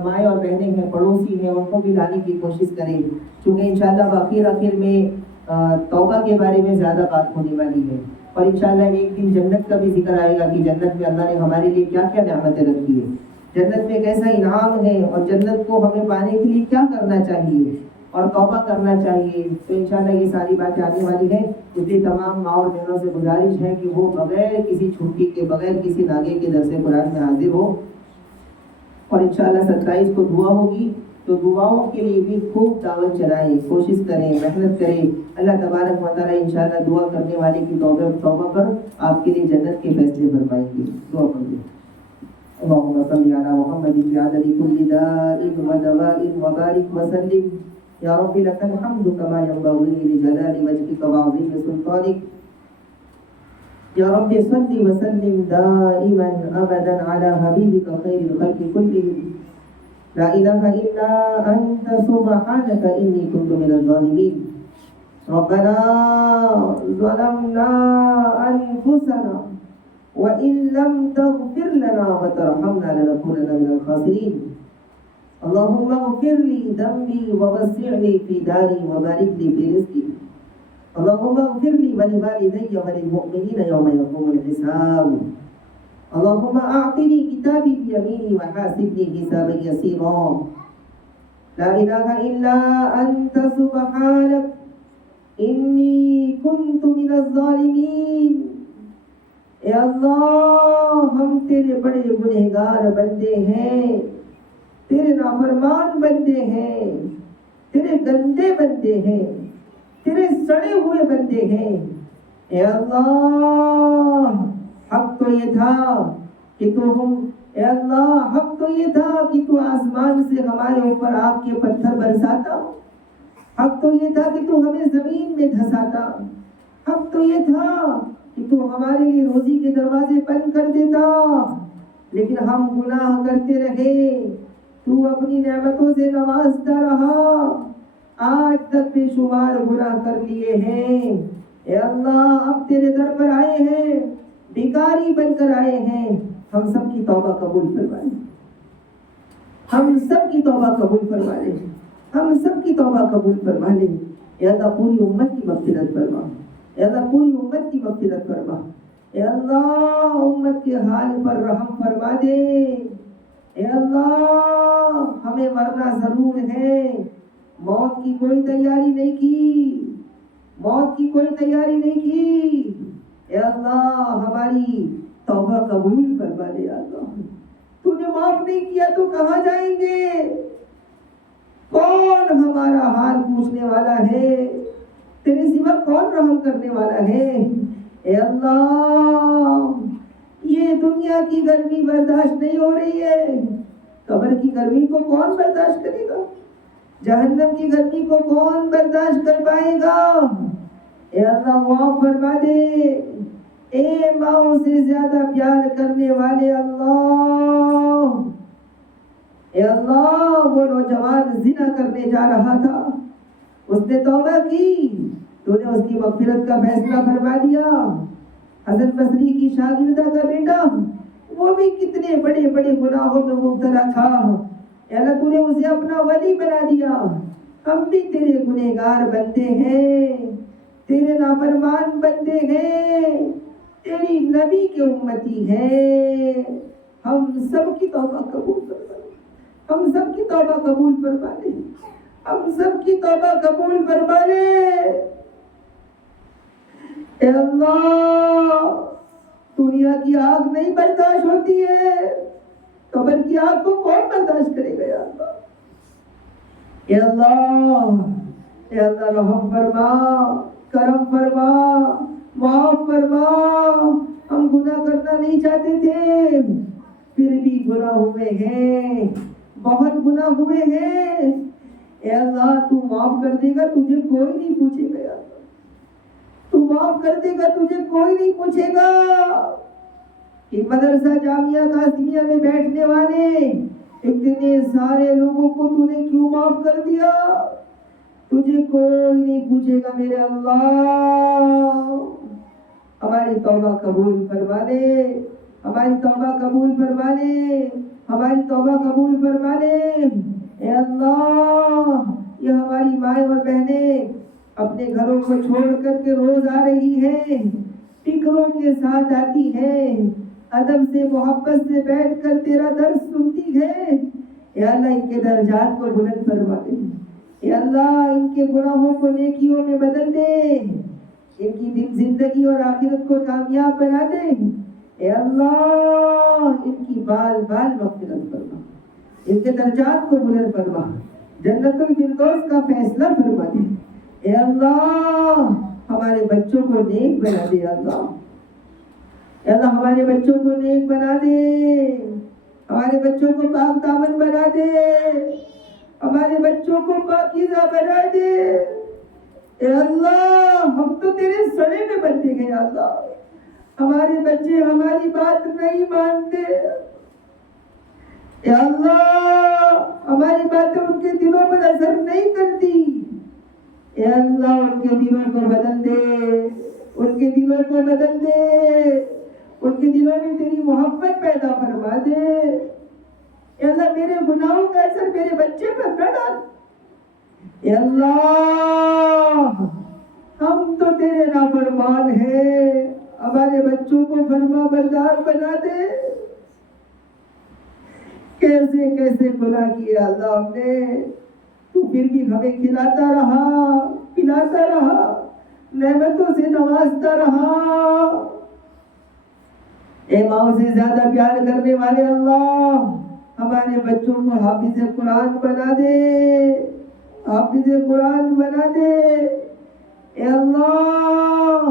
مائیں اور بہنیں ہیں، پڑوسی ہیں، ان کو بھی لانے کی کوشش کریں، کیونکہ انشاءاللہ آخر میں توبہ کے بارے میں زیادہ بات ہونے والی ہے، اور انشاءاللہ ایک دن جنت کا بھی ذکر آئے گا کہ جنت میں اللہ نے ہمارے لیے کیا کیا نعمتیں رکھی ہیں، جنت میں کیسا انعام ہے، اور جنت کو ہمیں پانے کے لیے کیا کرنا چاہیے اور توبہ کرنا چاہیے، تو انشاءاللہ یہ ساری باتیں آنے والی ہیں۔ اس لیے تمام ماں اور بہنوں سے گزارش ہے کہ وہ بغیر کسی چھٹی کے، بغیر کسی ناغے کے درس قرآن میں حاضر ہو، اور انشاءاللہ 27 کو دعا ہوگی، تو دعاؤں کے لیے بھی خوب دعوت چلائیں، کوشش کریں، محنت کریں، اللہ تبارک و تعالیٰ انشاءاللہ دعا کرنے والے کی توبہ پر آپ کے لیے جنت کے فیصلے فرمائیں گے۔ دعا کریں۔ اللهم صل على محمد بعدد كل داء ودواء وبارك وسلم يا رب لك الحمد كما ينبغي لجلال وجهك وعظيم سلطانك يا رب صل وسلم دائما ابدا على حبيبك خير الخلق كلهم لا اله الا انت سبحانك اني كنت من الظالمين ربنا ظلمنا انفسنا وإن لم تغفر لنا وترحمنا لنكونن من الخاسرين اللهم اغفر لي ذنبي ووسع لي في داري وبارك لي في رزقي اللهم اغفر لي ولوالدي وللمؤمنين يوم يقوم الحساب اللهم أعطني كتابي بيميني وحاسبني حسابا يسيرا لا إله إلا أنت سبحانك إني كنت من الظالمين اے اللہ، ہم تیرے بڑے گنہگار بندے ہیں، تیرے نافرمان بندے ہیں، تیرے گندے بندے ہیں، تیرے سڑے ہوئے بندے ہیں، اے اللہ حق تو یہ تھا کہ تو آسمان سے ہمارے اوپر آگ کے پتھر برساتا، حق تو یہ تھا کہ تو ہمیں زمین میں دھساتا، حق تو یہ تھا کہ تو ہمارے لیے روزی کے دروازے بند کر دیتا، لیکن ہم گناہ کرتے رہے، تو اپنی نعمتوں سے نوازتا رہا، آج تک بے شمار گناہ کر لیے ہیں، اے اللہ اب تیرے در پر آئے ہیں، بیکاری بن کر آئے ہیں، ہم سب کی توبہ قبول فرما لے، ہم سب کی توبہ قبول فرما لے، ہم سب کی توبہ قبول فرما لے، اے اللہ پوری امت کی مغفرت فرما، اے اللہ پوری امت کی مغفرت فرما، اے اللہ امت کے حال پر رحم فرما دے، اے اللہ ہمیں مرنا ضرور ہے، موت کی کوئی تیاری نہیں کی، موت کی کوئی تیاری نہیں کی، اے اللہ ہماری توبہ قبول فرما دے یا اللہ. تو نے معاف نہیں کیا تو کہاں جائیں گے؟ کون ہمارا حال پوچھنے والا ہے؟ تیرے سوا کون رحم کرنے والا ہے؟ اے اللہ، یہ دنیا کی گرمی برداشت نہیں ہو رہی ہے، قبر کی گرمی کو کون برداشت کرے گا؟ جہنم کی گرمی کو کون برداشت کر پائے گا؟ اے اللہ معاف فرما دے. اے ماؤں سے زیادہ پیار کرنے والے اللہ، اے اللہ، وہ نوجوان زنا کرنے جا رہا تھا، اس نے توبہ کی، تو نے اس کی مغفرت کا فیصلہ فرما دیا. حسن بصری کی شاگردہ کا بیٹا، وہ بھی کتنے بڑے بڑے گناہوں میں مبتلا تھا، اے اللہ تو نے اسے اپنا ولی بنا دیا. ہم بھی تیرے گنہگار بندے ہیں، تیرے نافرمان بندے ہیں، تیری نبی کے امتی ہیں. ہم سب کی توبہ قبول فرما دے، ہم سب کی توبہ قبول فرما دے، ہم سب کی توبہ قبول فرما لے. اے اللہ، دنیا کی آگ نہیں برداشت ہوتی ہے، قبر کی آگ کو کون برداشت کرے گا یا اللہ؟ اے اللہ، اے اللہ رحم فرما، کرم فرما، معاف فرما. ہم گناہ کرنا نہیں چاہتے تھے، پھر بھی گناہ ہوئے ہیں، بہت گناہ ہوئے ہیں. اے اللہ تو معاف کر دے گا، تجھے کوئی نہیں پوچھے گا یا اللہ. تو معاف کر دے گا، تجھے کوئی نہیں پوچھے گا. کہ مدرسہ جامعہ قاسمیہ میں بیٹھنے والے اتنے سارے لوگوں کو تو نے کیوں معاف کر دیا؟ تجھے کوئی نہیں پوچھے گا میرے اللہ. ہماری توبہ قبول فرما لے، ہماری توبہ قبول فرما لے، ہماری توبہ قبول فرما لے. اے اللہ، یہ ہماری مائیں اور بہنیں اپنے گھروں کو چھوڑ کر کے روز آ رہی ہیں، فکروں کے ساتھ آتی ہیں، ادب سے محبت سے بیٹھ کر تیرا درس سنتی ہے. اے اللہ ان کے درجات کو بلند فرما دے. اے اللہ ان کے گناہوں کو نیکیوں میں بدل دے، ان کی زندگی اور آخرت کو کامیاب بنا دے. اے اللہ ان کی بال بال مغفرت فرما، ان کے درجات کو بلند فرما، جنت الفردوس کا فیصلہ فرما دے. اے اللہ ہمارے بچوں کو نیک بنا دے. اللہ اے اللہ ہمارے بچوں کو نیک بنا دے، ہمارے بچوں کو پاک دامن بنا دے، ہمارے بچوں کو پاکیزہ بنا دے. اے اللہ ہم تو تیرے سڑے میں بندے گئے. اللہ ہمارے بچے ہماری بات نہیں مانتے. اے اللہ ہماری باتیں ان کے دلوں پر اثر نہیں کرتی. اے اللہ ان کے دلوں کو بدل دے، ان کے دلوں کو بدل دے، ان کے دلوں میں تیری محبت پیدا فرما دے. اے اللہ میرے گناہوں کا اثر میرے بچے پر نہ ڈال. اے اللہ ہم تو تیرے نافرمان ہیں، ہمارے بچوں کو فرما بردار بنا دے. کیسے کیسے گناہ کیے اللہ ہم نے، تو پھر بھی ہمیں کھلاتا رہا، پلاتا رہا، نعمتوں سے نوازتا رہا. اے ماؤں سے زیادہ پیار کرنے والے اللہ، ہمارے بچوں کو حافظ قرآن بنا دے، حافظ قرآن بنا دے. اے اللہ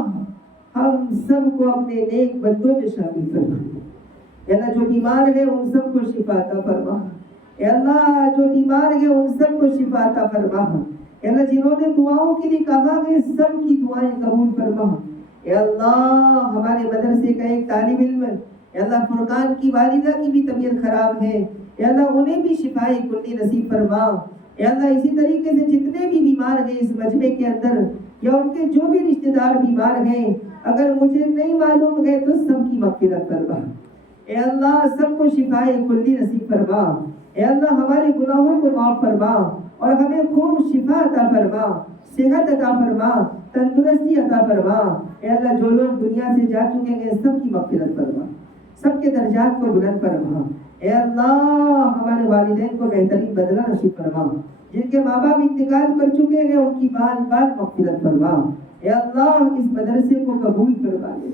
ہم سب کو اپنے نیک بندوں میں شامل کرنا. اے اللہ جو بیمار ہے ان سب کو شفا عطا فرما. اے اللہ جو بیمار ہے ان سب کو شفا عطا فرما. اے اللہ جنہوں نے دعاؤں کے لیے کہا ہے سب کی دعائیں قبول فرما. اے اللہ ہمارے مدرسے کا ایک طالب علم، اے اللہ فرقان کی والدہ کی بھی طبیعت خراب ہے، اے اللہ انہیں بھی شفائے کلی نصیب فرما. اے اللہ اسی طریقے سے جتنے بھی بیمار ہیں اس مجمع کے اندر یا ان کے جو بھی رشتہ دار بیمار ہیں، اگر مجھے نہیں معلوم ہے تو سب کی مغفرت فرما. اے اللہ سب کو شفائے کلی نصیب فرما. اے اللہ ہمارے گناہوں کو معاف فرما اور ہمیں خوب شفا عطا فرما، صحت عطا فرما، تندرستی عطا فرما. اے اللہ جو لوگ دنیا سے جا چکے ہیں سب کی مغفرت فرما، سب کے درجات کو بلند فرما. اے اللہ ہمارے والدین کو بہترین بدلہ نصیب فرما، جن کے ماں باپ انتقال کر چکے ہیں ان کی بال بال مغفرت فرما. اے اللہ اس مدرسے کو قبول فرما لے،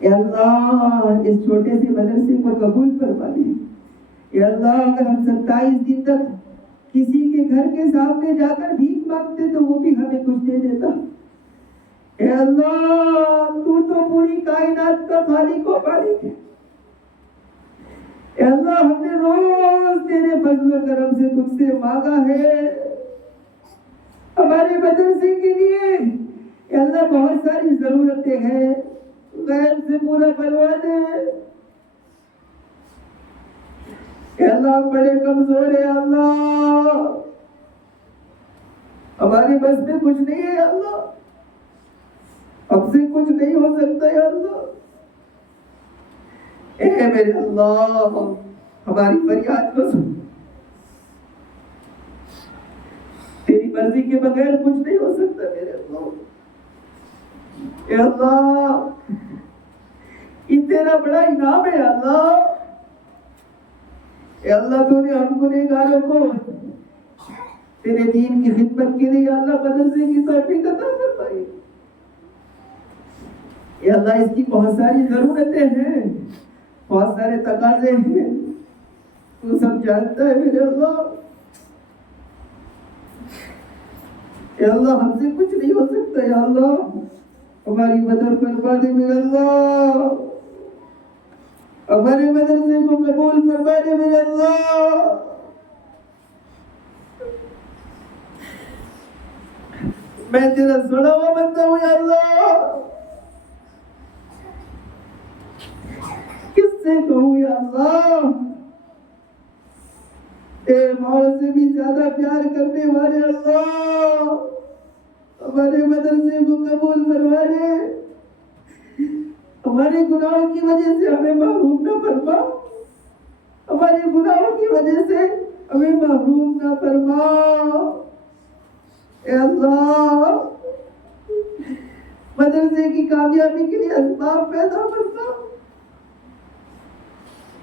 اے اللہ اس چھوٹے سے مدرسے کو قبول فرما لے. اے اللہ اگر ہم 27 دن تک کسی کے گھر کے سامنے جا کر بھیک مانگتے تو وہ بھی ہمیں کچھ دے دیتا. اے اللہ تو پوری کائنات کا خالق و مالک ہے. اے اللہ ہم نے روز تیرے فضل و کرم سے تجھ سے مانگا ہے ہمارے مدرسے کے لیے. اے اللہ بہت ساری ضرورتیں ہیں, غیب سے پورا کروا دے. اے اللہ بڑے کمزور ہے اللہ, ہمارے بس میں کچھ نہیں ہے اللہ, ہم سے کچھ نہیں ہو سکتا ہے اللہ. اے میرے اللہ ہماری فریاد کو سن, تیری مرضی کے بغیر کچھ نہیں ہو سکتا میرے اللہ. اے اللہ یہ تیرا بڑا انعام ہے اللہ. اے اللہ تو نے ہم گنہگاروں کو تیرے دین کی خدمت کے لیے اللہ مدرسے کی توفیق عطا فرمائی. اے اللہ اس کی بہت ساری ضرورتیں ہیں, بہت سارے تقاضے ہیں, تو سب جانتا ہے میرے اللہ. اے اللہ ہم سے کچھ نہیں ہو سکتا. یا اللہ ہماری مدد فرما دے میرے اللہ, ہمارے مدرسے کو قبول فرما دے میرے اللہ. میں تیرا سڑا ہوا بندہ ہوں یا اللہ, کس سے کہوں یا اللہ. اے موت سے بھی زیادہ پیار کرنے والے اللہ ہمارے مدرسے کو قبول فرما دے. ہمارے گناہوں کی وجہ سے ہمیں محروم نہ فرما, ہمارے گناہوں کی وجہ سے ہمیں محروم نہ فرما. اے اللہ مدرسے کی کامیابی کے لیے اسباب پیدا فرما,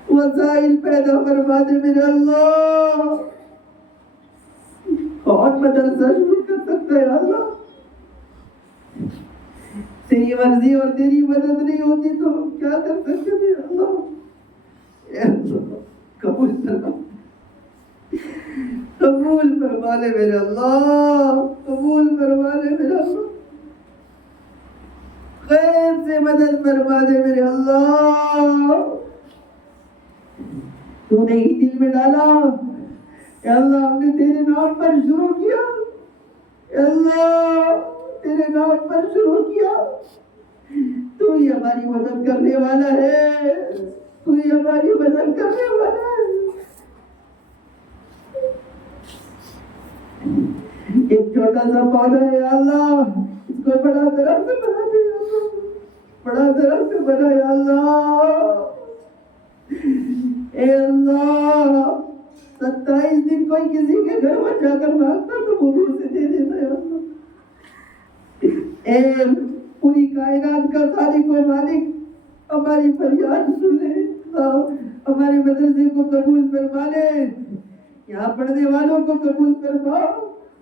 وسائل پیدا فرما دے میرے اللہ. کون مدرسہ شروع کر سکتا ہے اللہ؟ تیری مرضی اور تیری مدد نہیں ہوتی تو ہم کیا کر سکتے تھے اللہ. اے اللہ قبول فرما, قبول فرما لے میرے اللہ, قبول فرما لے میرے اللہ. غیب سے مدد فرما دے میرے اللہ. تو نے ہی دل میں ڈالا. اے اللہ ہم نے تیرے نام پر شروع کیا, اے اللہ تیرے نام پر شروع کیا. تو ہی ہماری مدد کرنے والا ہے, تو ہی ہماری مدد کرنے والا ہے. ایک چھوٹا سا پودا ہے اللہ, اس کو بڑا درخت بنا دے, بڑا درخت بنا یا اللہ. اے اللہ 27 دن کوئی کسی کے گھر میں جا کر مانگتا تو وہ بھی اسے دے دیتا ہے اللہ. اے پوری کائنات کا خالق و مالک ہماری فریاد سن لے, ہمارے مدرسے کو قبول فرما لے. یہاں پڑھنے والوں کو قبول فرما,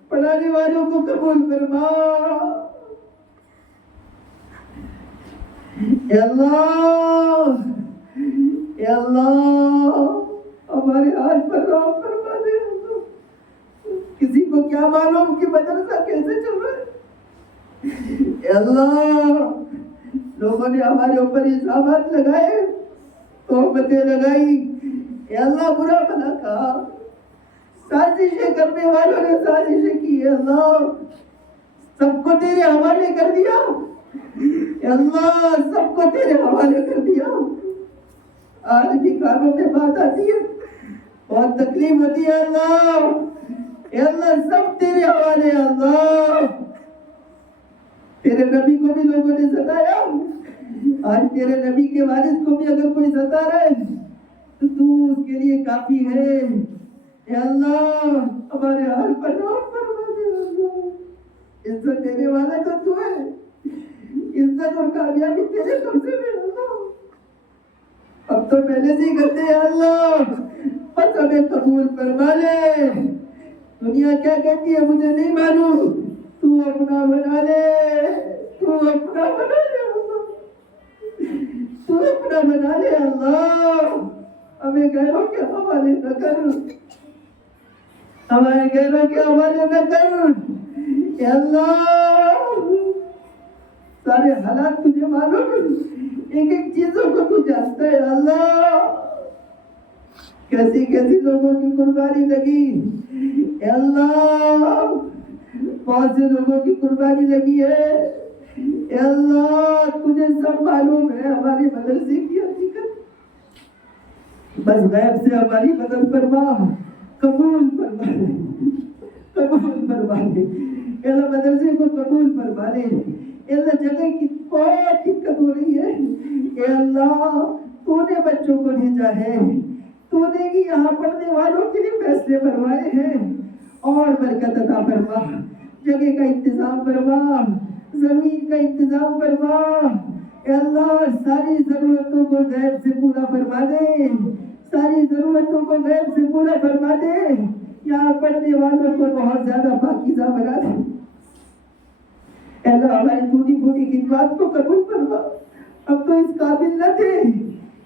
پڑھانے والوں کو قبول فرما. اے اللہ, اے اللہ ہمارے حال پر رحم فرما دے. کسی کو کیا معلوم کہ مدرسہ کیسے چل رہا ہے. اے اللہ لوگوں نے ہمارے اوپر الزامات لگائے, تہمتیں لگائی. اے اللہ برا بھلا کہا, سازشیں کرنے والوں نے سازشیں کی. اے اللہ سب کو تیرے حوالے کر دیا. اے اللہ سب کو تیرے حوالے کر دیا. آج بھی کانوں میں بات آتی ہے, بہت تکلیف ہوتی ہے اللہ. اے اللہ سب تیرے حوالے. اللہ تیرے نبی کو بھی لوگوں نے ستایا, آج تیرے نبی کے وارث کو بھی اگر کوئی ستا رہے تو تو اس کے لیے کافی ہے. اے اللہ ہمارے حال پر رحم فرما دے. عزت دینے والا تو تو ہے, عزت اور کامیابی تیرے قبضے میں اللہ. اب تو پہلے سے ہی کرتے ہیں اللہ, بس ہمیں قبول فرما لے. دنیا کیا کہتی ہے مجھے نہیں معلوم, تو اپنا بنا لے, تو اپنا بنا لے اللہ. تو اپنا بنا لے اللہ، ہمیں غیروں کے حوالے نہ کر، ہمارے غیروں کے حوالے نہ کر اے اللہ۔ سارے حالات تجھے معلوم ہے، ایک ایک چیزوں کو تو جانتا ہے اللہ، کیسی کیسی لوگوں کی قربانی لگی اے اللہ، بہت سے لوگوں کی قربانی لگی ہے اے اللہ، تجھے سب معلوم ہے ہماری مدرسے کی حقیقت، بس غیب سے ہماری مدد فرما، قبول فرما لے، قبول فرما لے اے اللہ، مدرسے کو قبول فرما لے اے اللہ۔ جگہ کی بہت دقت ہو رہی ہے اے اللہ، تو نے بچوں کو بھیجا ہے، تو نے ہی یہاں پڑھنے والوں کے لیے فیصلے فرمائے ہیں، اور برکت عطا فرما، جگہ کا انتظام فرما، زمین کا انتظام فرما اے اللہ، ساری ضرورتوں کو غیب سے پورا فرما دے، ساری ضرورتوں کو غیب سے پورا فرما دے، یہاں پڑھنے والوں کو بہت زیادہ پاکیزہ بنا دے اے اللہ، ہماری ٹوٹی پھوٹی خدمات کو قبول فرما، ہم تو اس قابل نہ تھے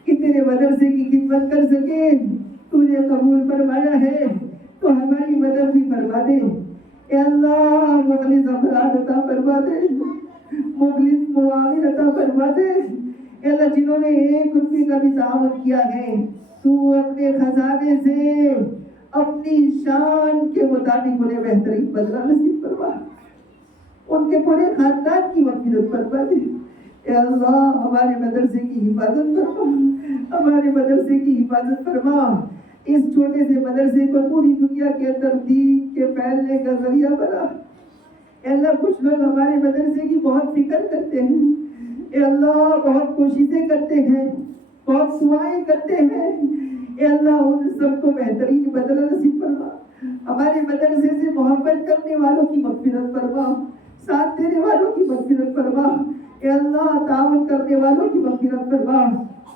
کہ تیرے مدرسے کی خدمت کر سکے، تو نے قبول فرمایا ہے تو ہماری مدد بھی فرما دے اے اللہ، مخلص افراد عطا فرما دے، مخلص معاون عطا فرما دے اے اللہ، جنہوں نے ایک روپے کا بھی تعاون کیا ہے، تو اپنے خزانے سے اپنی شان کے مطابق انہیں بہترین بدلہ نصیب فرما، ان کے پورے خاندان کی مغفرت فرما دے اے اللہ، ہمارے مدرسے کی حفاظت فرما، ہمارے مدرسے کی حفاظت فرما، اس چھوٹے سے مدرسے کو پوری دنیا کے اندر دین کے پھیلنے کا ذریعہ بنا اے اللہ۔ کچھ لوگ ہمارے مدرسے کی بہت فکر کرتے ہیں اے اللہ، بہت کوششیں کرتے ہیں، بہت دعائیں کرتے ہیں اے اللہ، ان سب کو بہترین بدلہ نصیب فرما، ہمارے مدرسے سے محبت کرنے والوں کی مغفرت فرما، ساتھ دینے والوں کی مغفرت فرما اے اللہ، تعاون کرنے والوں کی مغفرت فرما،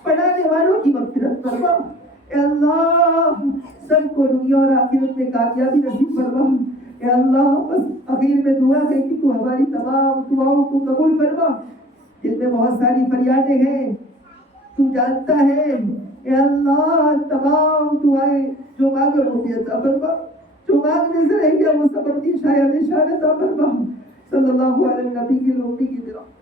پڑھانے والوں کی مغفرت فرما اے اللہ، سب کو دنیا اور آخرت میں کامیابی نصیب فرما اے اللہ۔ بس اخیر میں دعا ہے کہ تو ہماری تمام دعاؤں کو قبول فرما، دل میں بہت ساری فریادیں ہیں، تو جانتا ہے اے اللہ، تمام دعائیں جو مانگے وہ بھی عطا فرما، جو مانگنے سے رہ گیا وہ سب اپنی شاید عطا فرما، صلی اللہ علیہ نبی کی لوٹی کی طرح۔